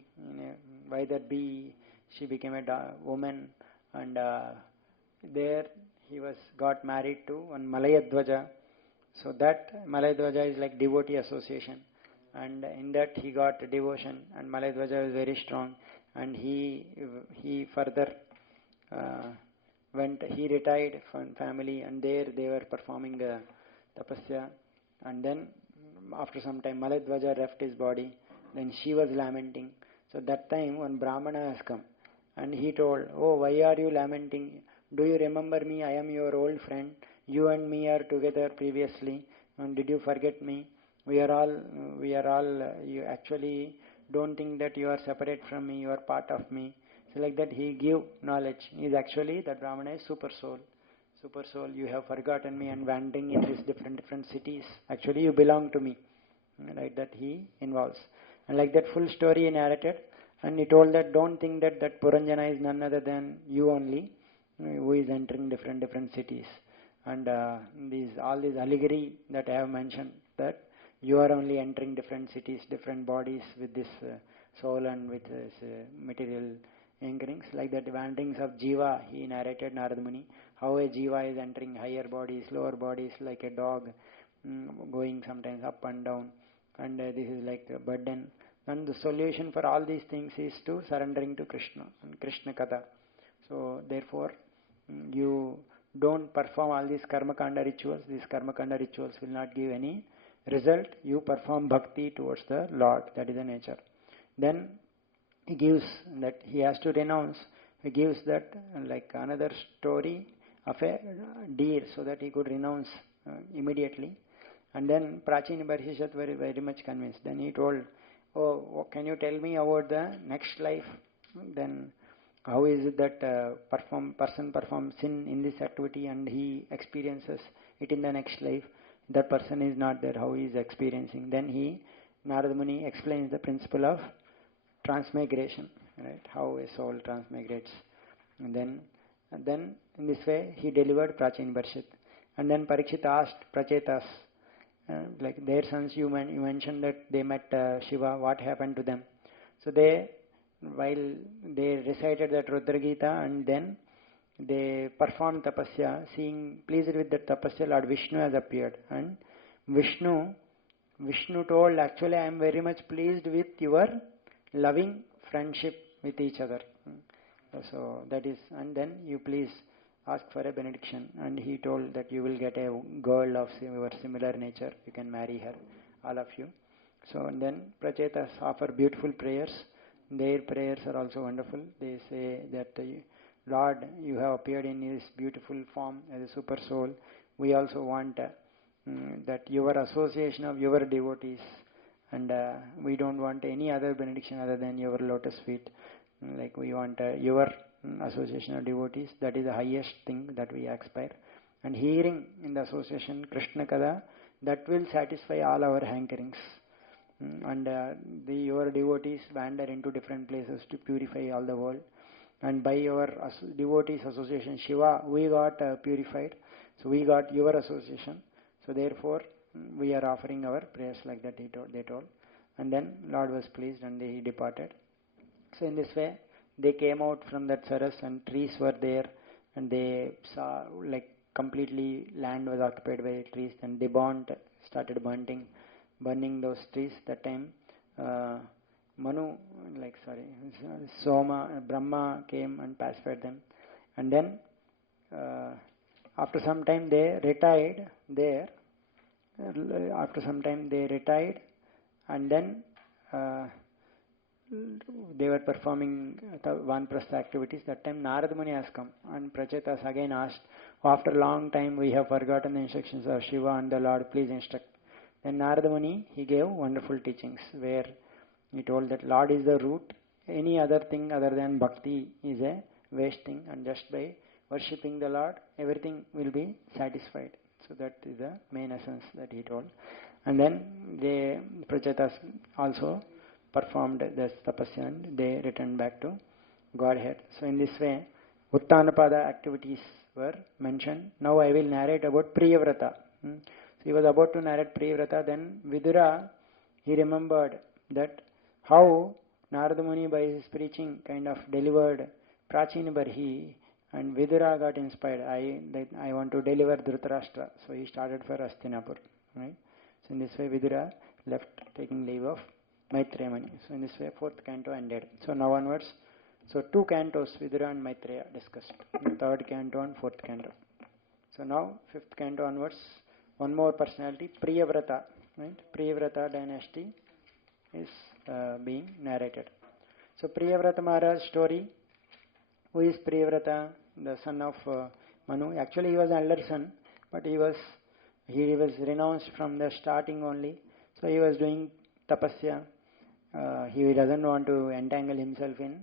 Vaidarbi, she became a woman, and there he was got married to one Malayadwaja. So that Malayadwaja is like devotee association, and in that he got devotion, and Malayadwaja was very strong, and he further he retired from family, and there they were performing the tapasya, and then after some time Malayadwaja left his body, then she was lamenting. So that time one Brahmana has come, and he told, oh, why are you lamenting? Do you remember me? I am your old friend. You and me are together previously, and did you forget me? We are all, you actually don't think that you are separate from me, you are part of me. So like that he give knowledge. He is actually, that Brahmana is super soul. Super soul, you have forgotten me and wandering in these different cities. Actually you belong to me. Like that he involves. And like that full story he narrated. And he told that don't think that Puranjana is none other than you only, who is entering different cities. And all these allegory that I have mentioned, that you are only entering different cities, different bodies with this soul and with this material anchorings. Like that wanderings of Jiva, he narrated, Narad Muni, how a Jiva is entering higher bodies, lower bodies, like a dog going sometimes up and down, and this is like a burden. And the solution for all these things is to surrendering to Krishna and Krishna Katha. So therefore you don't perform all these karma kanda rituals. These karma kanda rituals will not give any result. You perform bhakti towards the Lord. That is the nature. Then he gives that he has to renounce. He gives that like another story of a deer, so that he could renounce immediately. And then Prachini Barhishat very very much convinced. Then he told, oh, can you tell me about the next life? Then how is it that person performs sin in this activity and he experiences it in the next life? That person is not there, how he is experiencing. Then Narada Muni explains the principle of transmigration, right? How a soul transmigrates. And then in this way he delivered Prachin Barshit. And then Parikshit asked Prachetas, like their sons, you mentioned that they met Shiva, what happened to them? So while they recited that Rudra Gita, and then they performed tapasya, seeing pleased with that tapasya, Lord Vishnu has appeared. And Vishnu told, actually I am very much pleased with your loving friendship with each other. So that is, and then you please ask for a benediction. And he told that you will get a girl of your similar nature, you can marry her, all of you. So and then Prachetas offer beautiful prayers. Their prayers are also wonderful. They say that Lord, you have appeared in this beautiful form as a super soul. We also want that your association of your devotees, and we don't want any other benediction other than your lotus feet. Like we want your association of devotees. That is the highest thing that we aspire. And hearing in the association Krishna Kada, that will satisfy all our hankerings. And your devotees wander into different places to purify all the world. And by your devotees association, Shiva, we got purified. So we got your association. So therefore, we are offering our prayers, like that they told. And then Lord was pleased and he departed. So in this way, they came out from that saras and trees were there, and they saw like completely land was occupied by trees, and they started burning those trees. That time Brahma came and pacified them. And then after some time they retired there. And then they were performing Vanprastha activities. That time Narad Muni has come, and Prachetas again asked, after a long time we have forgotten the instructions of Shiva and the Lord, please instruct. Then Narad Muni, he gave wonderful teachings where he told that Lord is the root, any other thing other than bhakti is a wasting, and just by worshipping the Lord, everything will be satisfied. So that is the main essence that he told. And then the Prachetas also performed this tapasya and they returned back to Godhead. So in this way, Uttanapada activities were mentioned. Now I will narrate about Priyavrata. So he was about to narrate Priyavrata, then Vidura, he remembered that how Narada Muni by his preaching kind of delivered Prachina Barhi, and Vidura got inspired. I want to deliver Dhritarashtra. So he started for Hastinapur. Right? So in this way Vidura left taking leave of Maitreya Muni. So in this way 4th canto ended. So now onwards, so 2 cantos Vidura and Maitreya discussed. 3rd canto and 4th canto. So now 5th canto onwards, one more personality, Priyavrata. Right? Priyavrata dynasty is being narrated. So Priyavrata Maharaj story. Who is Priyavrata? The son of Manu. Actually he was an elder son, but he was renounced from the starting only. So he was doing tapasya. He doesn't want to entangle himself in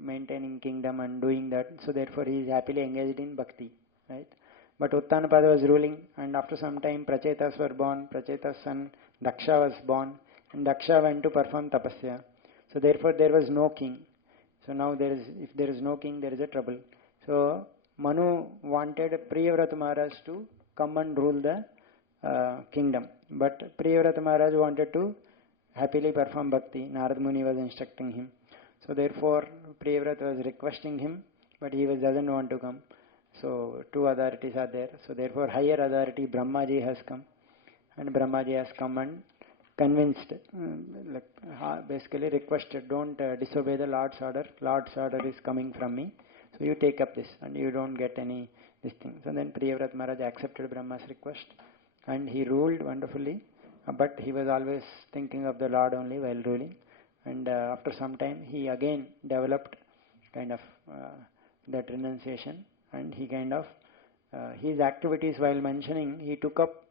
maintaining kingdom and doing that. So therefore he is happily engaged in bhakti. Right? But Uttanapada was ruling, and after some time Prachetas were born. Pracheta's son Daksha was born, and Daksha went to perform tapasya. So therefore there was no king. So now if there is no king, there is a trouble. So Manu wanted Priyavrata Maharaj to come and rule the kingdom. But Priyavrata Maharaj wanted to happily perform bhakti. Narada Muni was instructing him. So therefore Priyavrata was requesting him, but he doesn't want to come. So 2 authorities are there. So therefore higher authority Brahmaji has come. And Brahmaji has come and convinced, basically requested, don't disobey the Lord's order. Lord's order is coming from me. So you take up this and you don't get any this thing. So then Priyavrata Maharaj accepted Brahma's request and he ruled wonderfully. But he was always thinking of the Lord only while ruling. And after some time he again developed kind of that renunciation, and he kind of his activities while mentioning, he took up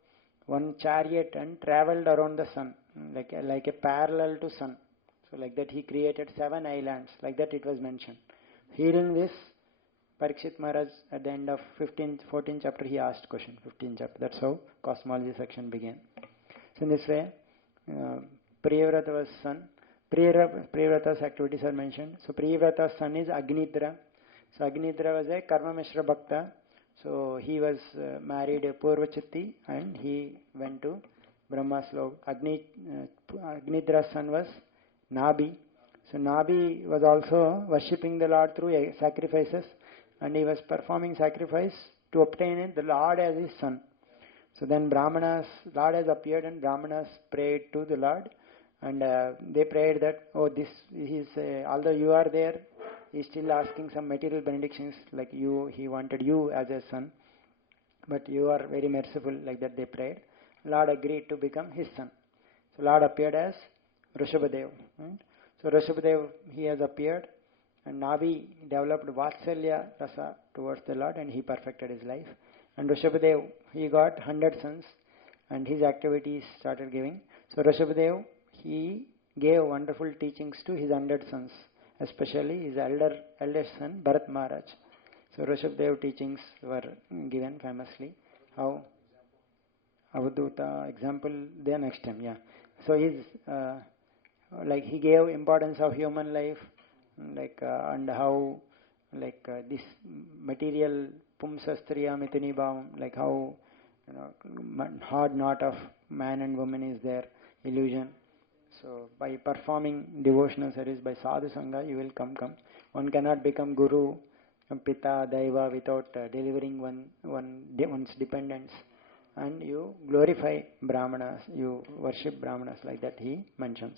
one chariot and traveled around the sun like a parallel to sun. So like that he created 7 islands, like that it was mentioned. Hearing this, Parikshit Maharaj at the end of 14th chapter he asked question, 15th chapter. That's how cosmology section began. So in this way, Priyavrata was son. Priyavrata's activities are mentioned. So Priyavrata's son is Agnidra. So Agnidra was a Karma Mishra Bhakta. So he was married a Purvachitti and he went to Brahma's lok. Agnidra's son was Nabi. So Nabi was also worshipping the Lord through sacrifices, and he was performing sacrifice to obtain the Lord as his son. So then Lord has appeared and Brahmanas prayed to the Lord, and they prayed that, although you are there, he is still asking some material benedictions like you, he wanted you as a son, but you are very merciful, like that they prayed. Lord agreed to become his son. So Lord appeared as Rishabhadev. Right? So Rishabhadev, he has appeared, and Navi developed Vatsalya Rasa towards the Lord and he perfected his life. And Rishabhadev, he got 100 sons and his activities started giving. So Rishabhadev, he gave wonderful teachings to his 100 sons, especially his eldest son Bharat Maharaj. So Rishabhadev teachings were given famously. How Avadhuta example there next time, yeah. So he gave importance of human life, and how this material pumsastriya mitini bhavam, like how hard knot of man and woman is there, illusion. So by performing devotional service by sadhu sangha, you will come. One cannot become guru, pita, daiva without delivering one's dependence. And you glorify Brahmanas, you worship Brahmanas, like that he mentions.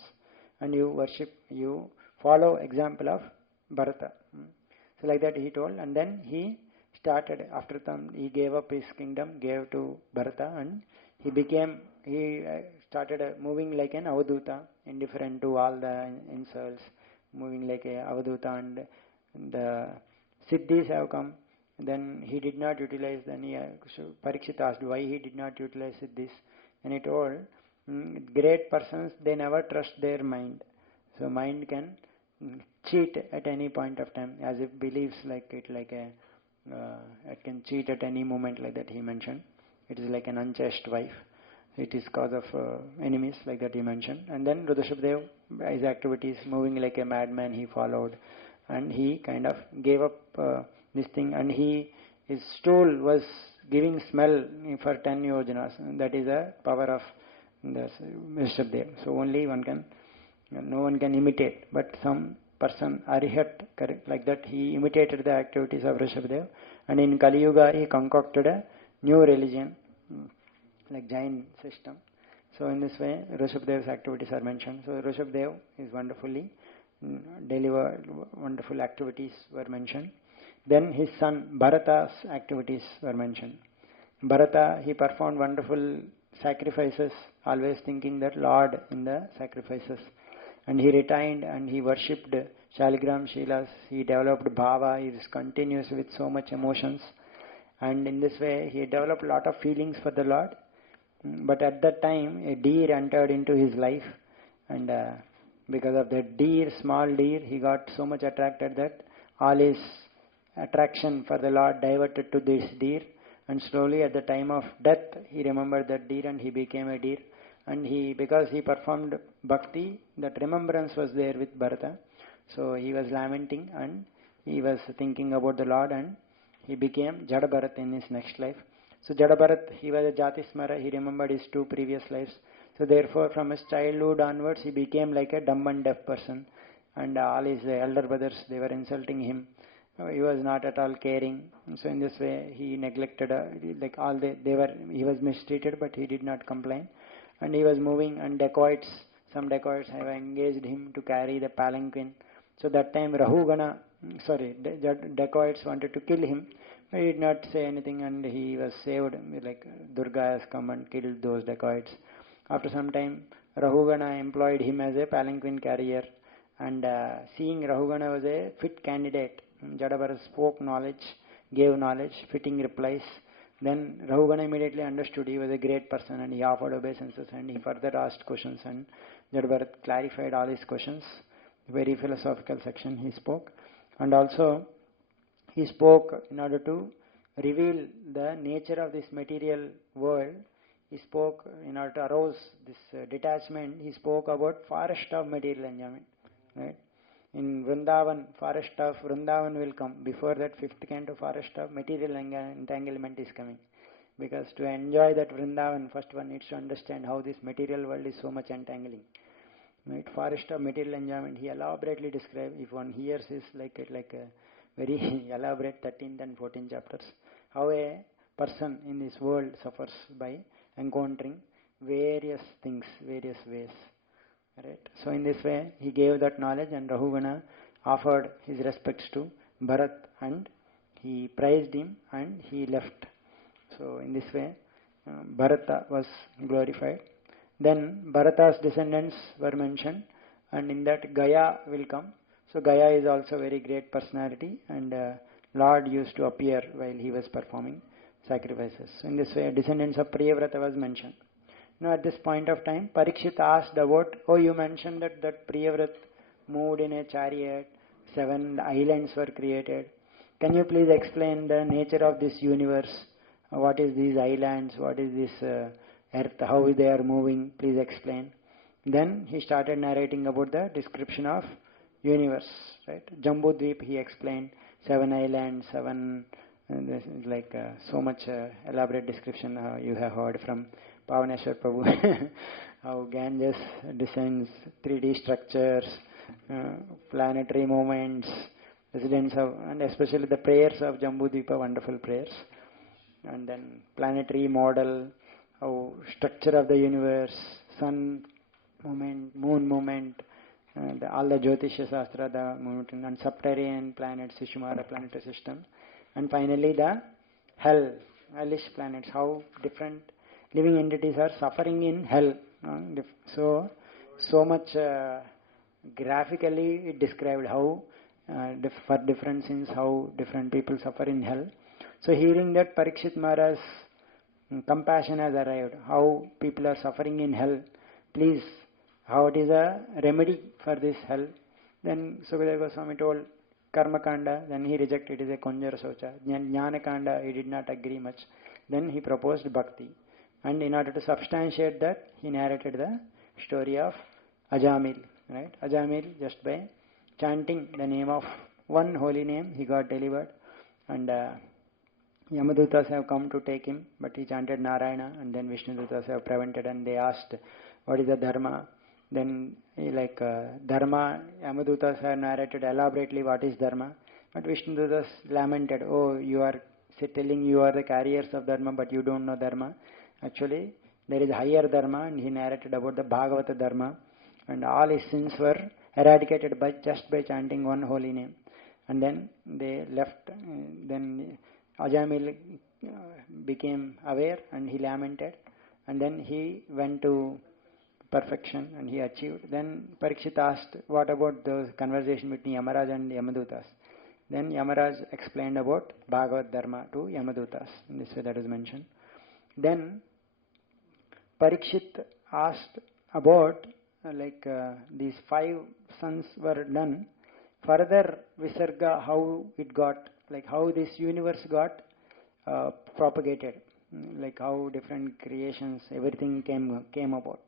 And you follow example of Bharata. So like that he told, and then he started, after he gave up his kingdom, gave to Bharata, and he started moving like an Avadhuta, indifferent to all the insults, moving like a Avadhuta, and the Siddhis have come. Then he did not utilize, Parikshit asked why he did not utilize Siddhis. And he told, great persons, they never trust their mind. So mind can cheat at any point of time, as if believes like it can cheat at any moment, like that he mentioned. It is like an unchaste wife. It is cause of enemies, like that he mentioned. And then Rudashabdev, his activities, moving like a madman, he followed, and he kind of gave up this thing, and his stool was giving smell for 10 yojanas. That is the power of the Rishabdev. So only no one can imitate, but some person, Arihat, correct, like that, he imitated the activities of Rishabdev, and in Kali Yuga he concocted a new religion, like Jain system. So in this way, Rishabdev's activities are mentioned. So Rishabdev is wonderfully delivered, wonderful activities were mentioned. Then his son Bharata's activities were mentioned. Bharata, he performed wonderful sacrifices, always thinking that Lord in the sacrifices. And he retained and he worshipped Shaligram Shilas. He developed bhava, he is continuous with so much emotions. And in this way, he developed a lot of feelings for the Lord. But at that time, a deer entered into his life, and because of that deer, small deer, he got so much attracted that all his attraction for the Lord diverted to this deer, and slowly at the time of death, he remembered that deer and he became a deer. And because he performed bhakti, that remembrance was there with Bharata. So he was lamenting and he was thinking about the Lord, and he became Jada Bharat in his next life. So Jada Bharat, he was a Jati Smara, he remembered his 2 previous lives. So therefore from his childhood onwards, he became like a dumb and deaf person. And all his elder brothers, they were insulting him. He was not at all caring. So in this way, he neglected, he was mistreated, but he did not complain. And he was moving, and some dacoits have engaged him to carry the palanquin. So that time dacoits wanted to kill him. He did not say anything, and he was saved, like Durga has come and killed those dacoits. After some time, Rahugana employed him as a palanquin carrier, and seeing Rahugana was a fit candidate, Jadabhara spoke knowledge, gave knowledge, fitting replies. Then Rahugana immediately understood he was a great person, and he offered obeisances, and he further asked questions, and Jadabharat clarified all his questions. Very philosophical section he spoke. And also he spoke in order to reveal the nature of this material world. He spoke in order to arouse this detachment. He spoke about forest of material enjoyment. Right? In Vrindavan, forest of Vrindavan will come. Before that, 5th canto, forest of material entanglement is coming. Because to enjoy that Vrindavan, first one needs to understand how this material world is so much entangling. Right? Forest of material enjoyment, he elaborately described. If one hears this like a very elaborate 13th and 14th chapters, how a person in this world suffers by encountering various things, various ways. Right? So in this way, he gave that knowledge, and Rahugana offered his respects to Bharat, and he praised him, and he left. So in this way, Bharata was glorified. Then Bharata's descendants were mentioned, and in that Gaya will come. So Gaya is also a very great personality, and Lord used to appear while he was performing sacrifices. So in this way, descendants of Priyavrata was mentioned. Now at this point of time, Parikshit asked about, you mentioned that Priyavrat moved in a chariot, 7 islands were created. Can you please explain the nature of this universe? What is these islands? What is this earth? How they are moving? Please explain. Then he started narrating about the description of universe. Right? Jambudvip, he explained 7 islands, 7. This is like so much elaborate description you have heard from Pavaneshwar Prabhu. How Ganges descends, 3D structures, planetary movements, residents of, and especially the prayers of Jambudvipa, wonderful prayers. And then planetary model, how structure of the universe, sun movement, moon movement, all the Jyotisha Shastra, the movement, and subterranean planets, Sushumara planetary system. And finally the hellish planets, how different living entities are suffering in hell. So much graphically it described how for different sins, how different people suffer in hell. So hearing that, Parikshit Maharaj's compassion has arrived, how people are suffering in hell. Please, how it is a remedy for this hell. Then Sukadeva Goswami told Karma Kanda, then he rejected it as a Konjara Socha. Jnana Kanda, he did not agree much. Then he proposed Bhakti. And in order to substantiate that, he narrated the story of Ajamil. Right? Ajamil, just by chanting the name of one holy name, he got delivered. And Yamadutas have come to take him, but he chanted Narayana, and then Vishnudutas have prevented, and they asked, what is the Dharma? Then, Dharma, Yamadutas have narrated elaborately what is Dharma, but Vishnudutas lamented, oh, you are telling you are the carriers of Dharma, but you don't know Dharma. Actually, there is higher Dharma, and he narrated about the Bhagavata Dharma, and all his sins were eradicated just by chanting one holy name. And then they left, then Ajamil became aware and he lamented, and then he went to perfection and he achieved. Then Parikshit asked, what about the conversation between Yamaraj and Yamadutas? Then Yamaraj explained about Bhagavad Dharma to Yamadutas. In this way that is mentioned. Then Parikshit asked about these 5 sons were done. Further Visarga, how it got, how this universe got propagated, how different creations, everything came about.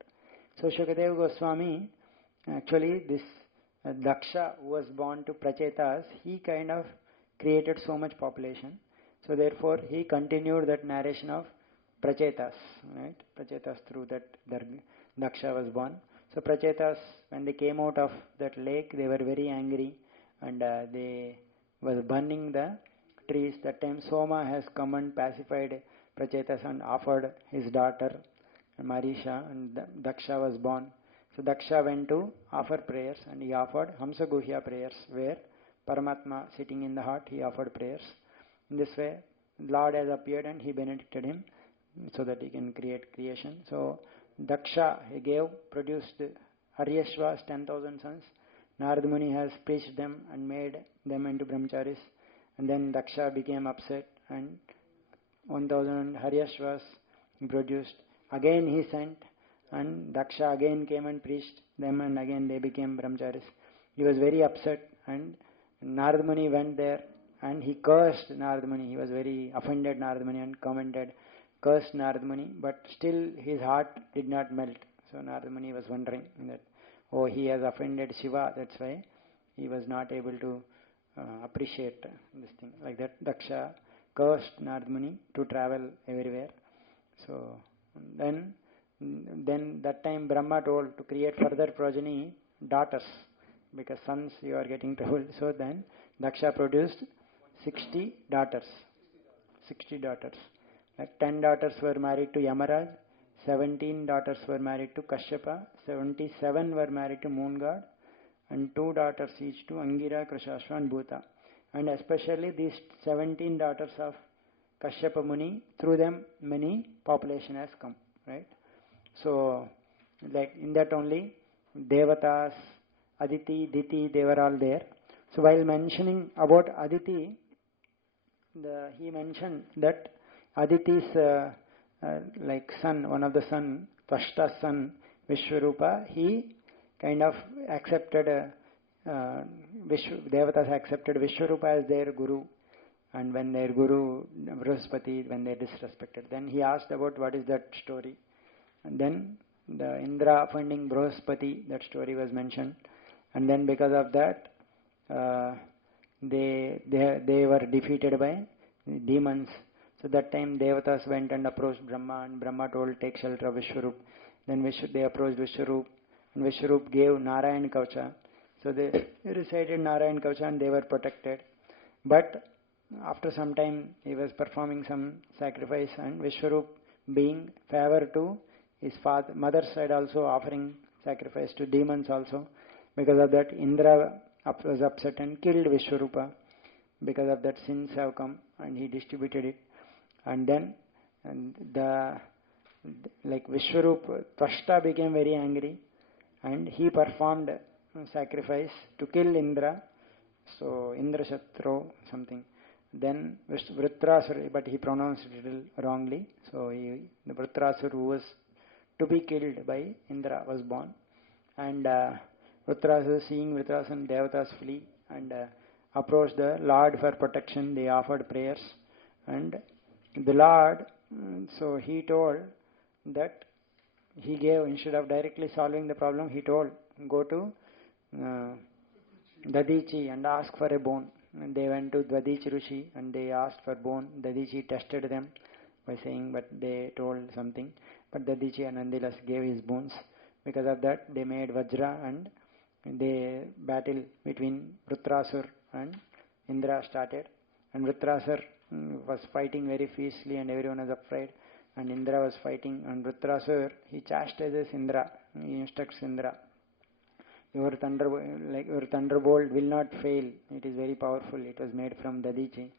So Shukadeva Goswami, actually this Daksha who was born to Prachetas, he kind of created so much population. So therefore he continued that narration of Prachetas, right? Prachetas, through that Daksha was born. So Prachetas, when they came out of that lake, they were very angry, and they was burning the trees. That time Soma has come and pacified Prachetas and offered his daughter Marisha, and Daksha was born. So Daksha went to offer prayers, and he offered Hamsa Guhya prayers, where Paramatma sitting in the heart, he offered prayers. In this way, Lord has appeared and he benedicted him so that he can create creation. So Daksha, he produced Haryashvas, 10,000 sons. Narad Muni has preached them and made them into brahmacharis. And then Daksha became upset, and 1,000 Haryashvas he produced. Again he sent, and Daksha again came and preached them, and again they became brahmacharis. He was very upset, and Narad Muni went there and he cursed Narad Muni. He was very offended, Narad Muni, and commented, cursed Narad Muni, but still his heart did not melt. So Narad Muni was wondering that, oh, he has offended Shiva, that's why he was not able to appreciate this thing. Like that, Daksha cursed Narad Muni to travel everywhere. So then that time Brahma told to create further progeny, daughters, because sons you are getting trouble. So then Daksha produced 60 daughters. 60 daughters. 10 daughters were married to Yamaraj, 17 daughters were married to Kashyapa, 77 were married to Moon God, and 2 daughters each to Angira, Krishashva and Bhuta. And especially these 17 daughters of Kashyapa Muni, through them many population has come, right? So, in that only, Devatas, Aditi, Diti, they were all there. So while mentioning about Aditi, he mentioned that Aditi's son, one of the son, Tvashta's son, Vishwarupa, he kind of accepted, Devatas accepted Vishwarupa as their guru. And when their guru, Brahaspati, when they disrespected, then he asked about what is that story. And then the Indra offending Brahaspati, that story was mentioned. And then because of that, they were defeated by demons. So that time Devatas went and approached Brahma, and Brahma told, take shelter of Vishwarup. Then they approached Vishwarup, and Vishwarup gave Narayan Kavacha. So they recited Narayan Kavacha and they were protected. But after some time he was performing some sacrifice, and Vishwarup being favor to his mother's side, also offering sacrifice to demons also. Because of that, Indra was upset and killed Vishwarupa. Because of that, sins have come and he distributed it. And then Vishwarup, Tvashta became very angry and he performed sacrifice to kill Indra. So Indra Shatru something. Then Vritrasura, but he pronounced it a little wrongly. So the Vritrasura who was to be killed by Indra was born. And Vritrasura, seeing Vritrasura and Devatas flee and approached the Lord for protection. They offered prayers, and the Lord, so he told that he gave, instead of directly solving the problem, he told, go to Dadichi and ask for a bone. And they went to Dadichi Rishi and they asked for bone. Dadichi tested them by saying, but they told something. But Dadichi and Nandilas gave his bones. Because of that, they made Vajra and the battle between Vritrasur and Indra started. And Vritrasur was fighting very fiercely and everyone was afraid. And Indra was fighting, and Vritrasur, he chastises Indra. He instructs Indra, your thunderbolt will not fail. It is very powerful. It was made from Dadichi.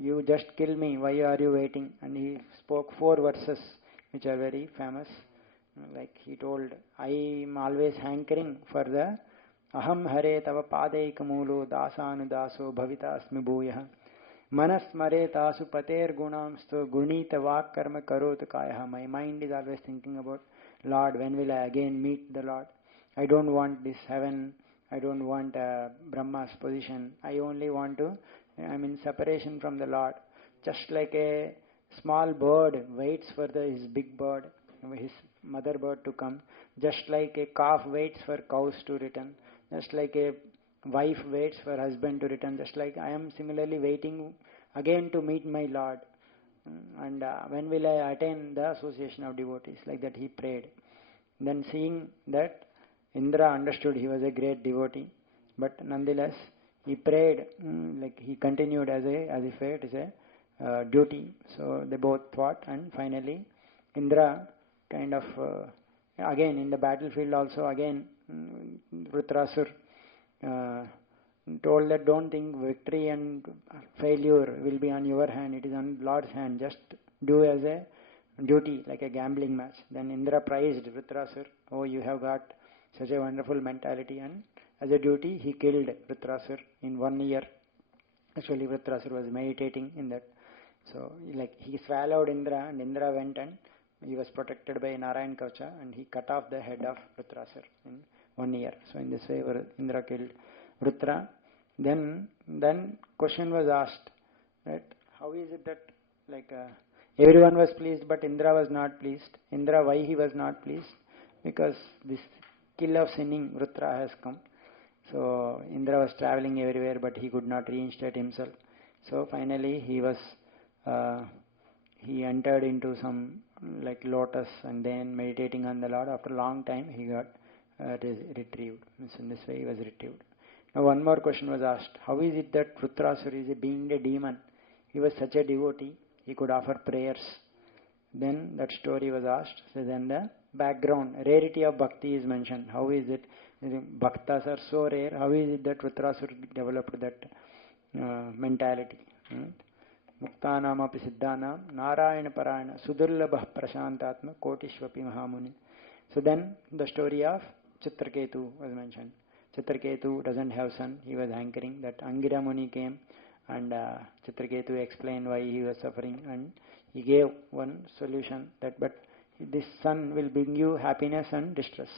You just kill me. Why are you waiting? And he spoke 4 verses which are very famous. Like he told, I am always hankering for the Aham Hare Tava Padaikamulo Dasanu Daso Bhavitasmi Bhuyah Manas Mare Tasu Pater Gunamsto Gunita Vak Karma Karot Kaya. My mind is always thinking about Lord, when will I again meet the Lord? I don't want this heaven. I don't want Brahma's position. I only want to, I'm in separation from the Lord. Just like a small bird waits for his big bird, his mother bird to come. Just like a calf waits for cows to return. Just like a wife waits for husband to return. Just like I am similarly waiting again to meet my Lord. And when will I attain the association of devotees? Like that he prayed. Then seeing that, Indra understood he was a great devotee, but nonetheless he prayed, like he continued as if it is a duty. So they both fought, and finally Indra kind of again in the battlefield also again Vritrasur told that don't think victory and failure will be on your hand, it is on Lord's hand. Just do as a duty, like a gambling match. Then Indra praised Vritrasur, oh, you have got such a wonderful mentality, and as a duty he killed Vritrasur in 1 year. Actually Vritrasur was meditating in that. So like he swallowed Indra, and Indra went and he was protected by Narayan Kavacha, and he cut off the head of Vritrasur in 1 year. So in this way Indra killed Vritra. Then question was asked, right? How is it that like everyone was pleased but Indra was not pleased? Indra, why he was not pleased? Because this kill of sinning Vritra has come. So Indra was traveling everywhere but he could not reinstate himself. So finally he entered into some like lotus and then meditating on the Lord. After a long time he got retrieved. So in this way he was retrieved. Now one more question was asked. How is it that Vritrasura is being a demon? He was such a devotee. He could offer prayers. Then that story was asked. So then the background, rarity of bhakti is mentioned. How is it? Bhaktas are so rare. How is it that Vritrasura developed that mentality? Muktanam api siddhanam narayana parayana sudurlabha prashantatma kotishvapi mahamuni. So then the story of Chitraketu was mentioned. Chitraketu doesn't have son. He was hankering. That Angira Muni came and Chitraketu explained why he was suffering, and he gave one solution that but this son will bring you happiness and distress.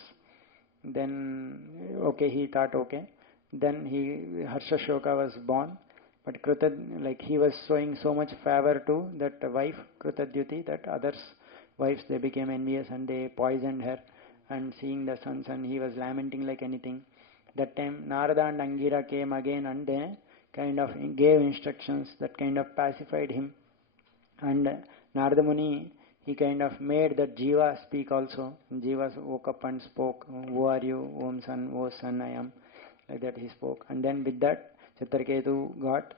Then okay, he thought okay. Then Harsha Shoka was born, but like he was showing so much favor to that wife Krutadyuti that others wives they became envious and they poisoned her. And seeing the sons, and he was lamenting like anything. That time Narada and Angira came again and they kind of gave instructions that kind of pacified him. And Narada Muni, he kind of made that Jiva speak also. Jiva woke up and spoke, who are you? Om Son, O Son I am. Like that he spoke. And then with that Chitraketu got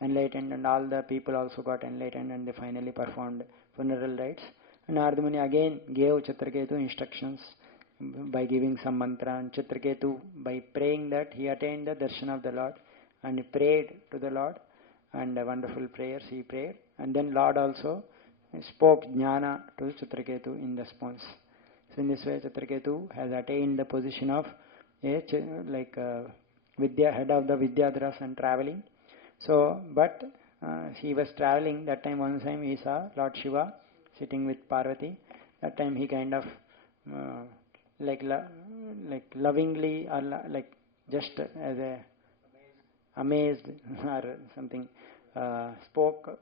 enlightened and all the people also got enlightened, and they finally performed funeral rites. And Narada Muni again gave Chitraketu instructions by giving some mantra, and Chitraketu by praying that he attained the darshan of the Lord, and he prayed to the Lord, and wonderful prayers he prayed, and then Lord also spoke jnana to Chitraketu in response. So in this way Chitraketu has attained the position of a Vidya, head of the Vidyadharas and traveling. So but he was traveling that time. One time he saw Lord Shiva sitting with Parvati. That time he kind of like lovingly, or like just as a amazed or something, spoke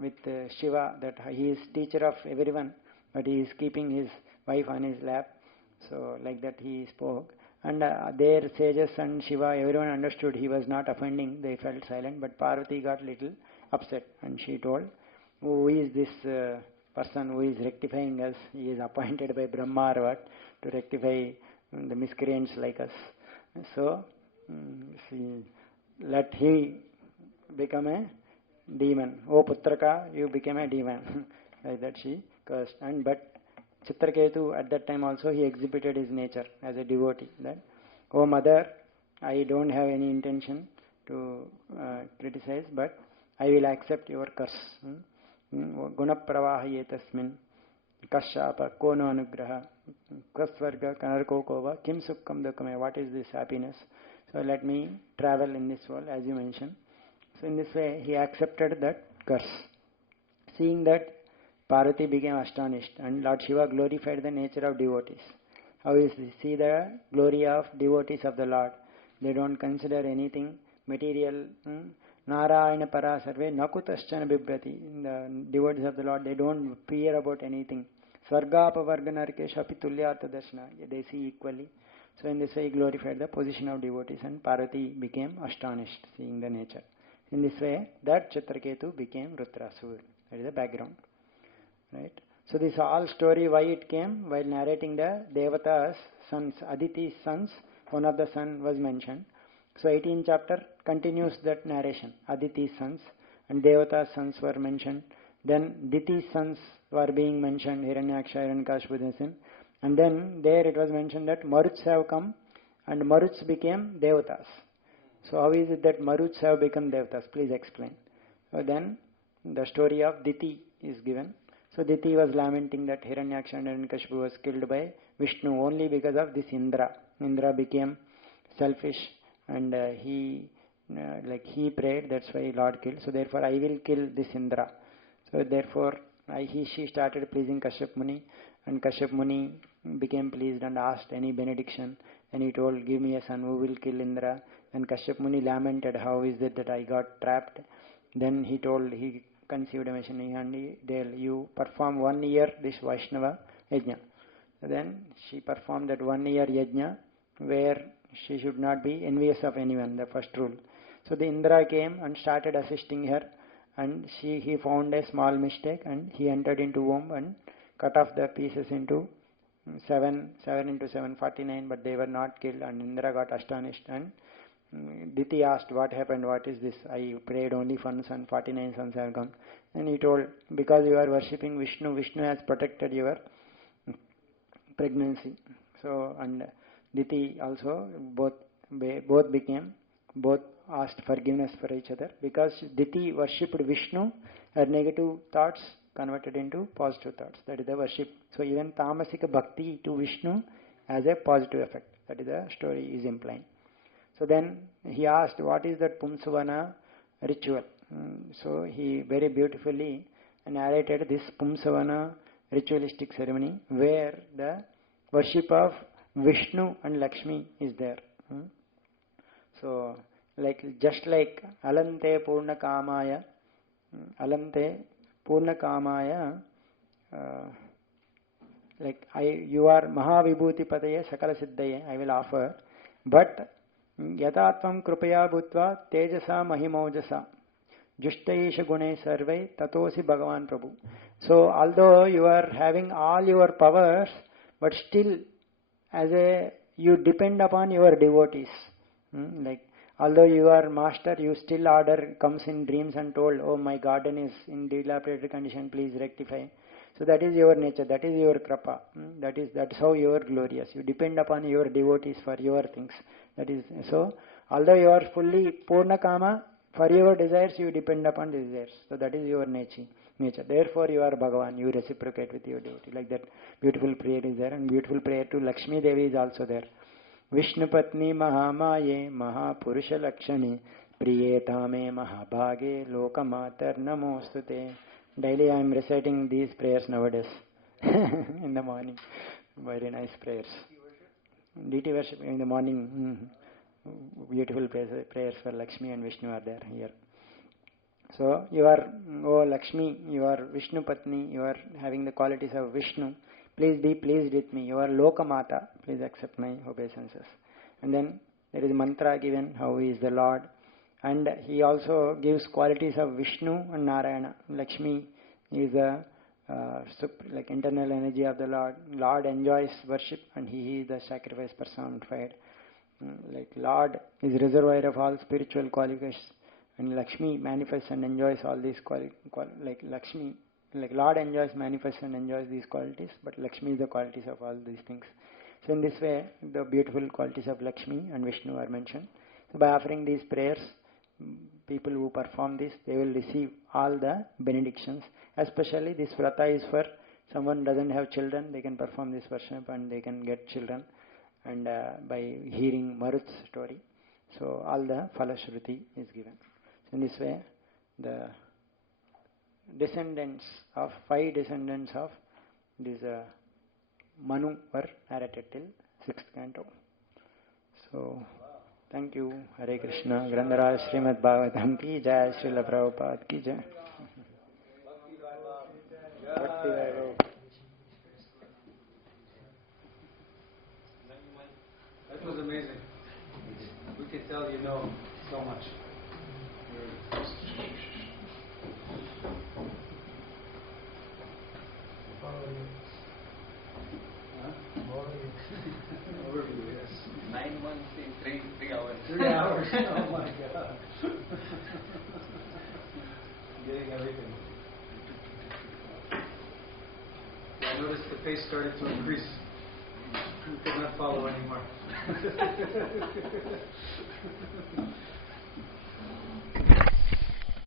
with Shiva that he is teacher of everyone, but he is keeping his wife on his lap. So like that he spoke. And their sages and Shiva, everyone understood he was not offending. They felt silent, but Parvati got little upset, and she told, "Who is this person who is rectifying us? He is appointed by Brahma or what to rectify the miscreants like us. So let he become a demon. Oh Putraka, you became a demon." Like that she cursed. And but Chitraketu at that time also he exhibited his nature as a devotee. That, "Oh mother, I don't have any intention to criticize, but I will accept your curse. Guna pravahaye tasmin kashapa kono anugraha kasvarga kanarko kova kim sukkam dukkame." What is this happiness? So let me travel in this world, as you mentioned. So in this way he accepted that curse. Seeing that, Parvati became astonished, and Lord Shiva glorified the nature of devotees. How is this? See the glory of devotees of the Lord. They don't consider anything material. Narayana para sarve nakutaschana bibrati. The devotees of the Lord, they don't fear about anything. Swarga pavarga narkesha pitulyata darshana. They see equally. So in this way he glorified the position of devotees, and Parvati became astonished seeing the nature. In this way, that Chitraketu became Rudrasur. That is the background. Right? So this all story, why it came? While narrating the Devata's sons, Aditi's sons, one of the son was mentioned. So 18th chapter continues that narration. Aditi's sons and Devata's sons were mentioned. Then Diti's sons were being mentioned, Hiranyaksha, Hiranyakashipu, and then there it was mentioned that Maruts have come, and Maruts became Devatas. So how is it that Maruts have become Devatas? Please explain. So then the story of Diti is given. So Diti was lamenting that Hiranyaksha and Hiranyakashipu was killed by Vishnu only because of this Indra. Indra became selfish, and he prayed, that's why Lord killed. So therefore I will kill this Indra. So therefore she started pleasing Kashyap Muni, and Kashyap Muni became pleased and asked any benediction, and he told, "Give me a son who will kill Indra." And Kashyap Muni lamented, "How is it that I got trapped?" Then he told, he conceived a mission, and you perform 1 year this Vaishnava yajna. Then she performed that 1 year yajna where she should not be envious of anyone, the first rule. So the Indra came and started assisting her, and he found a small mistake, and he entered into womb and cut off the pieces into 7 into 7, 49, but they were not killed, and Indra got astonished, and Diti asked, "What happened? What is this? I prayed only for one son, 49 sons have come." And he told, "Because you are worshipping Vishnu, Vishnu has protected your pregnancy." So, and Diti also, both asked forgiveness for each other, because Diti worshipped Vishnu, her negative thoughts converted into positive thoughts. That is the worship. So even tamasika bhakti to Vishnu has a positive effect. That is the story is implying. So then he asked, "What is that Pumsavana ritual?" So he very beautifully narrated this Pumsavana ritualistic ceremony where the worship of Vishnu and Lakshmi is there. So just like Alante Purna Kamaya, you are Mahavibhuti Pataye Sakala Siddhaye, I will offer, but Yatatvam Krupaya Bhutva Tejasa Mahimojasa Jushtaisha Gune Sarve Tatosi Bhagavan Prabhu. So although you are having all your powers, but still you depend upon your devotees. Although you are master, you still order comes in dreams and told, "Oh, my garden is in dilapidated condition, please rectify." So that is your nature, that is your krapa. That's how you are glorious. You depend upon your devotees for your things. That is so. Although you are fully Purna Kama, for your desires you depend upon desires. So that is your nature. Therefore you are Bhagavan. You reciprocate with your devotee. Like that beautiful prayer is there, and beautiful prayer to Lakshmi Devi is also there. Vishnupatni Mahamaye Mahapurusha Lakshani Priyetame Mahabhage Lokamatar Namostute. Daily I am reciting these prayers nowadays. in the morning. Very nice prayers. Deity worship in the morning. Beautiful prayers for Lakshmi and Vishnu are there here. So you are, oh Lakshmi, you are Vishnu Patni, you are having the qualities of Vishnu. Please be pleased with me. You are Lokamata. Please accept my obeisances. And then there is mantra given how he is the Lord. And he also gives qualities of Vishnu and Narayana. Lakshmi is the like internal energy of the Lord. Lord enjoys worship and he is the sacrifice personified. Like Lord is reservoir of all spiritual qualities, and Lakshmi manifests and enjoys all these like Lakshmi, like Lord enjoys, manifests and enjoys these qualities, but Lakshmi is the qualities of all these things. So in this way, the beautiful qualities of Lakshmi and Vishnu are mentioned. So by offering these prayers, people who perform this, they will receive all the benedictions. Especially this vrata is for someone doesn't have children, they can perform this worship and they can get children. And by hearing Marut's story, so all the Falashruti is given. So in this way, the descendants of 5 descendants of this Manu were narrated till 6th canto. So thank you. Hare Krishna. Grandharaj Srimad Bhagavatam ki jai, Srila Prabhupada ki jai. Bhakti Vaibhav. That was amazing. We can tell you know so much. Overview, yes. 9 months in 3 hours. 3 hours. Oh my God. Getting everything. I noticed the pace started to increase. We could not follow anymore.